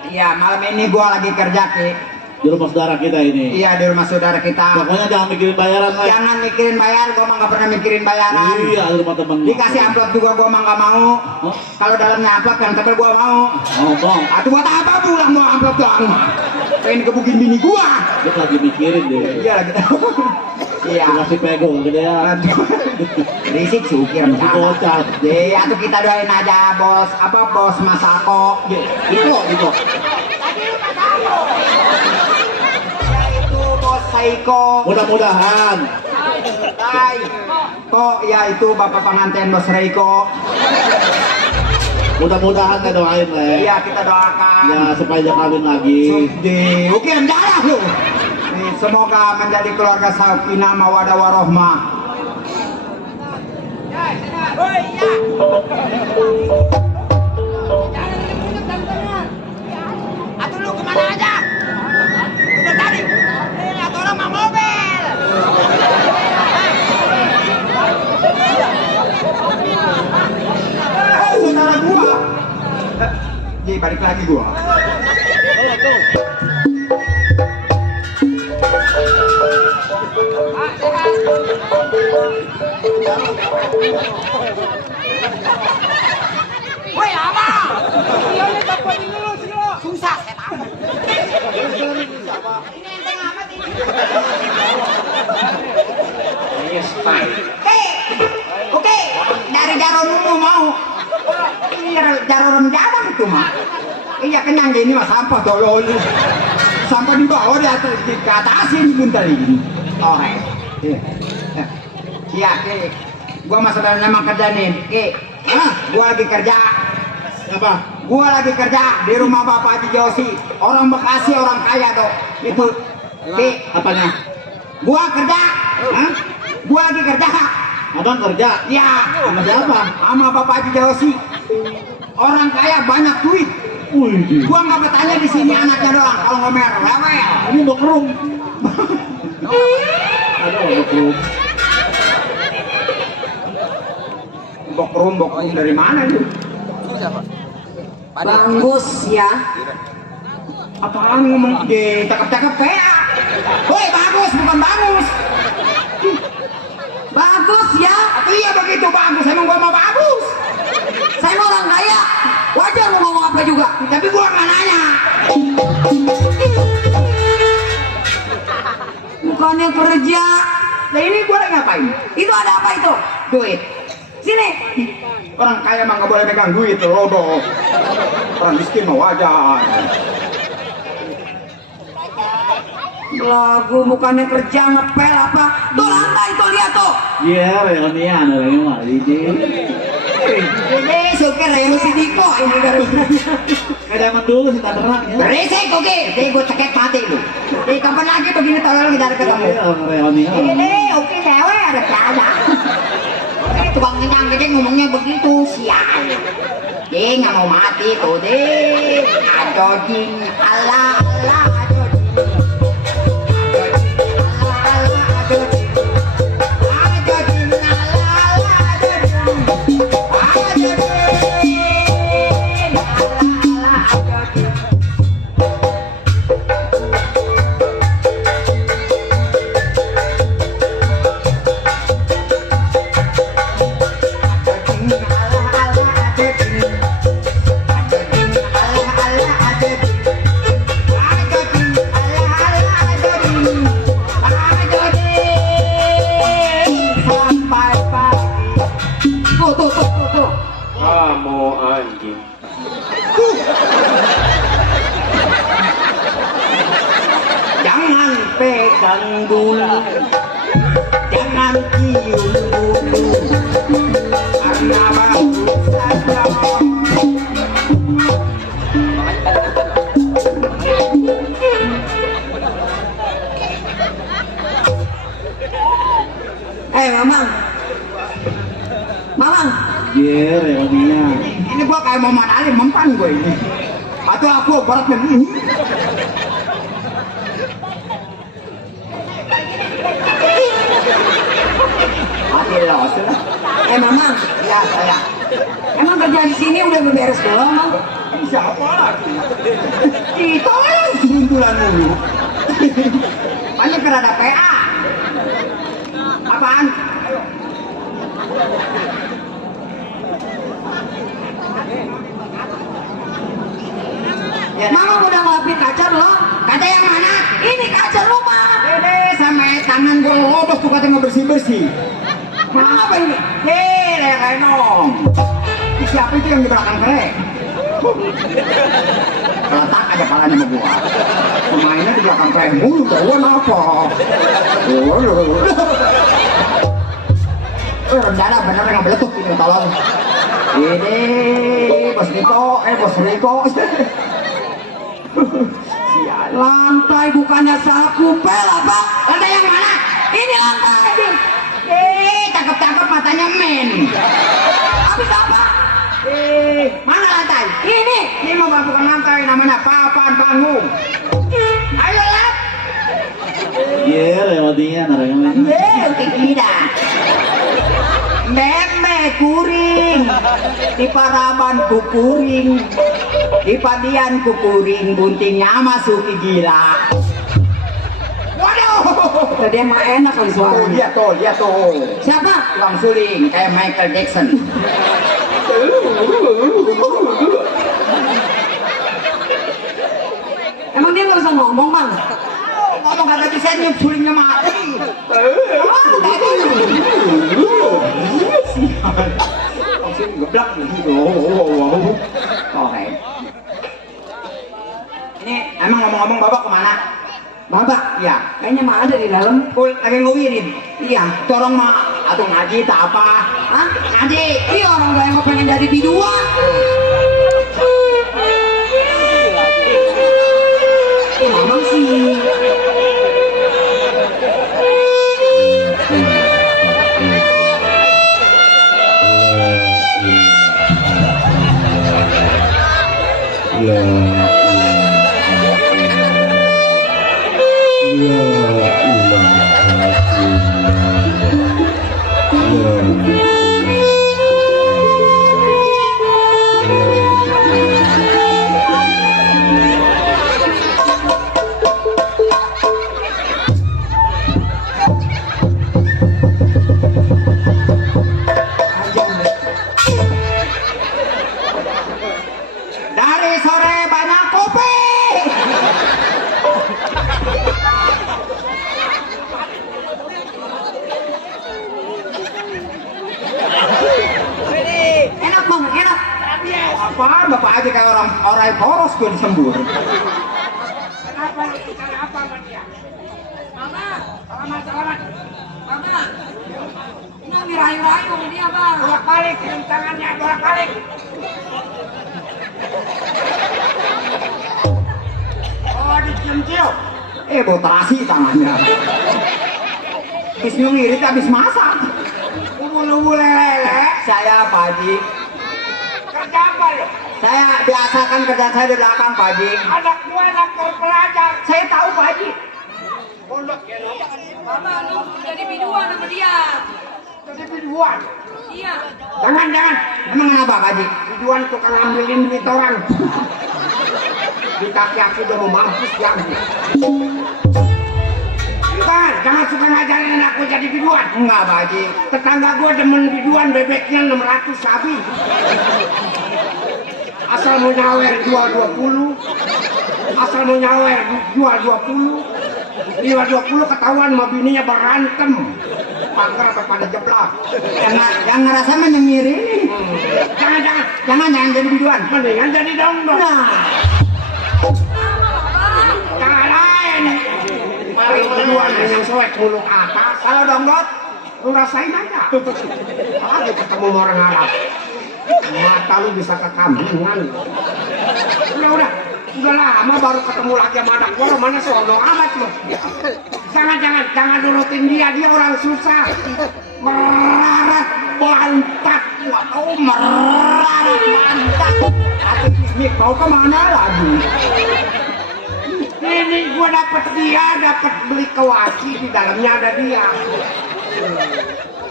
Iya, malam ini gua lagi kerja, Ki. Di rumah saudara kita ini. Iya, di rumah saudara kita. Pokoknya jangan mikirin bayaran lah. Jangan mikirin bayar, gua mah nggak pernah mikirin bayaran. Iya, di rumah temen. Dikasih amplop juga gua mah nggak mau. Hah? Kalau dalamnya amplop yang tebel gua mau. Oh, bang. Atuh buat apa pulang mau amplop doang mah? Pengen kebukin bini gua. Dia lagi mikirin deh. Iya lagi. Iya. Kasih pegong gede ya. Risik sukir Bocah. Jadi atuh kita doain aja bos bos Masako. Itu. Itu bos Saiko. Mudah-mudahan. Hai. Kok ya itu bapak pengantin bos Reiko. Mudah-mudahan kita doain lah. Iya kita doakan. Ya supaya dia kawin lagi. Ukiran darah lu. Nih, semoga menjadi keluarga sakinah mawaddah warohmah. Atuh lu kemana aja? Udah tadi. Atau orang mau mobil. Saudara gua. Jadi balik lagi gua. Woi, apa? Susah, saya tahu. Ini enteng amat ini. Oke, dari Jaronmu mau. Iya, Jaron jadang itu mah. Iya kenyang gini mah sampah tolol. Sampah di bawah di atas di atasin bentar ini. Oke. Iya, Ki. Gua mah sebenarnya emang kerja nih. Ki. Gua lagi kerja. Apa? Gua lagi kerja di rumah Bapak Haji Josi. Orang Bekasi, orang kaya tuh. Itu. Ki. Apanya? Gua kerja. Gua lagi kerja. Abang kerja? Ya. Sama siapa? Sama Bapak Haji Josi. Orang kaya banyak duit. Wih, Gua nggak bertanya di sini anaknya doang. Kalau ngomer, rewel. ini bokrung. Aduh, bokrung. Bokrum dari mana lu? Bagus ya. Apaan ngomong di cakep-cakep PA? Woi bagus bukan bagus. Bagus ya. Atau iya begitu bagus. Emang gua mau bagus. Saya mau orang kaya. Wajar mau ngomong apa juga. Tapi gua nggak nanya. Bukannya kerja. Nah ini gua lagi ngapain? Itu ada apa itu? Duit. Sini. Orang kaya mah nggak boleh pegang duit, rodo. Orang miskin mah wajar. Lagu bukannya kerja ngepel apa? Tuh lantai tuh lihat tuh. Iya, reunian orangnya mah ini. Ini supir yang Si Diko ini dari Kayak zaman dulu sih tak terang ya. berisik oke. Jadi gua cekek mati lu. Di kapan lagi begini tolong kita ketemu. Iya, reunian. Ini oke lewe ada aja. Tukang kenyang gede ngomongnya begitu sial. Dia nggak mau mati tuh deh. Adodin Allah Allah adodin. dulu, jangan cium dulu, karena baru saja. Mamang, Mamang. Yer, ya Ini gua kayak mau manalin mempan gue ini. Atau aku barat ini. Mamang, ya saya. Emang kerja di sini udah beberes belum, Mang? Siapa lagi? Itu yang buntulan mulu. Banyak kerada PA. Apaan? Ya. Mama udah ngelapin kaca belum? Kaca yang mana? Ini kaca rumah. Ini sampai tangan gue lobos tuh katanya bersih-bersih. Mama apa ini? Renong. Siapa itu yang di belakang kerek? Letak aja palanya sama gua. Pemainnya di belakang kerek mulu, gua apa? Rencana bener yang beletuk ini, tolong. Ini Bos Riko. Lantai bukannya saku pel apa? Lantai yang mana? Ini lantai. Cakep-cakep matanya men. Habis apa? Mana lantai? Ini mau bukan lantai, namanya papan panggung. Ayo lihat. Yer, lewatinya narangnya. Tidak. Meme kuring, di Paraban kukuring, di Padian kukuring, buntingnya masuki gila. Waduh, tadi emang enak kali suaranya. Lihat tuh. Siapa? Tukang suling, kayak Michael Jackson. Emang dia nggak bisa ngomong, Bang? Ngomong kagak bisa, nyup sulingnya mati. Geblak gitu. Oke. Ini emang ngomong-ngomong Babak kemana? Babak? Ya, kayaknya mah ada di dalam. Lagi ngewirin. Iya, dorong mah atau ngaji tak apa? Hah? Ngaji? Iya, orang gue yang pengen jadi biduan. Emang sih. Dari sore banyak kopi. Enak Bang, enak. Apaan Bapak aja kayak orang poros gue disembur. Kenapa sama dia? Mama, selamat. Mama, ini dirayu-rayu sama dia, Bang. Bolak-balik, kirim tangannya, bolak-balik. Oh, dicium-cium. Bau terasi tangannya. Habis ngirit, habis masak. Ubu-ubu lele. Saya Pak Haji. Kerja apa lo? Saya biasakan kerjaan saya di belakang Pak Haji. Anak gua anak terpelajar. Saya tahu Pak Haji. Pondok ya lo. Mama, lu jadi biduan sama dia. Jadi biduan. Iya. Jangan. Emang kenapa Pak Haji? Biduan tukang ngambilin duit orang. Di kaki aku udah mau mampus yang. Bang, jangan suka ngajarin aku jadi biduan. Enggak Pak Haji. Tetangga gua demen biduan, bebeknya 600 sapi. Asal mau nyawer jual 20. Asal mau nyawer jual 20. 520 ketahuan sama bininya berantem. Pagar apa pada jeblak. Jangan ngerasa menyengiri. Jangan jadi biduan. Mendingan jadi dongdong. Nah. Jangan lain. Kali kedua yang soek mulu ke atas. Kalau donggot, Lu rasain aja. Lagi ketemu orang Arab. Mata lu bisa kekambingan. Udah lama baru ketemu lagi sama anak gua. Mana sono amat lu. Jangan nurutin dia orang susah. Merarat bantat. oh merarat mantap. Atuh Mik mau kemana lagi? Ini gua dapet beli kewaci, di dalamnya ada dia.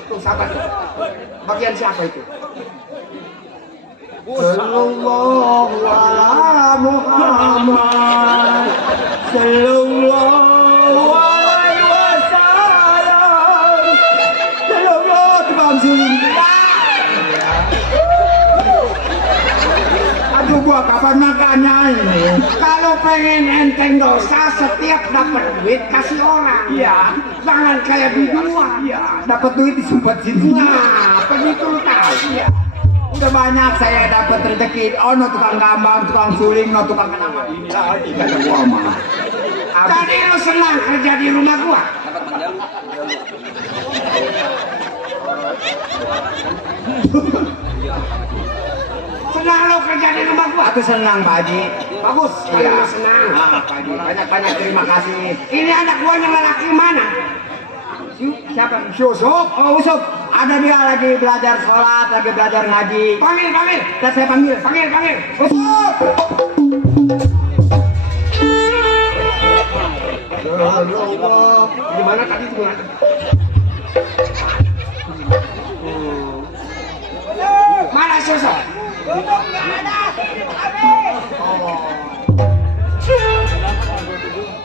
Tuh sahabat tuh. Bagian siapa itu? Sallallahu ala Muhammad Sallallahu alaihi wasallam Sallallahu tukang suling. Aduh gua kapan makannya ini? Kalau pengen enteng dosa, setiap dapat duit kasih orang. Iya. Jangan kayak biduan. Iya, dapat duit disumpat sini. Nah, begitu lu tahu. Iya. Udah banyak saya dapat rezeki. Oh, no tukang gambang, tukang suling, no tukang kenapa. Ini lagi kata gua mah. Jadi lu senang kerja di rumah gua? Senang lo kerja di rumah gua? Aku senang Pak Haji. Bagus, kalau Iya. lu senang. Pak Haji, banyak-banyak terima kasih. Ini anak gua yang lelaki mana? Siapa? Yusuf. Oh, Yusuf. Ada dia lagi belajar sholat, lagi belajar ngaji. Panggil. Dan saya panggil. Panggil. Yusuf. Di mana tadi tuh? Mana Yusuf?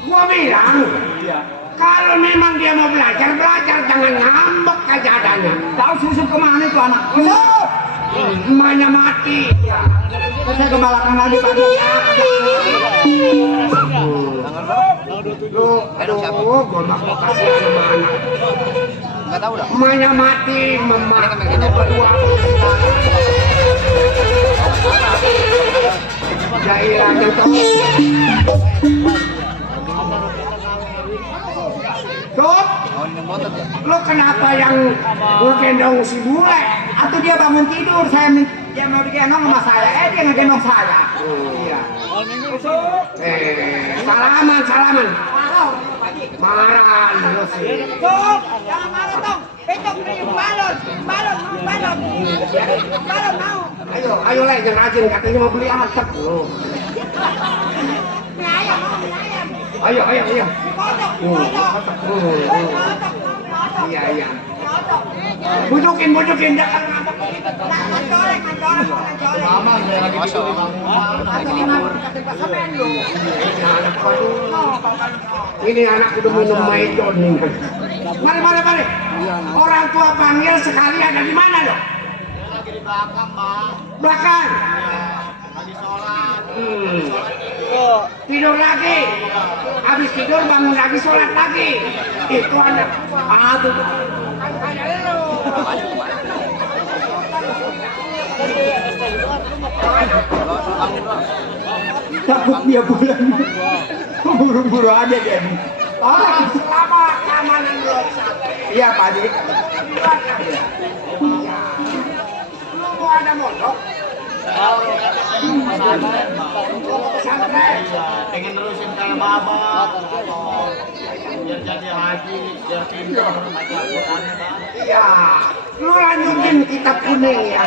Gua bilang, kalau memang dia mau belajar, jangan ngambek aja adanya. Tahu Yusuf kemana itu anak? Yusuf. Emaknya mati. Terus saya ke belakang lagi Pak Haji. Gua mau kasih sama anak. Nggak tahu dah. Emaknya mati, berdua. Jairan yang Tuh, lu kenapa yang gendong si bule? Atau dia bangun tidur, dia mau digendong sama saya, dia ngegendong saya. Iya. Salaman. Marah lu sih. Jangan marah dong. Besok beli balon mau. Ayo lah yang rajin katanya mau beli atap. Mie ayam. Ayo. Kodok. Iya. Bujukin jangan ngambek. Jangan colek. Ini anak udah minum maidon nih. Mari. Orang tua panggil sekali ada di mana lo? Lagi di belakang, Pak. Belakang. Lagi sholat. Tidur lagi. Habis tidur bangun lagi sholat lagi. Itu anak. Aduh. Takut dia pulang. Buru-buru aja dia. Selama keamanan lo. Iya Pak Haji. Lu mau ada mondok? Pesantren. Pengen nerusin kayak Bapak. Biar jadi haji, biar pintar baca Al-Quran, Pak. Iya. Lu lanjutin kitab kuning ya.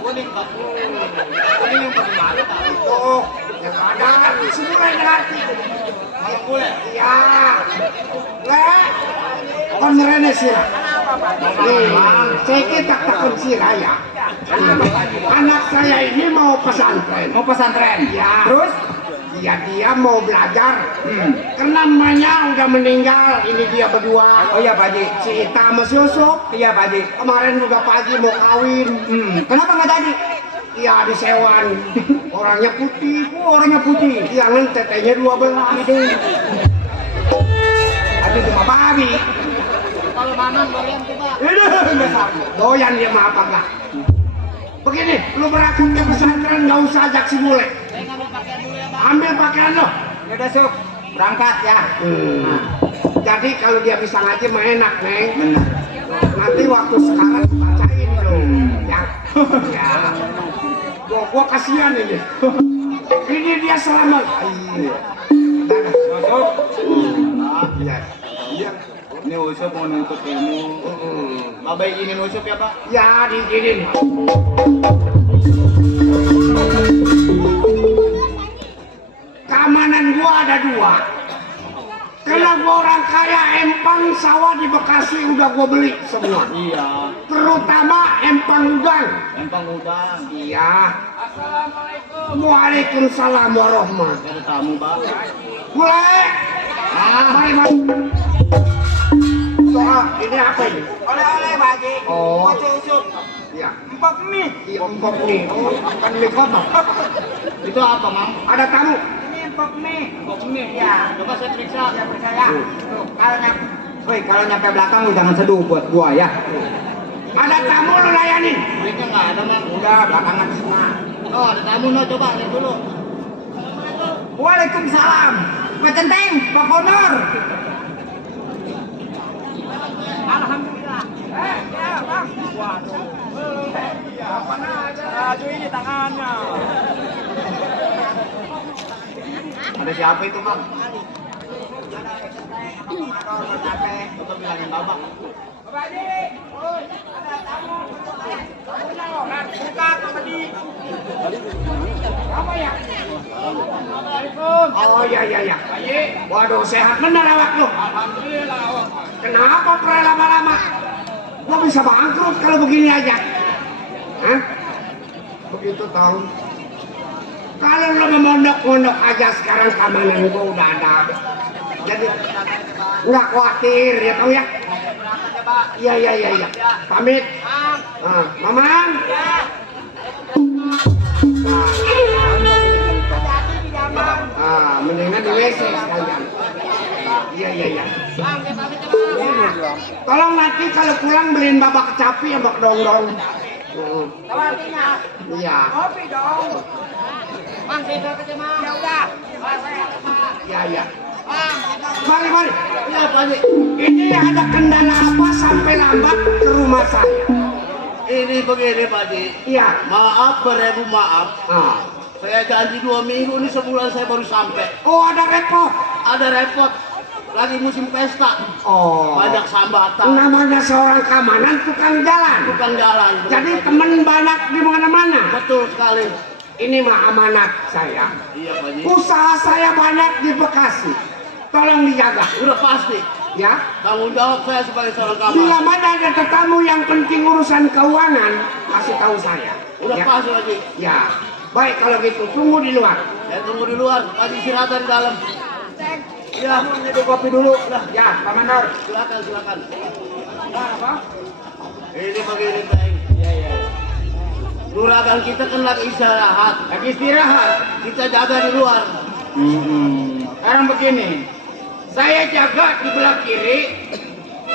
Kuning, Pak. Kuning yang paling mana, Pak? Tuh, yang ada kan semua yang ngerti. Kalau gue, Iya. Konrene sih. Nih, saya kita takut sih raya. Anak saya ini mau pesantren. Mau pesantren. Ya. Terus? Ya dia mau belajar. Karena emaknya udah meninggal. Ini dia berdua. Oh iya Pak Haji. Si Ita sama si Yusuf. Iya Pak Haji. Kemarin juga pagi mau kawin. Kenapa nggak tadi? Iya disewan. Orangnya putih. Oh, orangnya putih. Jangan tetenya 12. Aduh cuma babi. kalau Mamang doyan tuh, Pak. Nggak sanggup. Doyan dia mah apa enggak? Begini, lu berangkat ke pesantren nggak usah ajak si bule. Saya ngambil pakaian dulu ya, Pak. Ambil pakaian lo. Ya udah Sob, berangkat ya. Jadi kalau dia bisa ngaji mah enak, Neng. Benar. Nanti waktu sekarang bacain dong. Ya. Ya. Gua kasihan ini. Ini dia selamat. Iya. Masuk. Iya. Iya. Ini Usop mau nuntut ilmu. Bapak izinin Usop ya, Pak? Ya, diizinin. Keamanan gua ada 2. Karena gua orang kaya, empang sawah di Bekasi udah gua beli semua. Iya. Terutama empang udang. Empang udang. Iya. Waalaikumsalam warahmatullahi. Ada tamu, Pak. Mulai. Mari. Soal ini apa ini? Oleh-oleh, Pak Haji. Oh. Usop. Iya. Empok mie. Iya, empok nih. Oh, kan mie kotak. Itu apa, Mam? Ada tamu. Ini empok mie. Empok mie. Ya. Coba saya periksa. Ya, periksa ya. Kalau nyampe belakang lu jangan seduh buat gua ya. Ada tamu lu layanin. Duitnya nggak ada, Mang. Udah, belakangan semua. Oh, ada tamu no, coba lihat dulu. Waalaikumsalam. Pak Centeng, Pak Honor. Alhamdulillah. Ya, Bang. Waduh. Apa aja? Aduh, ini tangannya. Ada siapa itu, Bang? Coba bilangin Bapak. Oh iya. Waduh, sehat benar awak lu. Alhamdulillah. Kenapa pernah lama-lama? Gua bisa bangkrut kalau begini aja. Hah? Begitu tahu. Kalau lo memondok-mondok aja sekarang keamanan gua udah ada. Jadi nggak khawatir ya tahu ya. Iya. Pamit. Mamang. Mendingan di WC sekalian. Iya. Tolong nanti kalau pulang beliin babak kecapi ya bak dong. Iya. Kopi dong. Mang, saya ke Cemang. Ya udah. Iya. Mari. Ya, Pak Haji. Ini ada kendala apa sampai lambat ke rumah saya? Ini begini, Pak Haji. Iya. Maaf, beribu maaf. Saya janji 2 minggu, ini sebulan saya baru sampai. Oh, ada repot. Ada repot. Lagi musim pesta. Oh. Banyak sambatan. Namanya seorang keamanan tukang jalan. Tukang jalan. Jadi teman banyak di mana-mana. Betul sekali. Ini mah amanat saya. Iya, Pak Haji. Usaha saya banyak di Bekasi. Tolong dijaga. Udah pasti. Ya. Tanggung jawab saya sebagai seorang Bila kamar. mana ada tetamu yang penting urusan keuangan, kasih tahu saya. Udah Ya. pasti, Pak Haji. Ya. Baik kalau gitu, tunggu di luar. Saya tunggu di luar. Tadi istirahat di dalam. Ya, minum kopi dulu. Ya, Pak Mandor. Silakan. Apa? Ini begini, Bang. Iya. Juragan kita kan lagi istirahat. Lagi istirahat. Kita jaga di luar. Sekarang begini, saya jaga di belah kiri,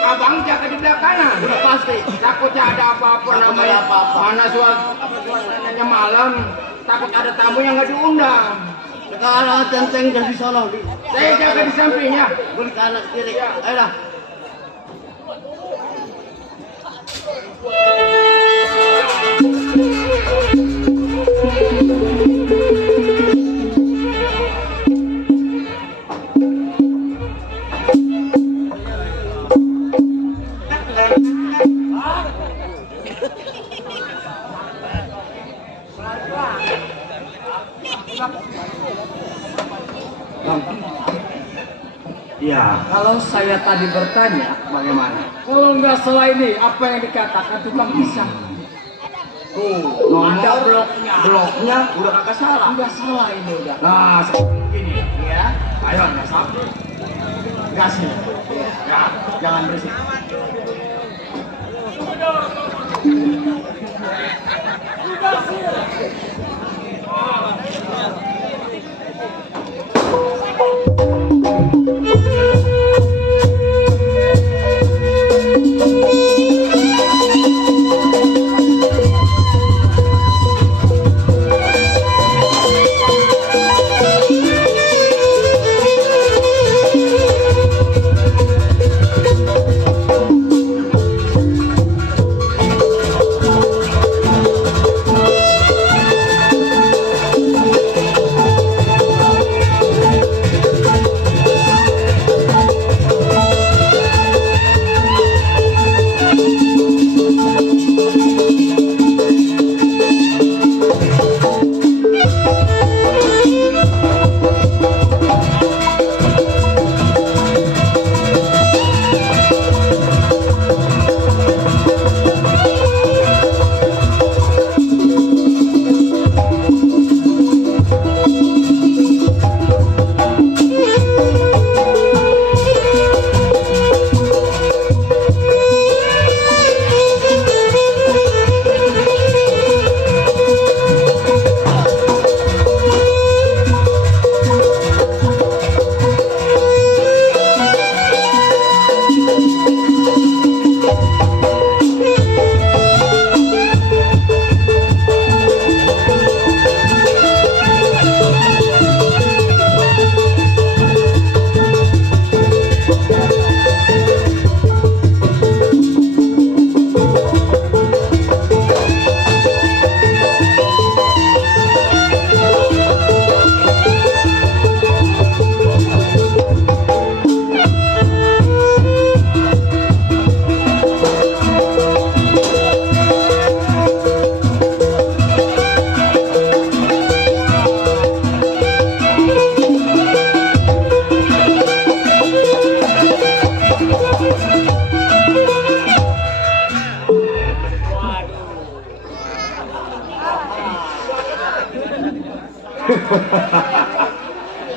abang jaga di belah kanan. Udah pasti. Takutnya ada apa-apa Takut namanya. ada apa-apa. Mana suasananya malam, takut ada tamu yang nggak diundang. Sekarang Centeng dan di sana. Saya jaga di sampingnya. Gue di kanan kiri. Ayolah. Ya, kalau saya tadi bertanya, bagaimana? Kalau nggak salah ini, apa yang dikatakan tukang pisang? Nomor ada bloknya. Bloknya udah kagak salah. Nggak salah ini udah. Nah, seperti ini ya. Ayo, nggak salah. Gas nih. Ya, jangan berisik.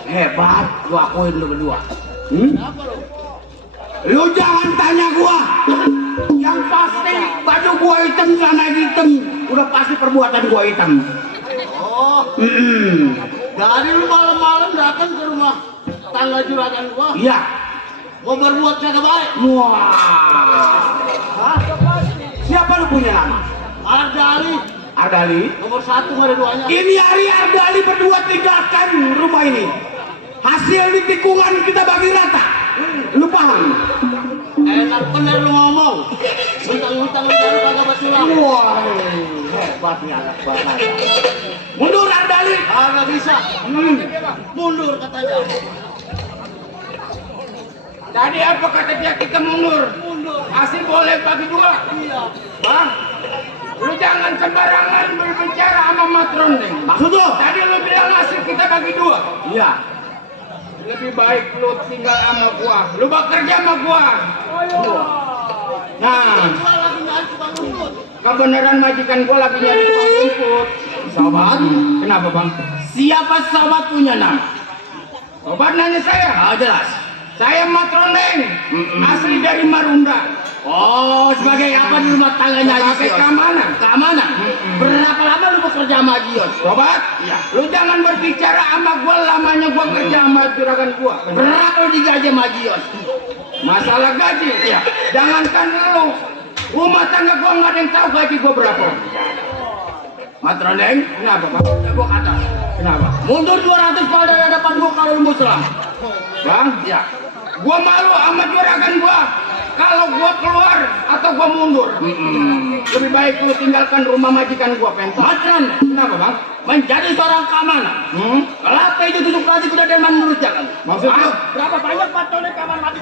Hebat, gua akuin lu berdua. Lu jangan tanya gua. Yang pasti baju gua hitam, celana hitam. Udah pasti perbuatan gua hitam. Oh, jadi lu malam-malam datang ke rumah tangga juragan gua. Iya. Gua berbuat kagak baik. Wah. Hah? Siapa lu punya nama? Ardali Ardali. nomor 1 nggak ada duanya. Ini hari Ardali berdua tinggalkan rumah ini. Hasil di tikungan kita bagi rata. Lu paham? Enak bener lu ngomong. Mentang-mentang lu kagak bersilang. Wah, hebat nih anak bapak. Mundur Ardali. Kagak bisa. Mundur katanya. Tadi apa kata dia kita mundur? Asli boleh bagi dua. Iya. Bang, lu jangan sembarangan berbicara sama matron nih. Maksud lu? Tadi lu bilang asli kita bagi dua. Iya. Lebih baik lu tinggal sama gua. Lu bekerja sama gua. Nah, Gua lagi nyari tukang rumput. kebenaran majikan gua lagi nyari tukang rumput. Sobat, Kenapa bang? siapa sobat punya nama? Sobat nanya saya. Ah, jelas. Saya matron Deng. Asli dari Marunda. Oh, sebagai apa di rumah tangganya Haji Sebagai Sios? keamanan. Keamanan. Berapa lama lu bekerja sama Haji Sios? Sobat, lu jangan berbicara sama gua lamanya gua kerja sama juragan gua. Berapa lu digaji sama Haji Sios? Masalah gaji, jangankan lu, rumah tangga gua nggak ada yang tahu gaji gua berapa. Matron Deng, Kenapa bang? ya gua kata. Kenapa? Mundur 200 pada hadapan gua kalau lu mau selam. Bang, Ya. gua malu sama juragan gua. Kalau gua keluar atau gua mundur, lebih baik lu tinggalkan rumah majikan gua, pentas. Matron, Kenapa bang? menjadi seorang keamanan. Kelapa itu tusuk lagi tidak ada yang menurut jangan. Maksudnya? Berapa banyak patroli keamanan mati?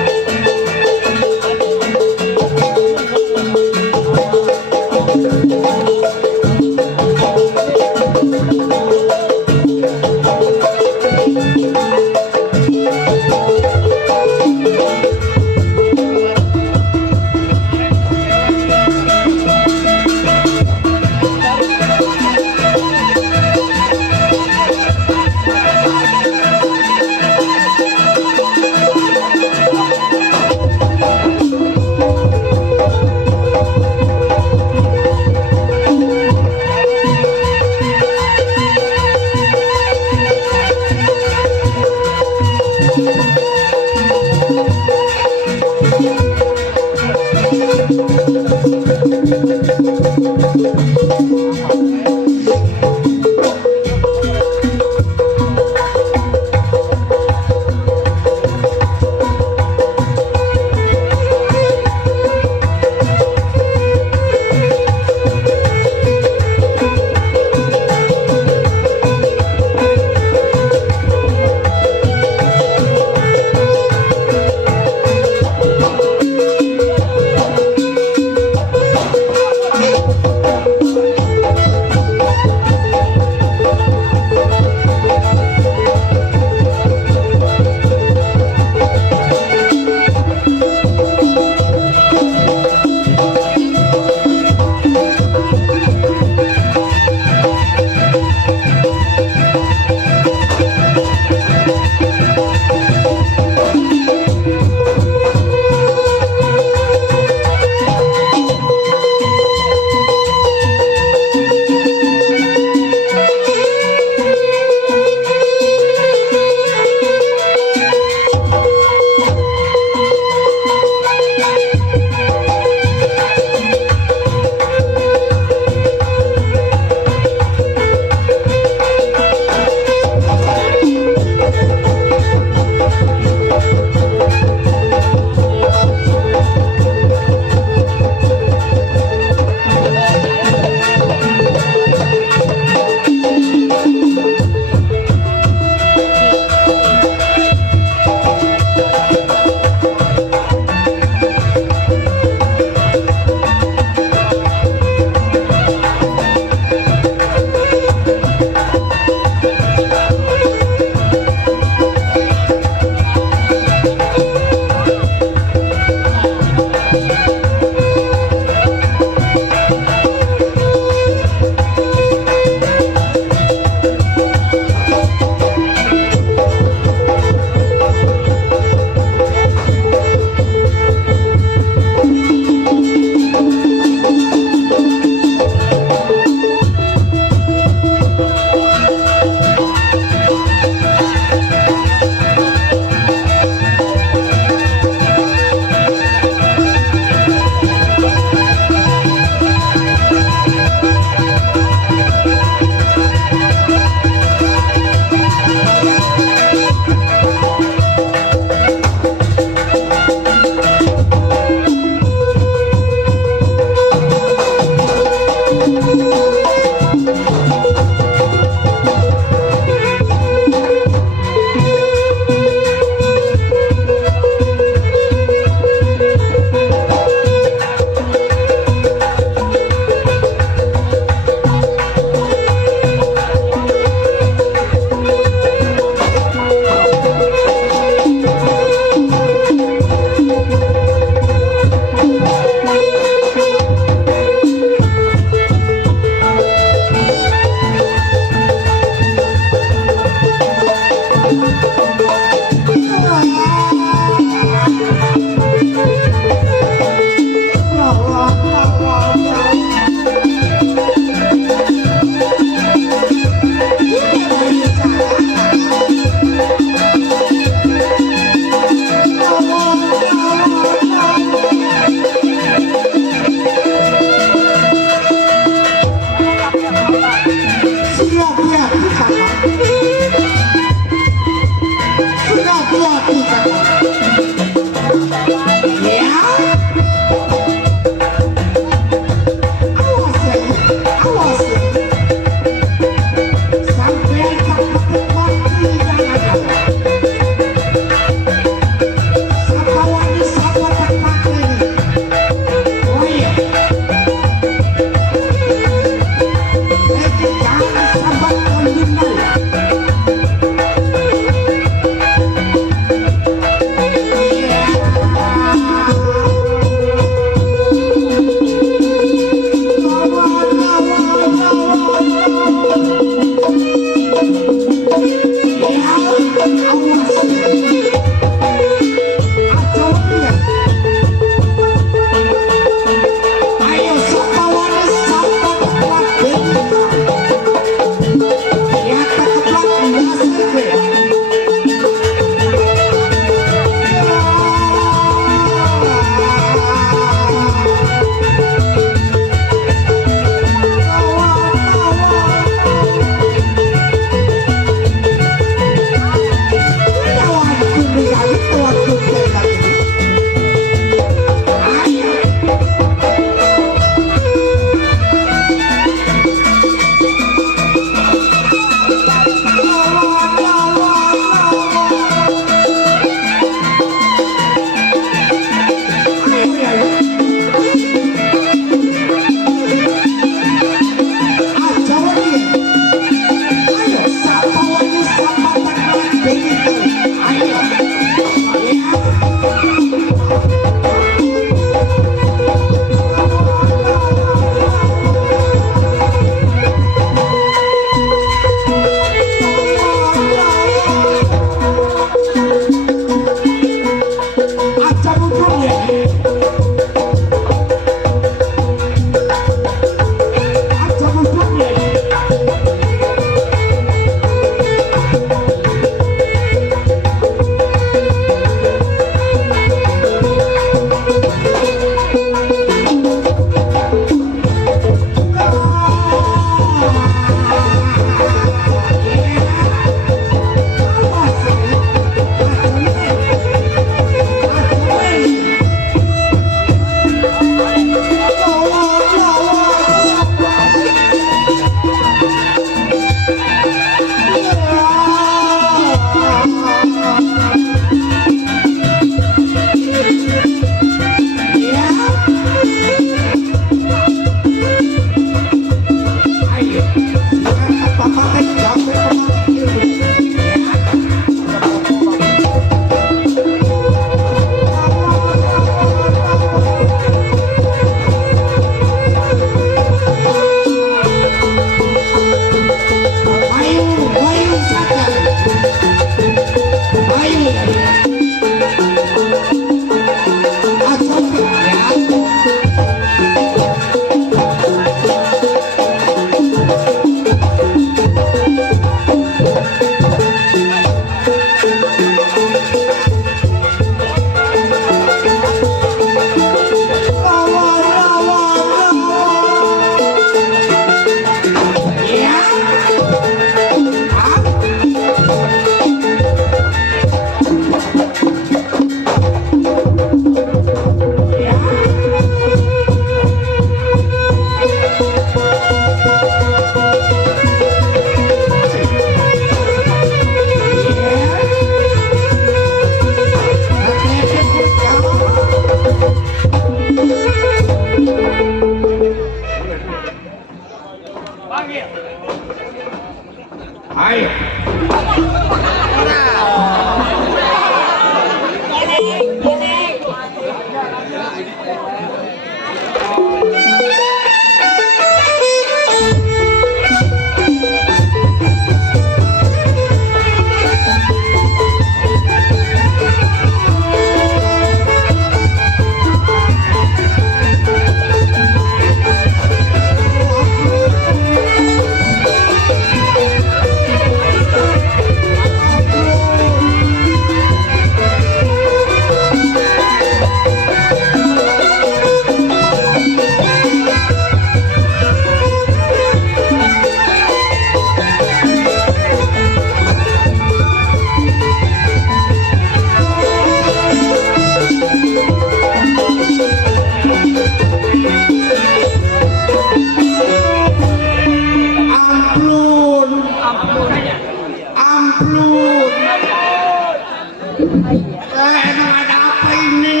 Emang ada apa ini?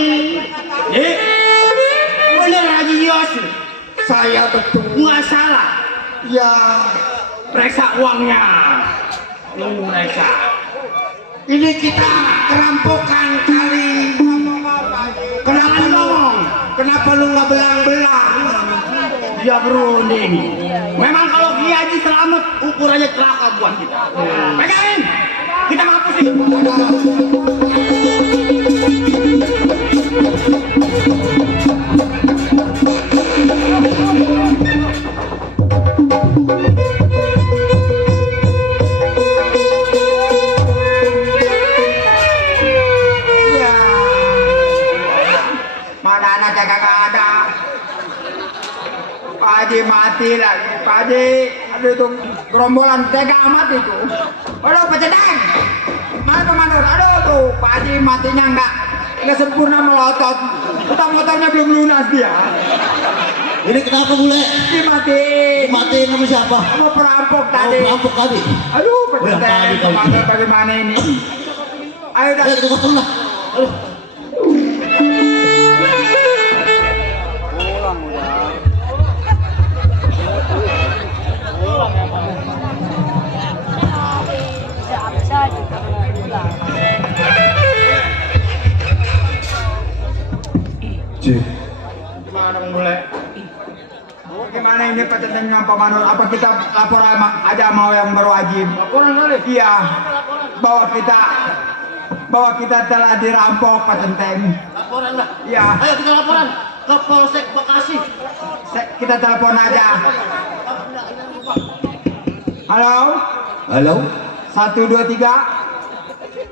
Bener Haji Yos. Saya betul. Nggak salah. Ya, Periksa uangnya. Lu periksa. ini kita kerampokan kali. Kenapa lu? Kenapa lu nggak belang-belang? Dia berunding. Memang kalau Ki Haji selamat, ukurannya celaka buat kita. Pegangin. Kita ngapusin. Ya. Mana anaknya kagak ada? Pak Haji mati lagi. Pak Haji, aduh itu gerombolan tega amat itu. Aduh, Pak Cedeng. Mana Pak Manur? Aduh tuh, Pak Haji matinya nggak sempurna melotot. Utang-utangnya belum lunas dia. Ini kenapa bule? Dimatiin. Matiin sama siapa? Sama perampok Oh, tadi. perampok tadi. Aduh, Pak Oh, yang tadi Cedeng. kau Pak bagaimana ini? Ayo dah. Kita kosong lah. Aduh. Cik, Gimana mulai? Gimana ini Pak Cedeng sama Pak Manur? Apa kita lapor aja mau yang berwajib? Laporan kali? Iya. Bahwa kita telah dirampok Pak Cedeng. Laporan lah. Iya. Ayo kita laporan ke Polsek Bekasi. Kita telepon aja. Halo? halo, 1, 2, 3.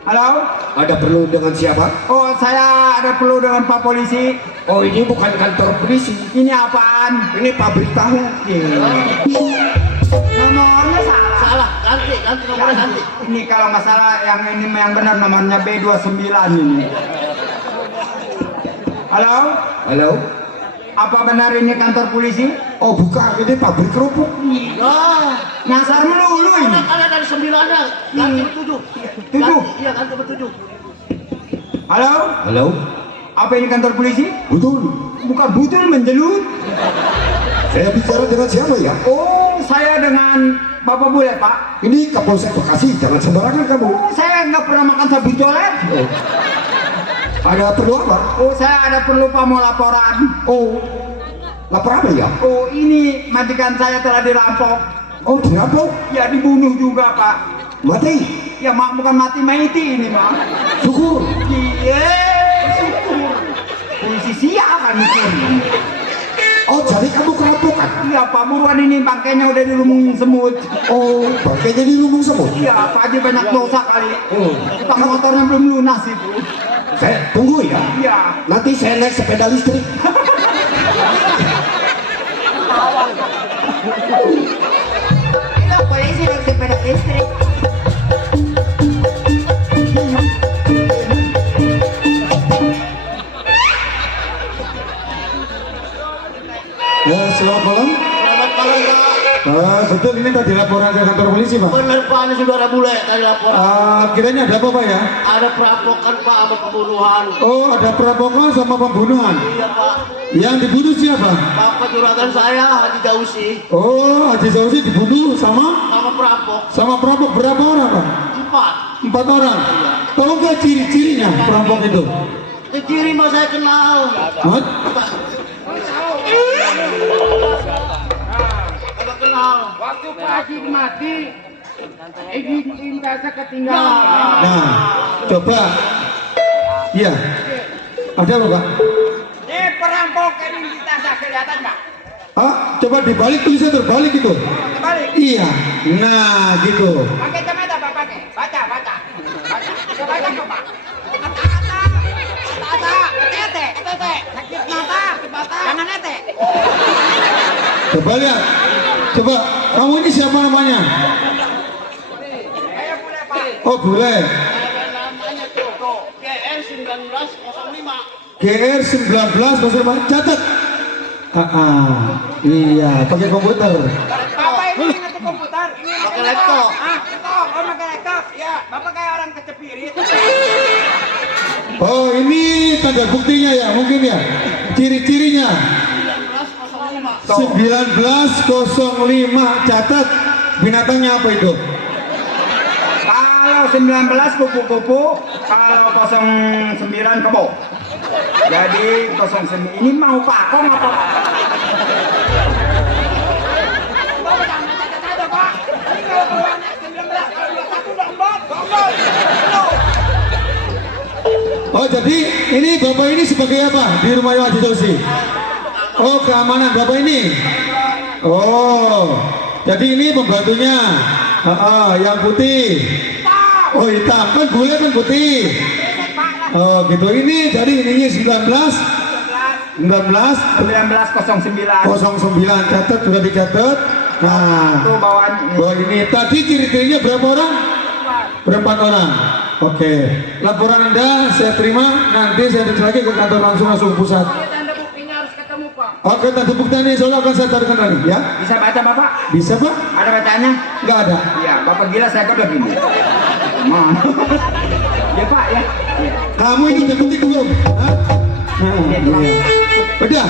Halo? ada perlu dengan siapa? Oh, saya ada perlu dengan Pak Polisi. Oh, ini bukan kantor polisi, Ini apaan? ini pabrik tahu. Nomornya salah. Salah, ganti nomornya ganti. Ini kalau nggak salah yang ini yang benar nomornya B29 ini. Halo? Halo? Apa benar ini kantor polisi? Oh, bukan, ini pabrik kerupuk. Ya, Nyasar melulu ini. karena dari 9-nya ganti 7. 7? Iya, ganti 7. Halo? Halo? Apa ini kantor polisi? Betul. Bukan butul menjelut. Saya bicara dengan siapa ya? Oh, saya dengan Bapak Bule, Pak. Ini Kapolsek Bekasi, jangan sembarangan kamu. Oh, saya nggak pernah makan sabu colet. Oh. Ada perlu apa? Oh, saya ada perlu Pak mau laporan. Oh, lapor apa ya? Oh, ini majikan saya telah dirampok. Oh, dirampok? Ya dibunuh juga, Pak. Mati? Ya mak bukan mati maiti ini, Mak. Syukur. Iya, syukur. Polisi siapa itu? Oh, jadi kamu kerampokan? Iya, Pak buruan ini bangkainya udah dilumungin semut. Oh, bangkainya di lumung semut? Iya, Pak Haji banyak dosa kali. Oh, Utang motornya belum lunas itu. saya tunggu ya. Iya. Nanti saya naik sepeda listrik. Iya, polisi naik sepeda listrik. Ya, selamat malam. Selamat malam, Pak. Betul, ini tadi laporan ke kantor polisi, Pak. Bener Pak, ini saudara bule tadi laporan. Kiranya ada apa, Pak ya? Ada perampokan Pak sama pembunuhan. Oh, ada perampokan sama pembunuhan. Iya Pak. Yang dibunuh siapa? Bapak juragan saya Haji Dausi Oh, Haji Sausi dibunuh sama sama perampok berapa orang, Pak? 4. 4 orang. Tahu nggak ciri-cirinya perampok itu? Itu ciri mah saya kenal. Hah? Kalau kenal. Waktu Pak Haji mati, izin lintasnya ketinggalan. Nah, coba. Iya. Ada apa, Pak? Ini perampokan lintasnya kelihatan nggak? Ah, coba dibalik tulisan terbalik gitu. Kembali. Iya. Nah, gitu. Pakai kacamata Pak, pakai. Baca. Baca coba. Tete. Sakit mata. Jangan nete. Coba lihat. Coba, kamu ini siapa namanya? Saya boleh Pak. Oh, boleh. Namanya tuh GR 1905. GR 1905. Catat. Iya, pakai komputer. Bapak ini ngerti komputer. Ini Pakai laptop. Laptop. Oh, pakai laptop. Ya, Bapak kayak orang kecepirit. Oh, ini tanda buktinya ya, mungkin ya. Ciri-cirinya 1905. Catat. Binatangnya apa itu? Kalau 19 kupu-kupu, kalau 09 kebo. Jadi 09 ini mau pakong apa? Bapak jangan catat aja, Pak. Ini kalau keluarnya 19, kalau 21 dombot. Oh, jadi ini Bapak ini sebagai apa di rumah Haji Tosi? Oh, keamanan Bapak ini. Oh, jadi ini pembantunya. Yang putih. Oh, hitam. Kan bule kan putih. Oh, gitu. Ini jadi ininya 1909. 1909. Catat, sudah dicatat. Nah, Itu bawaan bahwa ini tadi ciri-cirinya berapa orang? Berempat orang. Oke. Laporan Anda saya terima. Nanti saya terus lagi ke kantor langsung pusat. Tanda buktinya harus ketemu, Pak. Oke, tanda buktinya soalnya akan saya taruhkan lagi ya. bisa baca Bapak? Bisa Pak? Ada bacanya? Nggak ada. Iya, Bapak gila saya udah gini. Ya Pak ya. Iya. Kamu ini udah ketik belum? Hah? Nah, Iya, tukang, iya. Udah.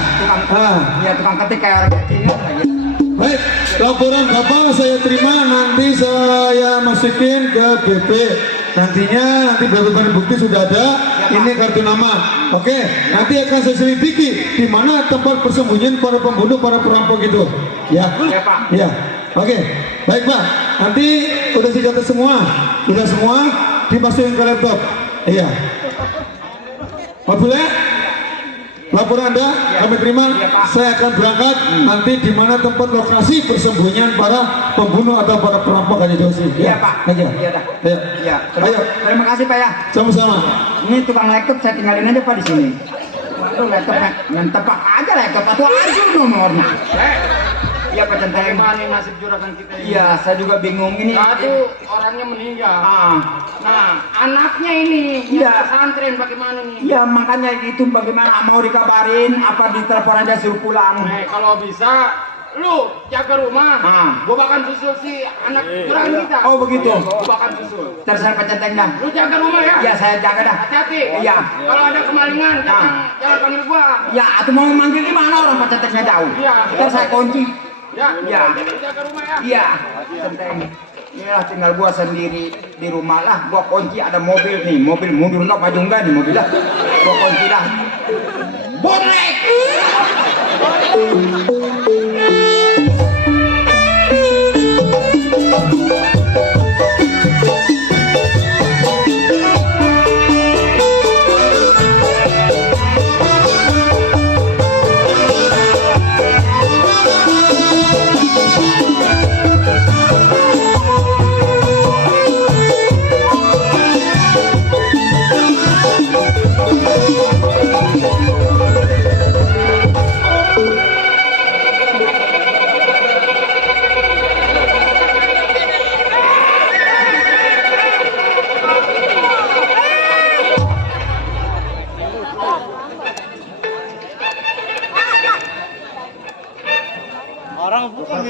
Ah. ya tukang ketik kayak orang kecil lagi. Baik, laporan Bapak saya terima, nanti saya masukin ke BP. Nanti barang bukti sudah ada, ini kartu nama. Oke, nanti akan saya selidiki di mana tempat persembunyian para pembunuh, para perampok itu. Ya, Ya, Pak. Ya, oke, baik Pak. Nanti udah saya catat semua, sudah semua dimasukin ke laptop. Iya. Pak boleh? Laporan Anda kami terima. Saya akan berangkat nanti di mana tempat lokasi persembunyian para pembunuh atau para perampok Haji Tosi. Iya Pak. Ayo. Iya dah. Ayo. Iya. Ayo. Terima kasih Pak ya. Sama-sama. Ini tukang laptop saya tinggalin aja Pak di sini. Waduh laptopnya mentepak aja laptop atau aja nomornya. Iya Pak Centeng. Ini nasib juragan kita ini. Iya, saya juga bingung ini. Satu orangnya meninggal. Nah, anaknya ini Iya. yang pesantren bagaimana nih? Iya makanya itu bagaimana mau dikabarin apa ditelepon aja suruh pulang. Kalau bisa lu jaga rumah. Gua bahkan susul si anak juragan kita. Oh begitu. Gua bahkan susul. Terserah Pak Centeng dah. Lu jaga rumah ya. Iya saya jaga dah. Hati-hati. Iya. Kalau ada kemalingan jangan panggil gua. Ya atau mau manggil di mana orang Pak Centengnya jauh. Iya. Ntar saya kunci. Ya. Iya. Lu jaga rumah ya. Iya. Centeng. Inilah tinggal gua sendiri di rumah lah. Gua kunci ada mobil nih. Mobil mundur no maju enggak nih mobil lah. Gua kunci lah. Bonek.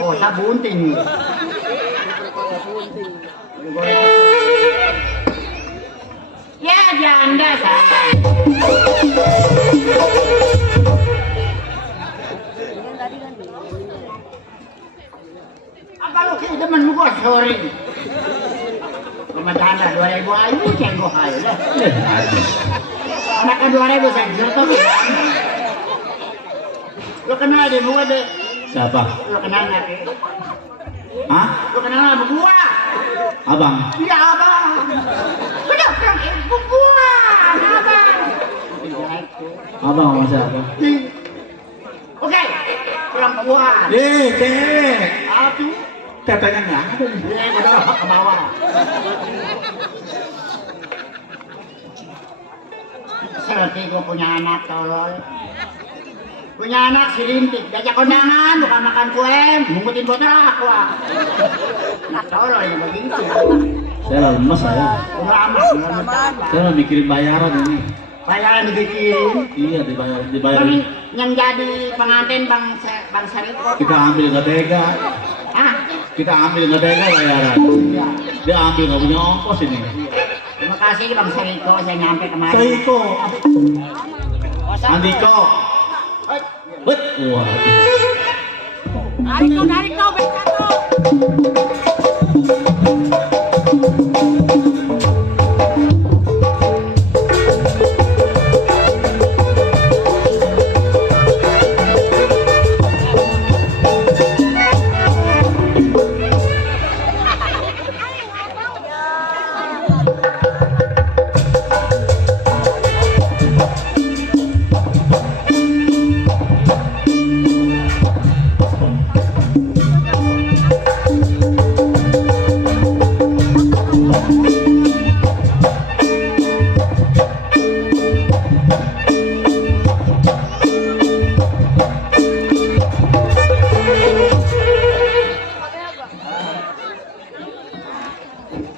Oh, sabunting. Ya, janda saya. Apa lu kayak temen gua sore? Rumah janda 2000 ayu cenggo ayu dah. Makan 2000 Lo kenal deh gua deh. Siapa? Lo kenal nggak deh? Hah? Lo kenal sama gua? Abang? Iya abang. Udah bilang ibu gua, abang. Abang sama siapa? Oke, perempuan. Cewek. Aduh, Tetenya nggak ada nih. udah ke bawah. Seperti gua punya anak tolol. Punya anak si Rintik, diajak kondangan, bukan makan kue, mungkutin botol aqua. Nah tolol ini begitu. Saya lemes saya. Udah amat. Saya mau mikirin bayaran ini. Bayaran dibikin. Iya dibayar. Kan yang jadi pengantin Bang Sariko. Kita ambil nggak tega. Ah, Kita ambil nggak tega bayaran. Dia ambil nggak punya ongkos ini. terima kasih Bang Sariko, saya nyampe kemarin. Sariko. Andiko. Bet. Wah. Tarik kau, bet satu.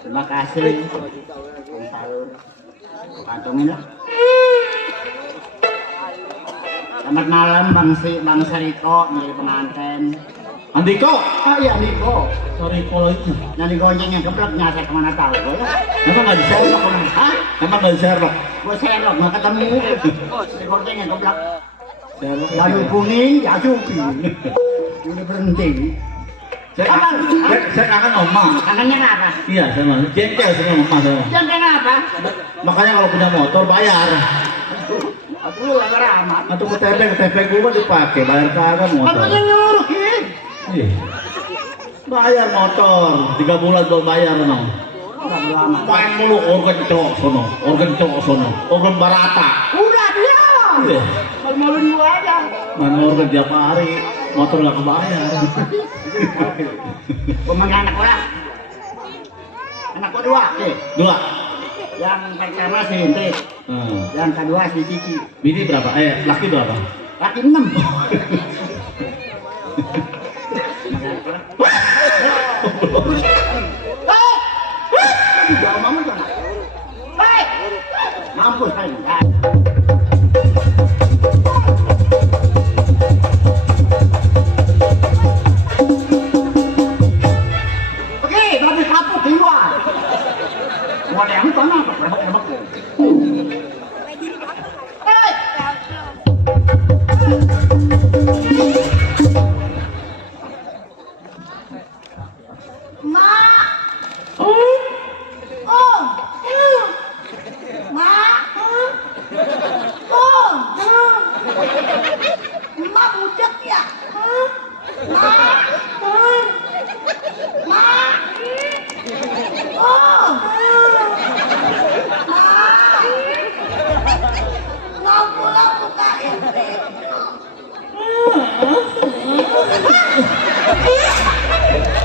Terima kasih. Kantongin lah. Selamat malam Bang Sariko dari pengantin. Andiko. Ah iya Niko. Sariko itu. Yang digoncengnya gebleknya saya kemana tahu. Emang nggak diserok? Hah? Emang nggak diserok? Gue serok nggak ketemu. Digoncengnya geblek. Serok. Lalu kuning, ya cupi. Udah berhenti. Saya kangen oma. Kangennya apa? Iya, sama. Jengkel sama oma saya. Jam kenapa? Makanya kalau punya motor bayar. Aku lebar amat. Atau KTP gua dipakai, bayar kagak motor. Katanya nyuruh Ki. Iya. Bayar motor, 3 bulan baru bayar no. Main mulu organ cowok sono, organ barata. Udah dia. Iya. Malu-maluin gua aja. Main organ tiap hari, motor nggak kebayar. Gua manggil anak gua. Anak gua 2, Ki. 2. Yang pertama si Rintik, yang kedua si Cici. Bini berapa? Laki berapa? Laki 6. Mampus kan? Oke, babi kapuk keluar. Ada yang mana? Rebek. Hei! Ma. Ma. Ma budak ya? Ma. Ma. Nggak pulang bukain pintu.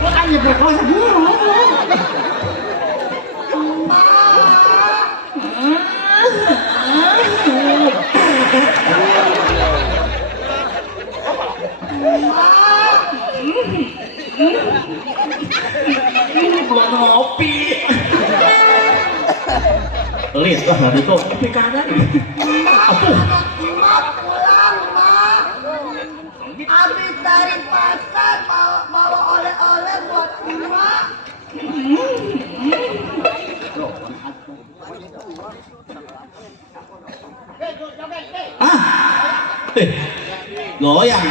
Makanya berkuasa dulu. Belum ngopi. Lihat lah tadi kok ngopi kagak. Apa? Ma pulang, Ma. Habis dari pasar bawa oleh-oleh buat Ma. Goyang.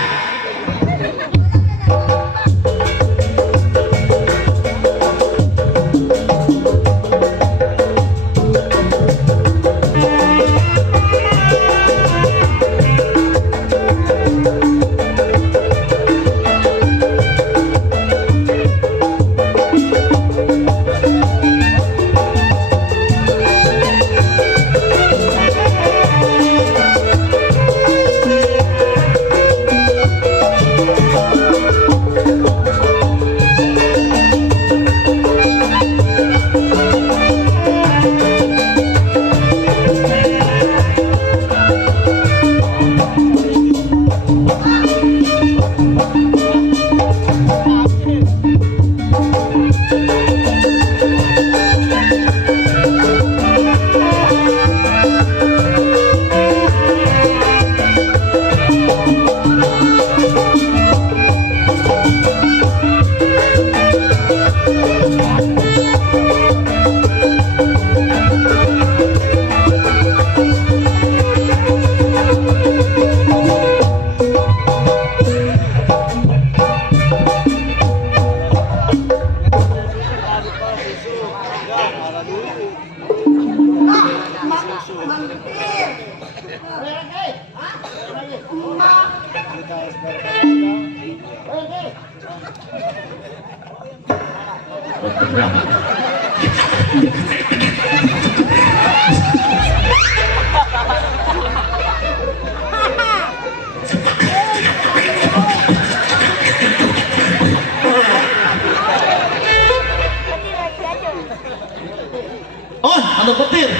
Oh, ada petir.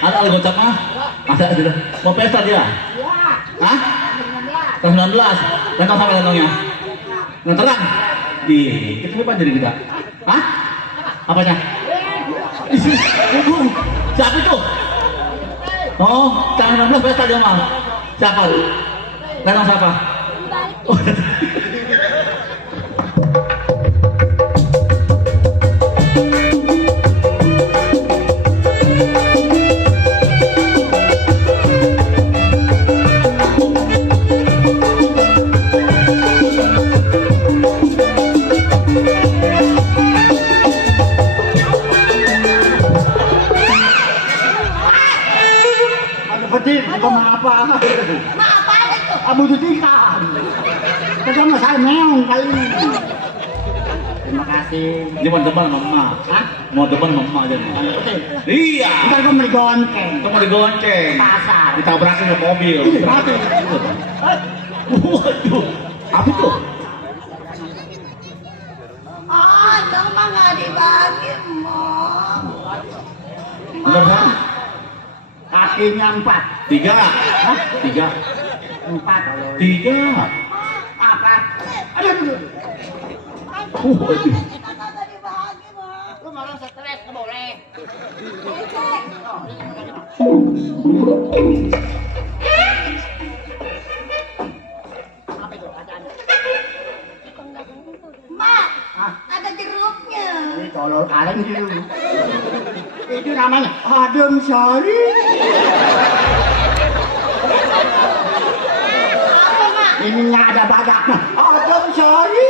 Ada lagi gocap mah. Masa sudah mau pesta dia? Hah? Tahun 19. Datang sampai datangnya. Yang terang. Di kita lupa jadi kita. Hah? Apanya? Siapa itu? Oh, tahun 16 pesta dia mah. Siapa? Datang siapa? Oh, Petir, apa? Apa itu? Abu Tutika. Kita masalah meong kali. Terima kasih. dia mau depan mama. Hah? Mau depan mama aja. Petir. Iya. Ntar gue mau digonceng. Kamu digonceng. Pasar. Ditabrakin ke mobil. Mati. Waduh. Apa itu? Ah, dong mah nggak dibagi, Mom. Nomor berapa? Kakinya 4. 3. Hah? 3. 4. 3. Apa? Aduh. Waduh. Kita nggak dibagi, Mom. Lu malah stres, nggak boleh. Apa itu? Bacaan. Mak, ada jeruknya. Ini tolol kalian dulu. Itu namanya adem sari. Apa, Mak? Ininya ada badaknya. Adem sari.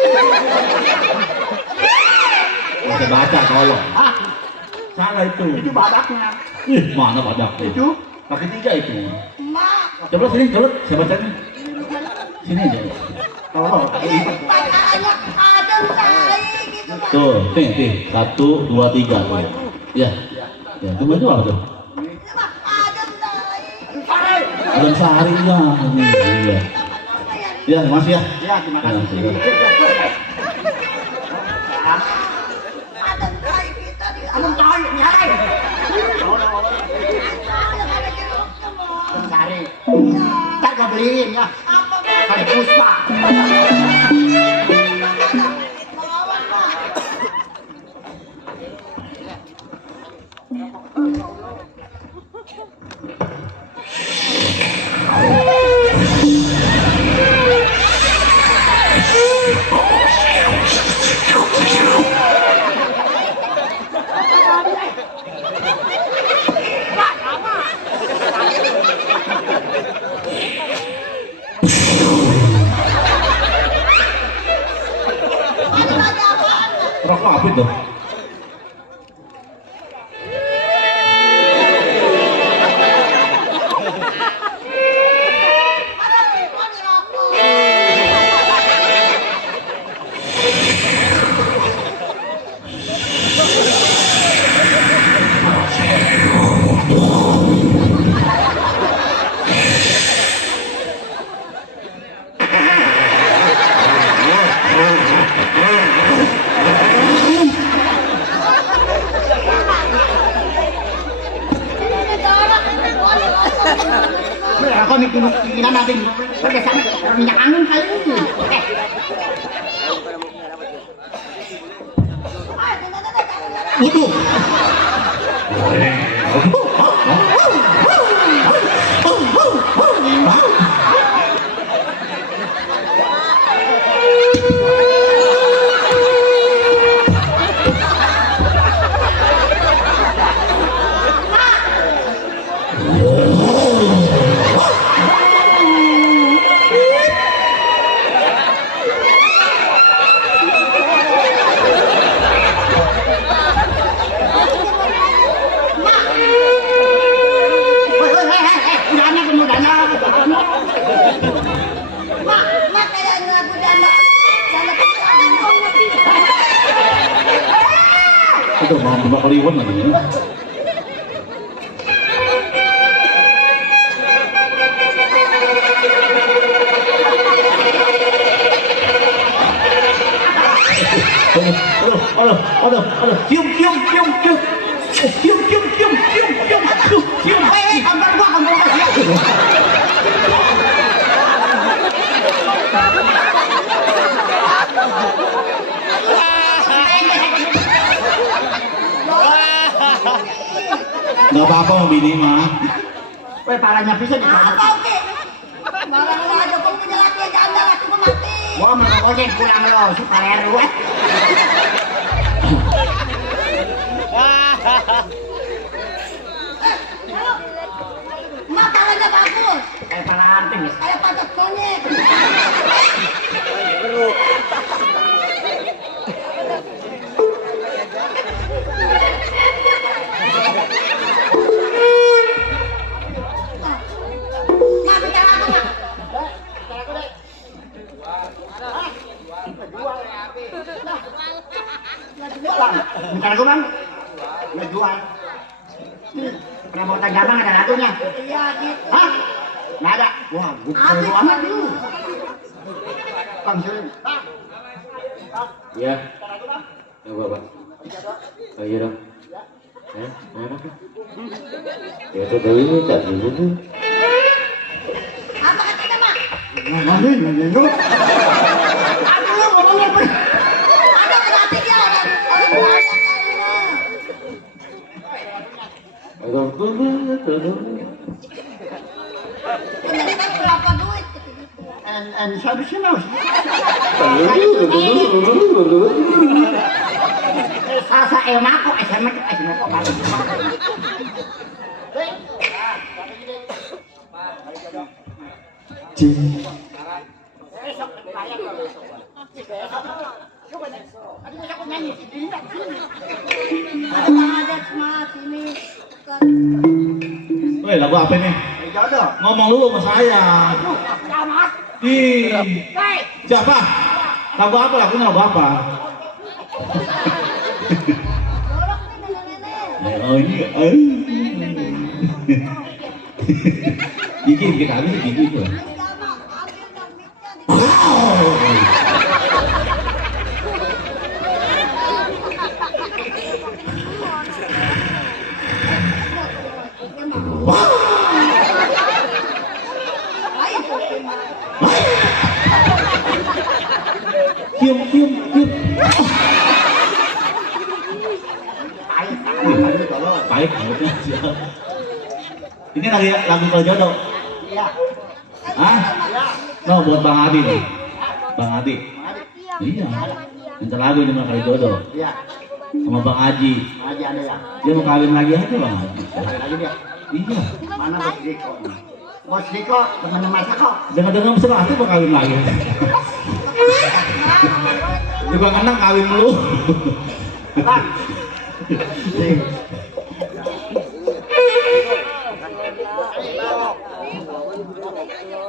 Baca baca tolong. Ah, Salah itu. itu badaknya. Ih, mana badak Itu kaki 3 itu. Mak, Coba sini, coba saya bacanya. Sini aja. tolol. bacaannya adem say gitu, Mak. Tuh, nih, 1, 2, 3 tuh. Ya. Ya, tunggu itu apa tuh? Itu mah adem say. Adem sehari ya. Iya. Ya, masih ya. Ya, terima kasih. Adem say kita di Adem sari, nyai. ada jeruknya, Mak. Adem sari. Iya. Ntar gue beliin ya. Apa, Mak? Kali puspa. Lawan, Mak. Ada lagi apaan, Mak? Rokok apa itu? Ada semua di rokok. Aku bikin nanti pakai sana minyak angin kali ini. Waduh. Aduh, mau buka Kliwon lagi. Aduh, cium. Kampar gua Gak apa-apa mau bini mah. Weh, palanya bisa di mana? Apa oke? Barang lo ada kau punya laki aja anda laki pun mati. Gua mau ojek pulang lo, si paler lu. Matanya bagus. Kayak pala artis. Kayak pantat monyet. Mak, bicara aku, Mak. Bentar gua bang, nggak jual. Pernah mau tanya bang ada lagunya? Iya, gitu. Hah? Nggak ada. Wah, gua Habis perlu amat dulu. lu. Bang Surim. Ya. Ya Bapak. Oh iya dong. Enak. Ya tuh dulu tak dulu. Apa katanya, Mak? Ngomongin lu. Aduh, lu ngomongnya apa? Ada berarti dia orang Belanda kali, Mak. Agak dulu. Kira-kira berapa duit? And service mas. Sasa mako sama mako. Ada Mak, sini. Woi, lagu apa nih? Jodoh. Ngomong lu sama saya. Ih, siapa? Lagu apa? Lagunya lagu apa? Oh iya, gigi kita habis gigi tuh. Cium. Baik. Ini lagu kalau jodoh. Iya. Hah? No, buat Bang Adi nih. Bang Adi. Iya. Minta lagu ini mah kali jodoh. Iya. Sama Bang Haji. Aja ada ya. Dia mau kawin lagi aja Bang Haji. Lagi dia. Iya. Mana Bos Diko? Bos Diko teman masa kok. Dengar-dengar mesra hati mau kawin lagi. Juga kenang kawin dulu. Bang.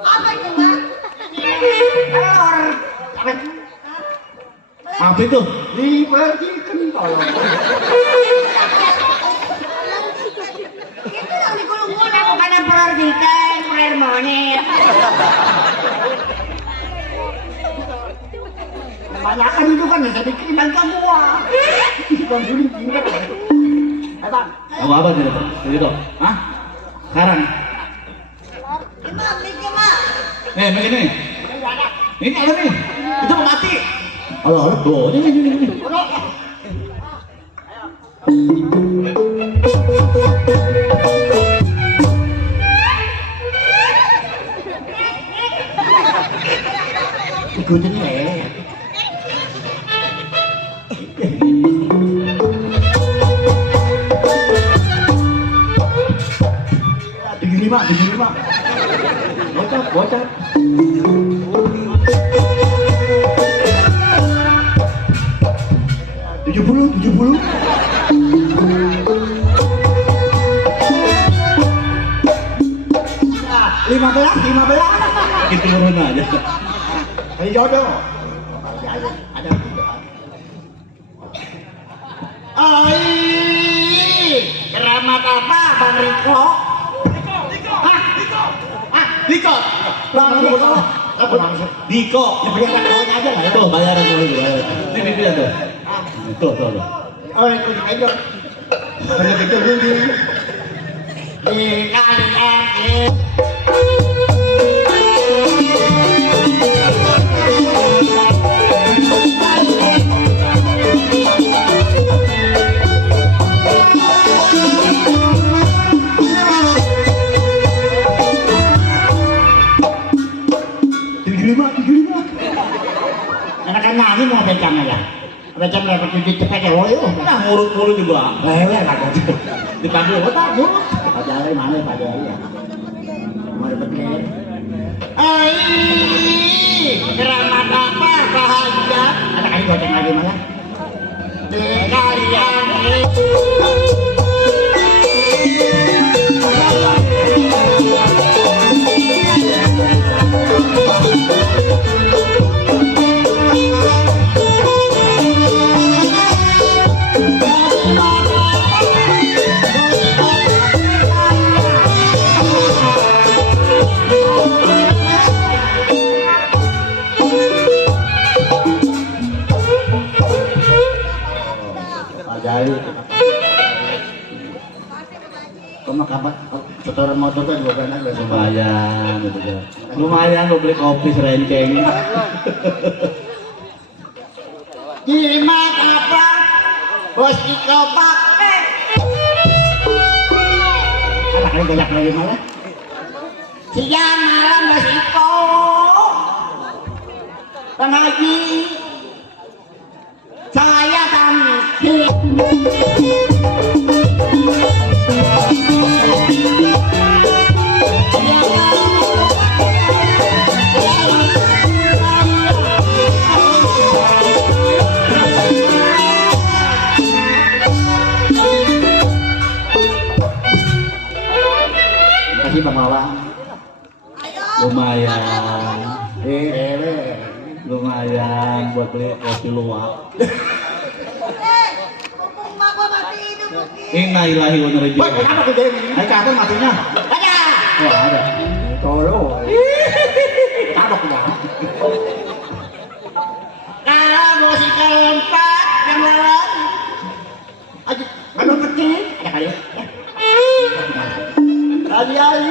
Apa itu, Mak? Telur. Apa itu? Liberty Kentol. Itu yang digulung-gulung. Bukan telur ikan, telur monyet. Kebanyakan itu kan ya jadi kiriman kamu wah. Bang Surim pintar. Bang. Lagu apa sih itu? Itu. Hah? Sekarang. Mak, beli, Mak. Begini. Ini ada nih. Itu mau mati. Halo, tuh. Ini. Ikutin ya. Begini mak. Bocap. 70. 15. Itu turun aja. Ayo jodoh. Ada. Keramat apa Bang Riko? Diko. Apa maksud? Diko. Ya bayaran pokoknya aja lah ya. Tuh bayaran dulu bayaran. Ini dia tuh. Tuh. Oh, itu aja. Ada betul dulu. Kalian Anak-anak nyanyi mau becam aja. Becam dapat cuci cepet ya, woyo. nah ngurut-ngurut juga. Lewe kagak. Dipanggil otak ngurut. Pajari mana pajari ya? Mari betul. Keramat apa bahagia? Anak-anak goceng lagi mana? Kalian Pajari. Kamu kabar? Setoran motor kan juga kan ada lumayan gitu ya. Lumayan lo beli kopi serenceng. Jimat apa? Bos Iko pakai. Anak-anak banyak lagi malah. Siang malam Bos Iko. Bang Haji. Saya tampil. Kasih Bang Mawang. Lumayan. Ewe. Lumayan buat beli kopi luwak. Mumpung mak gua masih hidup begini. Inna ilahi wa inna ilaihi Boy, raji'un. kenapa tuh Dewi? Ayo kapan matinya? Ada. Wah, ada. Tolong. Tabok ya. Kalau musik keempat yang lawan. Ayo, kalau kecil ada kali ya. Kalian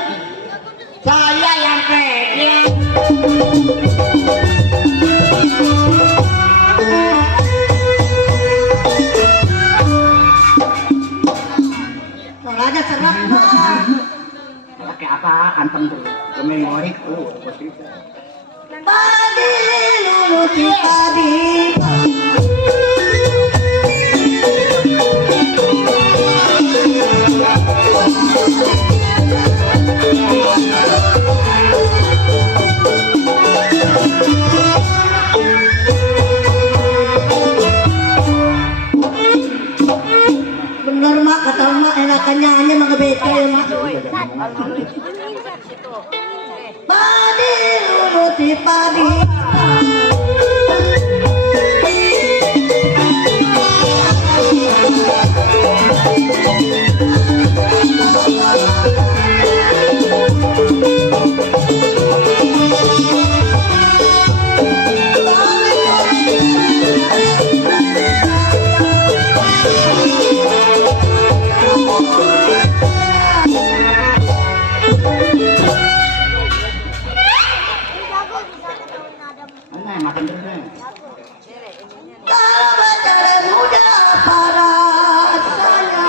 saya yang pegang. Kalau ada serap mah. Pakai apa? Anteng tuh. Memori tuh. Padi lulusi padi. Bener mak kata mak enakannya hanya mah bete mak. Padi lulusi padi. Mana makan dulu nih. Kalau bicara muda para saya.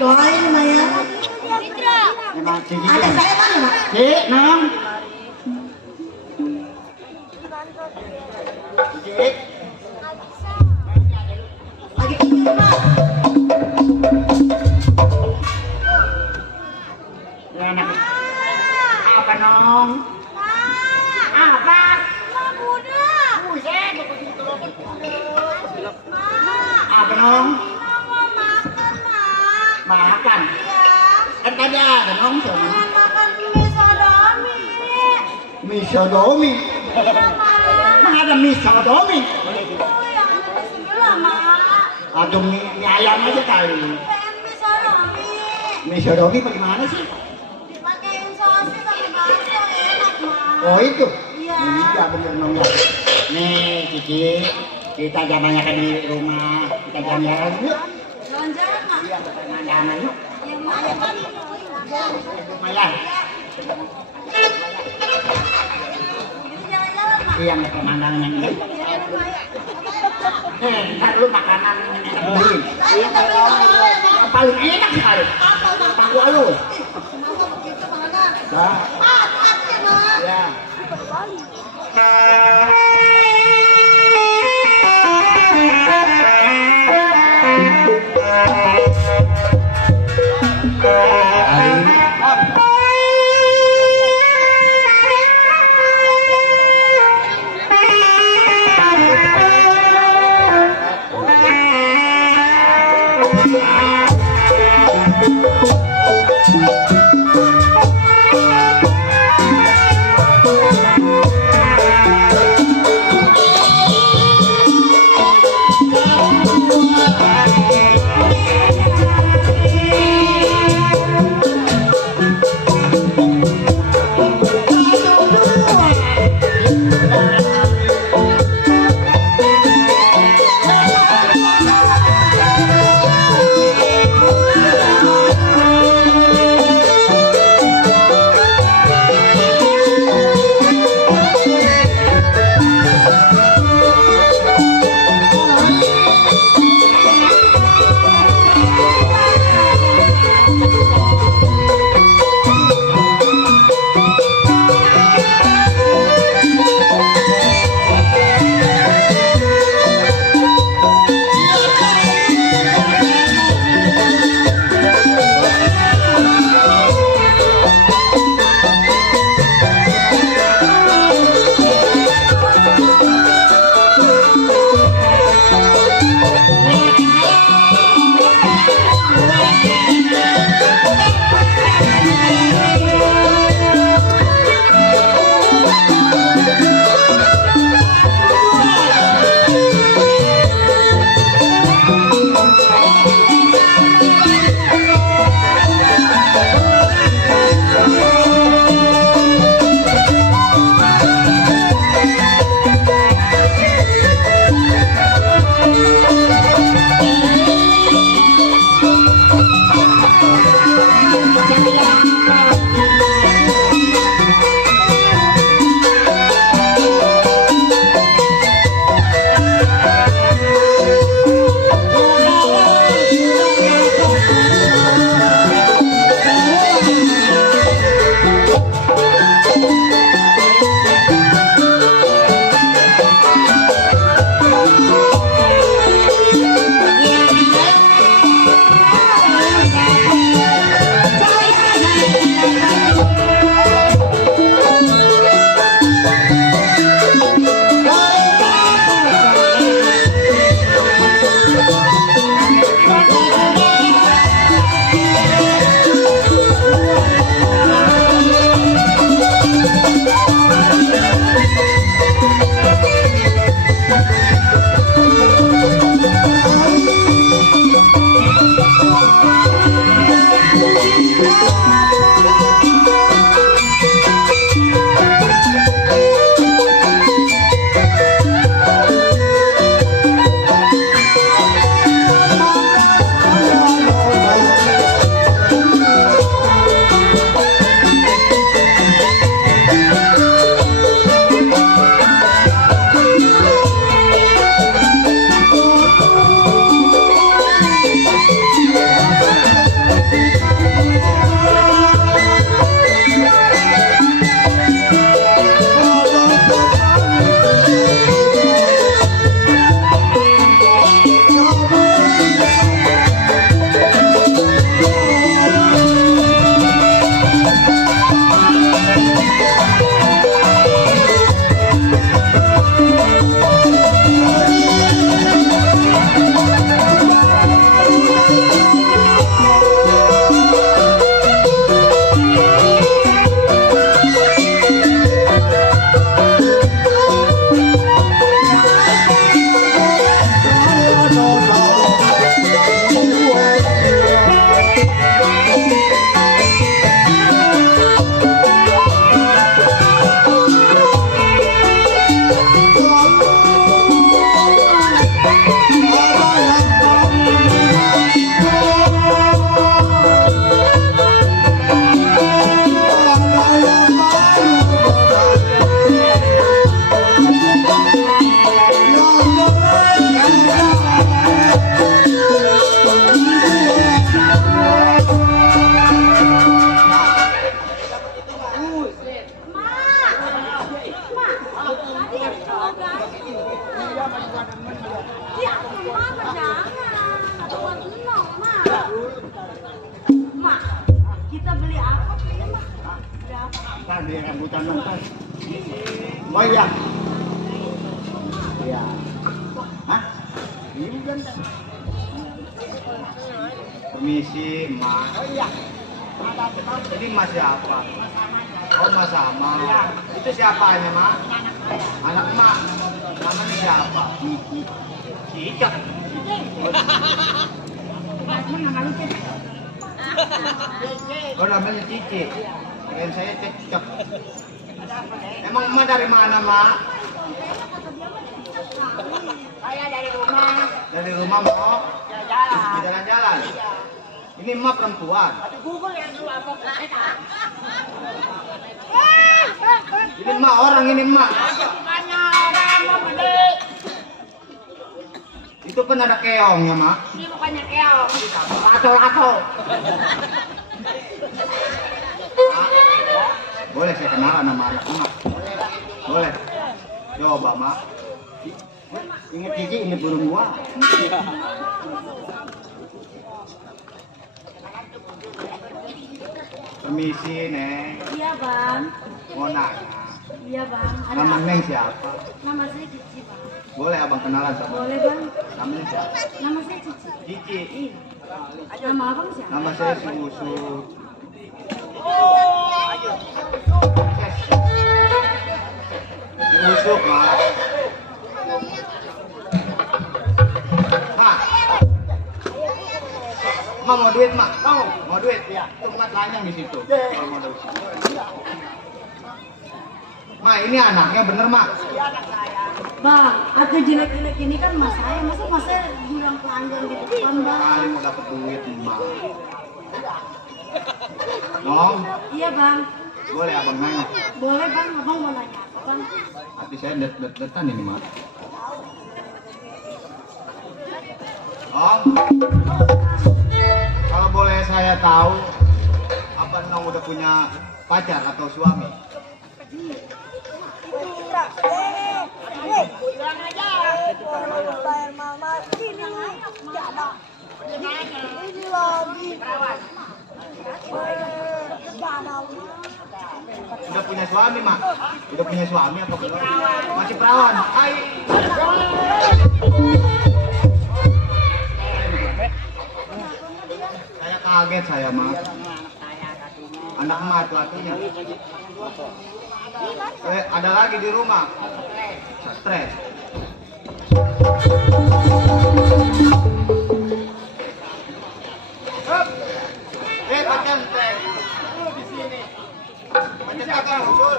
Doain Maya. Ada saya mana mak? Nang. Lagi tidur mak. Ya, anak. Nong? Mau makan, Mak. Makan. Iya. Kan tadi ada Nong sana. Pengen makan mie sodomi. Mie sodomi. Iya, Mak. Emang ada mie sodomi? Oh, yang ada di sebelah, Mak. Aduh mie ayam aja kali. Pengen mie sodomi. Mie sodomi bagaimana sih? Dipakein sosis sama bakso, enak, Mak. Oh itu? Iya. Iya bener Nong ya. Nih Cici, kita jalannya di rumah, kita jalan-jalan yuk. Jalan-jalan, Mak. Iya, pemandangan yuk. Iya, Mak. Ayo, Mak. Lumayan. Ini jalan-jalan, Mak. Iya, pemandangan yang ini. Iya, Mak. Ntar lu makanan yang enak beliin. Ayo, kita beli sama-sama ya, Mak. Yang paling enak sekali. Apa, Mak? Paku lu. Masa begitu, mana? Dah, Mak, hati ya, Mak. ya. Mama jangan. Atau buat enong, Ma. Ma, kita beli apa sih, Ma? Beli apa? Tadi rambutan nonton. Oh iya. Iya. Hah? Ini kan. Permisi, Mas. Oh iya. Ini Mas siapa? Oh, Mas sama. Itu siapanya, Mak? Anak Mak. Namanya siapa? Cicak. Oh, namanya Cici. Kirain saya Cicak. Emang Mak dari mana, Mak? Saya dari rumah. Dari rumah mau? Di jalan-jalan. Ini Mak perempuan. Google ya dulu apa kita. Ini Mak orang ini Mak. Bukannya orang mau beli. Itu kan ada keongnya Mak. Ini bukannya keong. Atol. Boleh saya kenalan sama anak Mak? Boleh. Coba Mak. Ingat Cici ini burung gua. Permisi Neng. Iya, Bang. Mau nanya. Iya, Bang. Nama Neng siapa? Nama saya Cici, Bang. Boleh abang kenalan sama? Boleh, Bang. Namanya siapa? Nama saya Cici. Cici. Iya. Nama Abang siapa? Nama saya Susu. Susu Mak. Mak. Mak mau duit Mak? Mau duit? Ya. Itu Mak lanyang di situ. Kalau mau duit. Mak ini anaknya bener Mak? Bang, aku jelek-jelek ini kan mas saya. Masa mas saya bilang pelanggan di depan, Bang? Kali mau dapet duit Mak. Mau? Iya, Bang. Boleh abang nanya? Boleh, Bang. Abang mau nanya apa, Bang? Hati saya det-detan ini Mak. Oh? Kalau boleh saya tahu, apa Nong udah punya pacar atau suami? Udah punya suami Mak? Udah punya suami apa belum? Masih perawan? Hai. Saya kaget saya Mak. Anak Mak latunya. Ada lagi di rumah. Stres. Pacenteng. Di sini. Pacenteng kan usul.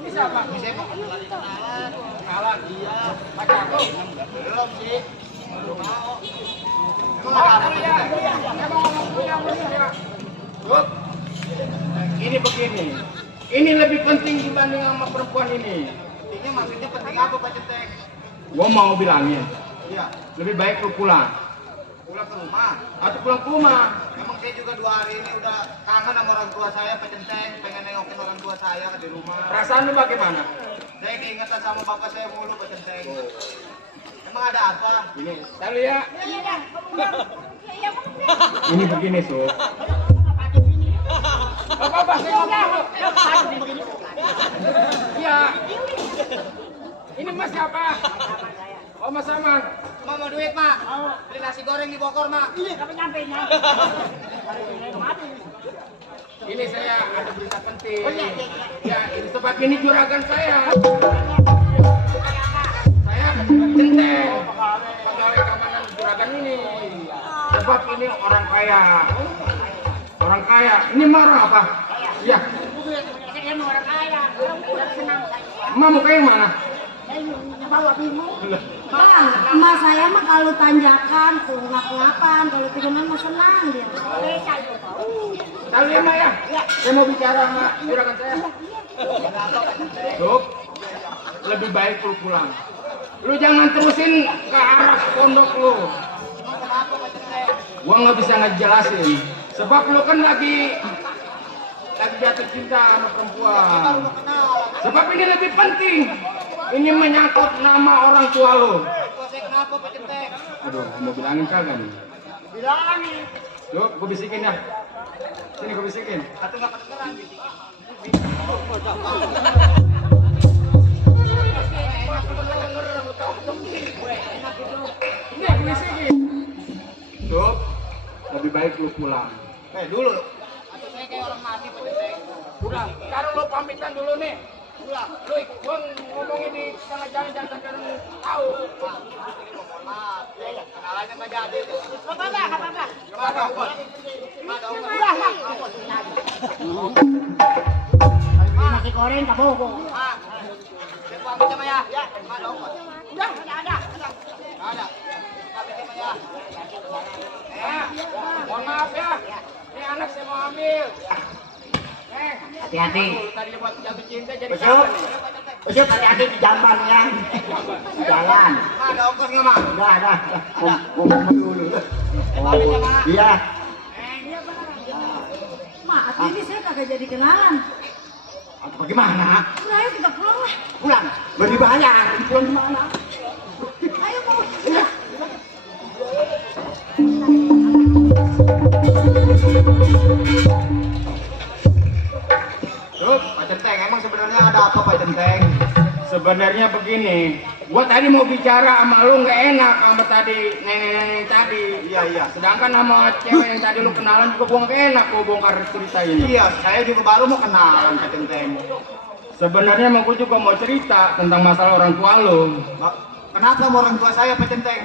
Ini siapa? Ini siapa? Kenalan. Iya. Pacarku. Belum sih. Belum mau. Emang ada apa? Loh. Ini begini. Ini lebih penting dibanding sama perempuan ini. Pentingnya maksudnya penting apa Pak Cetek? Gua mau bilangin. Iya. Lebih baik lu pulang. Pulang ke rumah? Atau pulang ke rumah? Emang saya juga 2 hari ini udah kangen sama orang tua saya Pak Cetek. Pengen nengokin orang tua saya di rumah. Perasaan lu bagaimana? Saya keingetan sama bapak saya mulu Pak Cetek. Emang ada apa? Ini. Saya lihat. Ini begini Su. Bapak saya ngomong. Iya. Ini Mas siapa? Oh Mas Saman. Mau duit Mak? Beli nasi goreng di Bogor Mak. Iya. Tapi nyampe. Ini saya ada berita penting. Ya, ini tempat ini juragan saya. Saya Centeng. Pegawai keamanan juragan ini. Sebab ini orang kaya. Orang kaya. Ini marah apa? Iya. Saya mau orang kaya. Orang senang saya. Emak mau kayak mana? Bawa bingung. Bang, emak saya mah kalau tanjakan tuh ngap-ngapan, kalau turunan mah senang dia. Kali ya Mak ya? Saya mau bicara sama juragan saya. Duk, lebih baik lu pulang. Lu jangan terusin ke arah pondok lu. Gua nggak bisa ngejelasin. Sebab lu kan lagi jatuh cinta sama perempuan. Sebab ini lebih penting. Ini menyangkut nama orang tua lu. Aduh, mau bilangin kagak nih? Bilangin. Yuk, gue bisikin ya. Sini gue bisikin. Atau nggak kedengeran bisikin. Ini gue bisikin. Tuh, lebih baik lu pulang. Dulu. Atau saya kayak orang mati Pak Centeng. Udah, sekarang lo pamitan dulu nih. Udah, lu gua ngomongin di tengah jalan jangan sampai lu tahu. Maaf, ya kenalannya nggak jadi. Apa-apa. Nasi goreng kabogo. Saya pamit sama ya. Ada ongkos. Udah, ada. Pamit sama ya. Mohon maaf ya. Ini anak saya mau ambil. Hati-hati. Tadi buat jatuh cinta jadi Besok. kapan nih? Besok hati-hati di jamban ya. Jalan. Ada ongkos nggak mah? Udah. Ngomong dulu. Pamit ya mak. Iya. Maaf ini saya kagak jadi kenalan. Bagaimana? Udah ayo kita pulang lah. Pulang. Baru dibayar. Pulang gimana? Ayo mau. Tuh, Pak Centeng, emang sebenarnya ada apa Pak Centeng? Sebenarnya begini, gua tadi mau bicara sama lu nggak enak sama tadi nenek-nenek tadi. Iya. Sedangkan sama cewek yang tadi lu kenalan juga gua nggak enak gua bongkar cerita ini. Iya, saya juga baru mau kenalan Pak Centeng. Sebenarnya emang gua juga mau cerita tentang masalah orang tua lu. Kenapa sama orang tua saya Pak Centeng?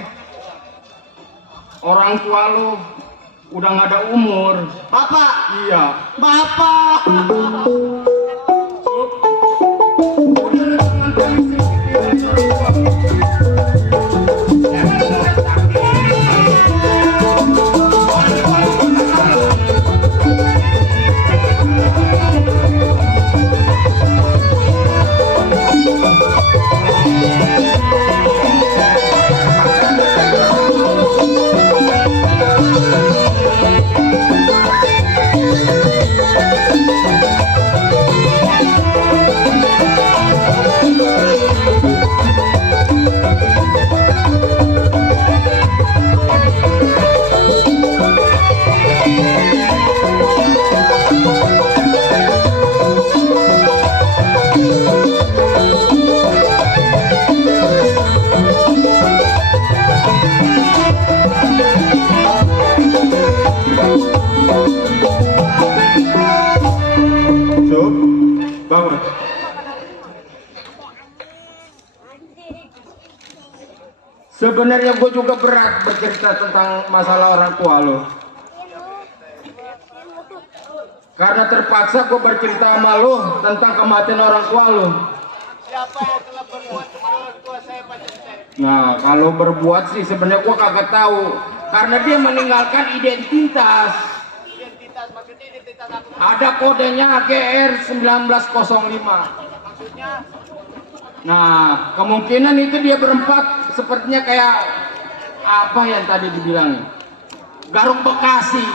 Orang tua lu udah nggak ada umur. Bapak, Iya. Bapak. Bangun. Sebenarnya gue juga berat bercerita tentang masalah orang tua lo. Karena terpaksa gue bercerita sama lo tentang kematian orang tua lo. Siapa yang telah berbuat kepada orang tua saya Pak Centeng? Nah, kalau berbuat sih sebenarnya gue kagak tahu. Karena dia meninggalkan identitas. Identitas, maksudnya identitas apa? Ada kodenya AGR 1905. Maksudnya Nah, kemungkinan itu dia berempat sepertinya kayak apa yang tadi dibilang? Garung Bekasi.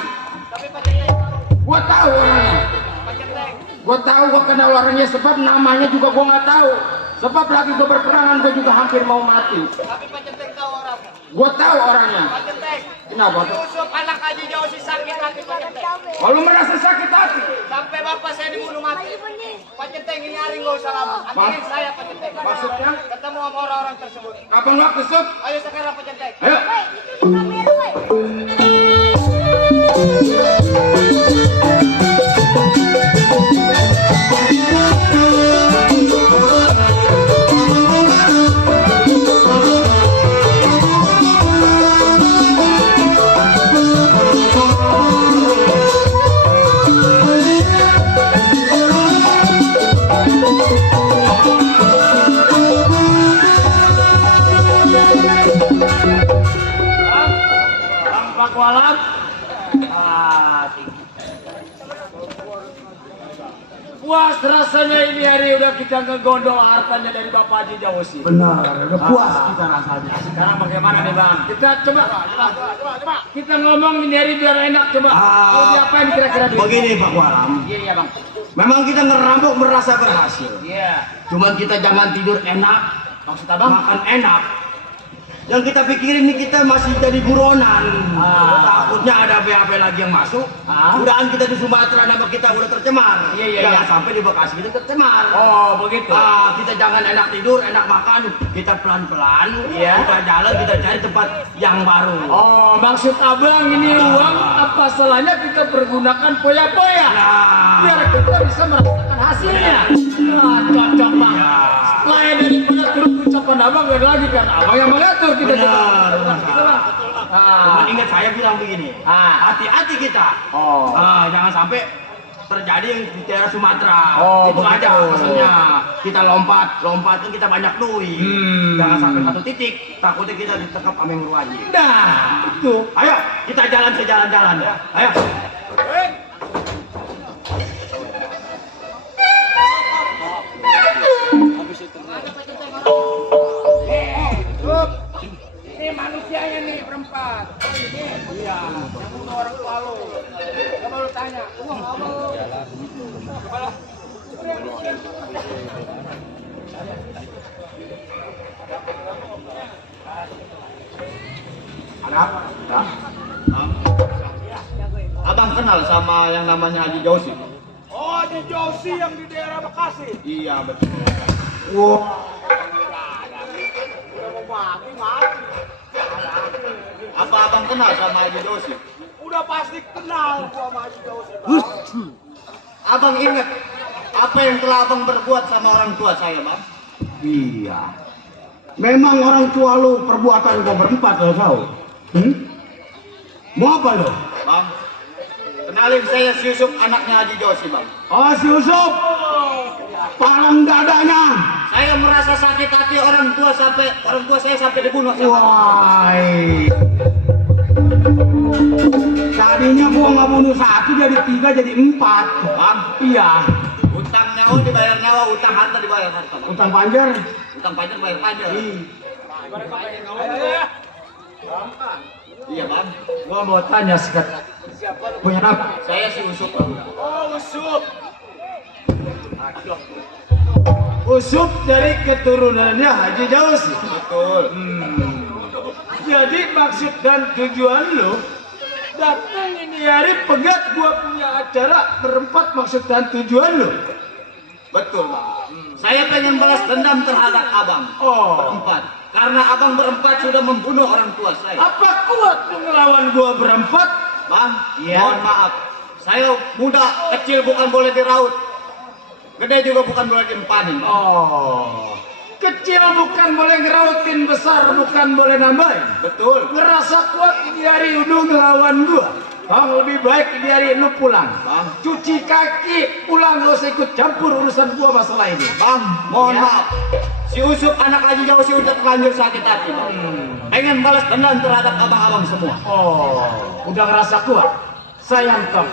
tapi Pak Centeng, Gua tahu orangnya. Pak Centeng, Gua tahu gua kenal orangnya sebab namanya juga gua nggak tahu. Sebab lagi gua berperangan gua juga hampir mau mati. tapi Pak Centeng tahu orang. Gua tahu orangnya. Pak Centeng, Kenapa? Yusuf anak Haji jauh si sakit hati Pak Centeng. Kalau merasa sakit hati, Sampai bapak saya dibunuh mati. Pak Centeng ini hari nggak usah lama. Anterin saya Pak Centeng. maksudnya Ketemu sama orang-orang tersebut. kapan waktu Sob? Ayo sekarang Pak Centeng. Ayo. Bang Pakualam. Puas rasanya ini hari udah kita ngegondol hartanya dari Bapak Haji Jawosi. Benar, udah puas kita rasanya. Sekarang bagaimana nih Bang? Kita coba kita ngomong ini hari biar enak coba. Mau diapain kira-kira dia? Begini Pak Kualam, Iya Bang. memang kita ngerampok merasa berhasil. Iya. Cuman kita jangan tidur enak, Maksud Abang? makan enak. Yang kita pikirin nih kita masih jadi buronan. Takutnya ada BAP lagi yang masuk. Udahan kita di Sumatera nama kita udah tercemar. Jangan sampai di Bekasi kita tercemar. Oh begitu. Kita jangan enak tidur, enak makan. Kita pelan-pelan. Kita jalan, kita cari tempat yang baru. Oh maksud abang ini uang apa salahnya kita pergunakan poya-poya biar kita bisa merasakan hasilnya. Cocok bang. Lain daripada turun ucapan abang gak ada lagi kan abang yang mengatur kita. Benar. Cuman ingat saya bilang begini, hati-hati kita. Jangan sampai terjadi yang di daerah Sumatera. Itu aja maksudnya. Kita lompat kan kita banyak duit. Jangan sampai satu titik, takutnya kita ditekap sama yang berwajib. Nah, itu. Ayo, kita jalan sejalan-jalan ya. Ayo. Ini manusianya nih berempat. Iya, yang bunuh orang tua lu. Coba lu tanya. Ada apa? Abang kenal sama yang namanya Haji Josi? Oh, Haji Josi yang di daerah Bekasi. Iya betul. Udah mau mati. Apa abang kenal sama Haji Josi? Udah pasti kenal gua sama Haji Josi. Abang ingat apa yang telah abang berbuat sama orang tua saya, bang? Iya. Memang orang tua lu perbuatan gua berempat lo tahu. Mau apa lo? Bang, kenalin saya si Yusuf, anaknya Haji Josi, bang. Oh, si Yusuf. Palang dadanya. Saya merasa sakit hati orang tua saya sampai dibunuh. Wah. Tadinya gua nggak bunuh satu jadi 3 jadi 4. Bang, Iya. utang nyawa dibayar nyawa, utang harta dibayar harta, bang. Utang panjer. Utang panjang bayar panjang. Iya, bang. Gua mau tanya sekarang. Punya nama? Saya si Yusuf, bang. Oh, Yusuf. Usup dari keturunannya Haji Josi. Betul. Jadi maksud dan tujuan lu datang ini hari pegat gua punya acara berempat maksud dan tujuan lu. Betul, bang. Saya pengen balas dendam terhadap abang. Berempat. Karena abang berempat sudah membunuh orang tua saya. Apa kuat lu ngelawan gua berempat? Bang, mohon maaf. Saya muda, kecil bukan boleh diraut. Gede juga bukan boleh diempanin, bang. Kecil bukan boleh ngerautin, besar bukan boleh nambahin. Betul. Ngerasa kuat ini hari lu ngelawan gua. Lebih baik ini hari lu pulang. Bang. Cuci kaki, pulang gak usah ikut campur urusan gua masalah ini. Bang, mohon maaf. Si Yusuf anak Haji Josi udah terlanjur sakit hati, bang. Pengen balas dendam terhadap abang-abang semua. Udah ngerasa kuat. Sayang kau.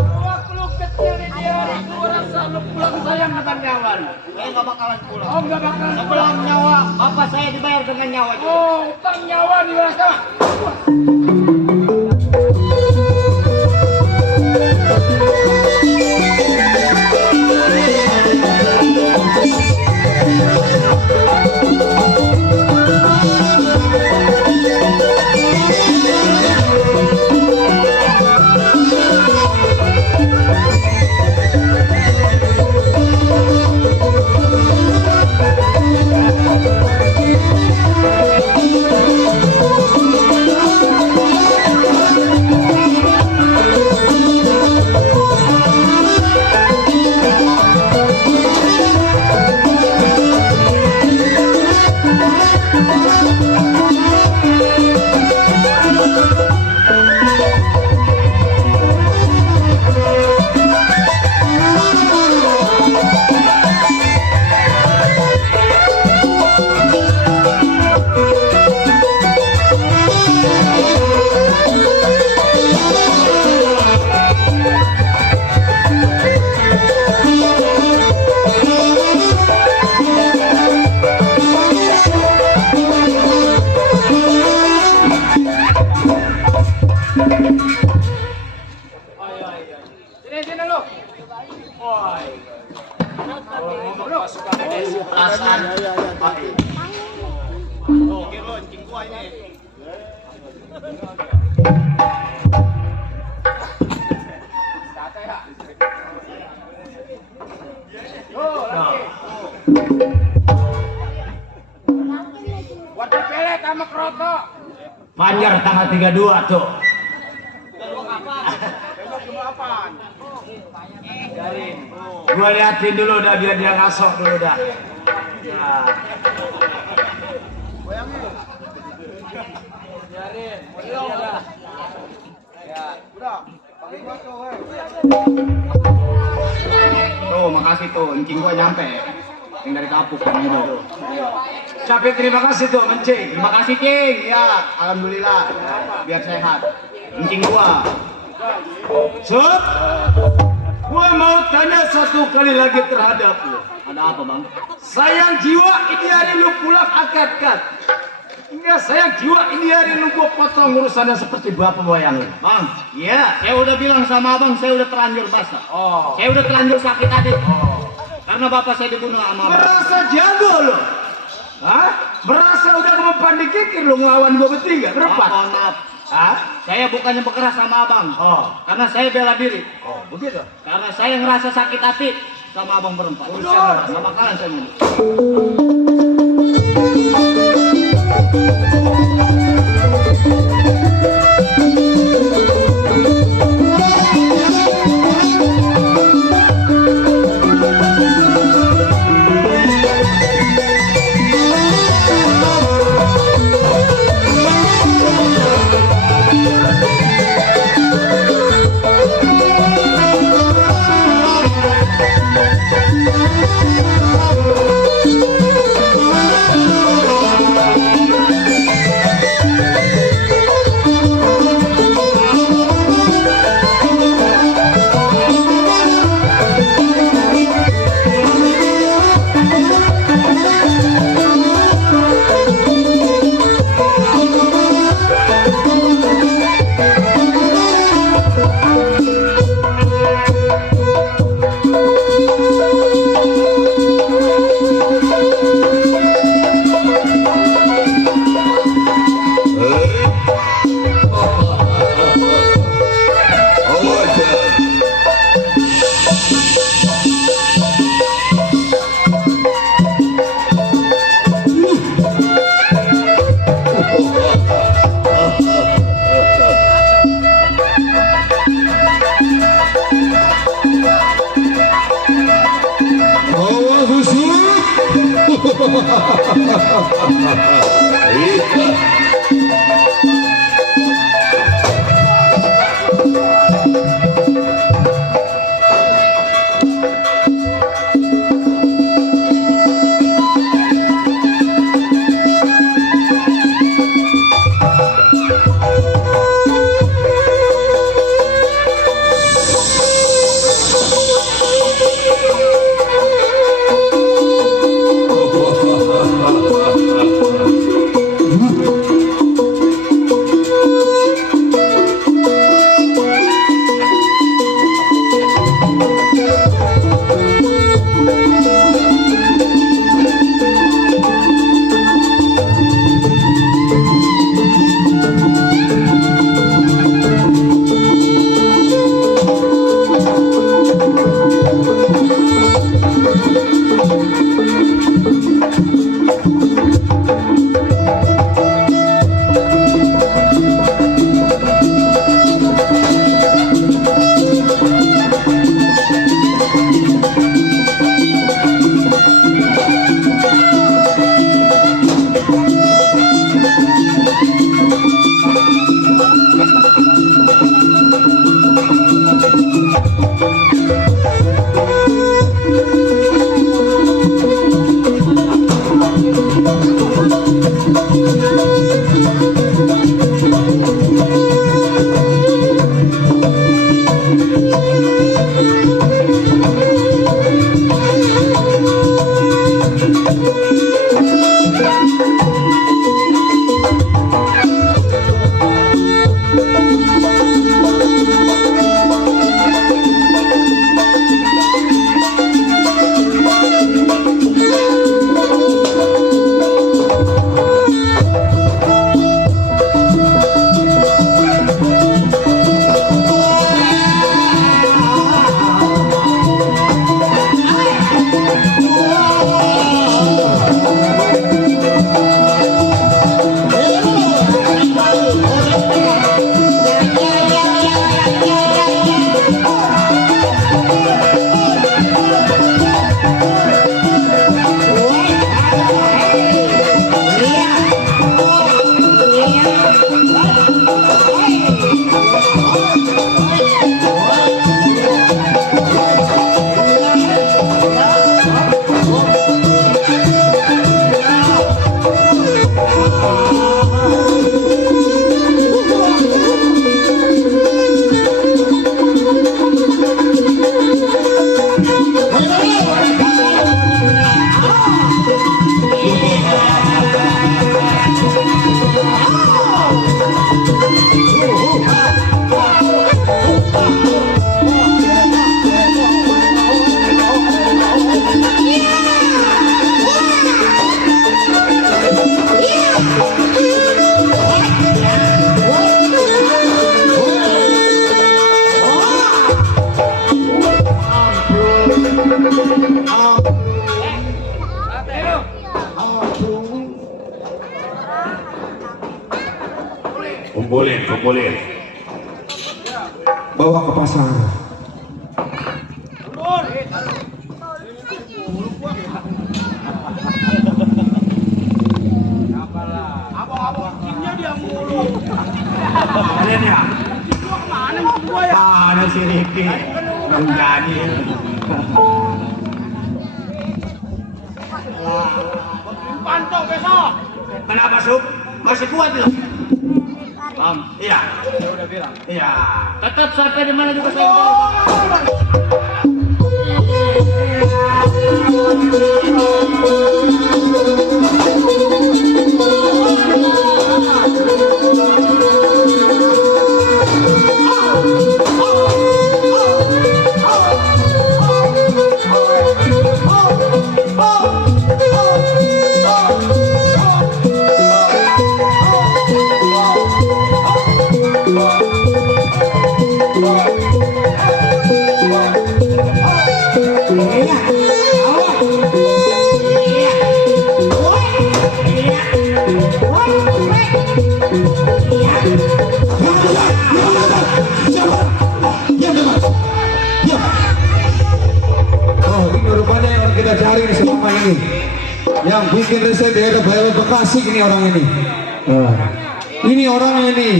Waktu lu kecil ini hari gua rasa lu pulang sayang dengan nyawa lu. Saya nggak bakalan pulang. Nggak bakalan Sebelum pulang. nyawa, bapak saya dibayar dengan nyawa juga. Utang nyawa dirasa. Sini lu. Perasaan. Buat dipelek sama kroto. Panjar tanggal 32 tuh. Gua liatin dulu dah biar dia ngasok dulu dah. Ya. Tuh, makasih tuh, encing gua nyampe. Yang dari kapuk kan itu. Capek, terima kasih tuh, encing. Terima kasih, King. Ya, alhamdulillah. Biar sehat. Encing gua. Sup. Gua mau tanya satu kali lagi terhadap lu. Ada apa, Bang? Sayang jiwa ini hari lu pulang akad-akad. Enggak, sayang jiwa ini hari lu gua potong urusannya seperti bapak wayang lu. Bang, iya. Saya udah bilang sama abang, saya udah terlanjur basah. Oh. Saya udah terlanjur sakit hati. Oh. Karena bapak saya dibunuh sama abang. Merasa jago lu? Hah? Merasa udah kemampuan dikikir lu ngelawan gua bertiga, berempat? Maaf. Hah? Saya bukannya berkeras sama abang. Oh. Karena saya bela diri. Oh, begitu? Karena saya ngerasa sakit hati sama abang berempat. Nggak bakalan saya mundur. boleh. Bawa ke pasar. Kalian ya? Mana si Riki? Menjadi. Pantau besok. Kenapa Sup? Masih kuat loh? Iya. Iya. Tetap sampai di mana juga saya. Oh, ini rupanya yang kita cari nih selama ini. Yang bikin resep daerah Bekasi ini orang ini. Ini orangnya ini.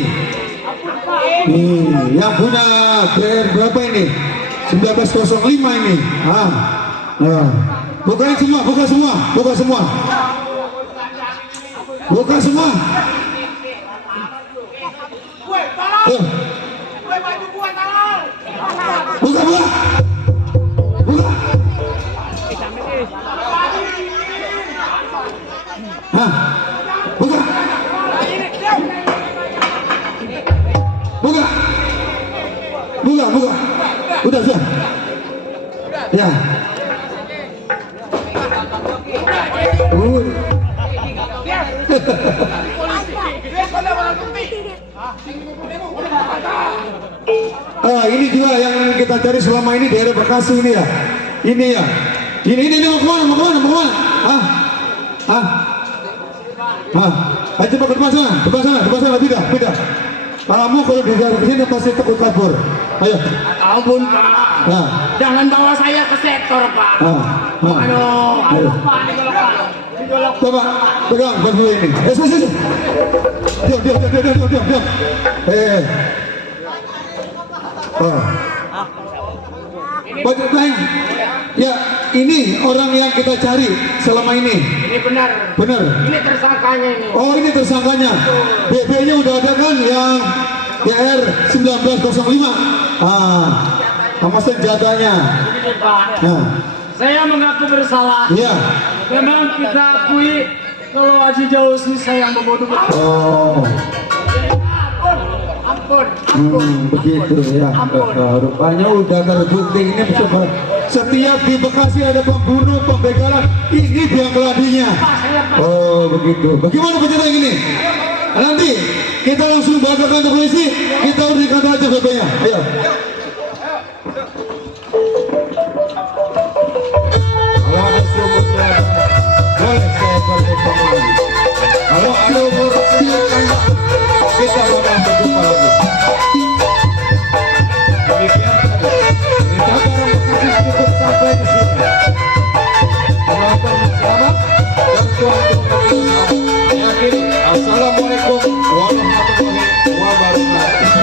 Yang punya BR berapa ini? 1905 ini. Bukain semua, buka semua, buka semua. Buka semua. Buka, buka. Buka. Buka. Buka. Buka, buka. Udah, sudah. Ya. Ini juga yang kita cari selama ini daerah Bekasi ini ya. Ini ya. Ini mau kemana? Mau kemana? Mau kemana? Ayo cepat ke depan sana, pindah. Kamu kalau di daerah sini pasti takut kabur. Ayo. Ampun Pak. Jangan bawa saya ke sektor Pak. Aduh. Pak, digolok. Coba pegang baju ini. Sini. Diam. Baju lain. Ya, ini orang yang kita cari selama ini. Ini benar. Ini tersangkanya ini. Oh, ini tersangkanya. BB-nya udah ada kan yang BR 1905. Sama senjatanya. Ini Pak. Saya mengaku bersalah. Iya. Memang kita akui kalau Haji Jauzi saya yang membunuh. Ampun. Begitu ya. Rupanya udah terbukti ini setiap di Bekasi ada pembunuh, pembegalan. Ini dia keladinya. Oh begitu. Bagaimana pencerita ini? Nanti kita langsung bawa ke kantor polisi. Kita udah di kantor aja BB-nya. Ayo. Kalau ada sumutnya, boleh saya berkomunikasi. Kalau ada umur silakan kita bakal berjumpa lagi. Demikian kita akan cukup sampai di sini. Penonton selamat dan Tuhan akhiri. Assalamualaikum warahmatullahi wabarakatuh.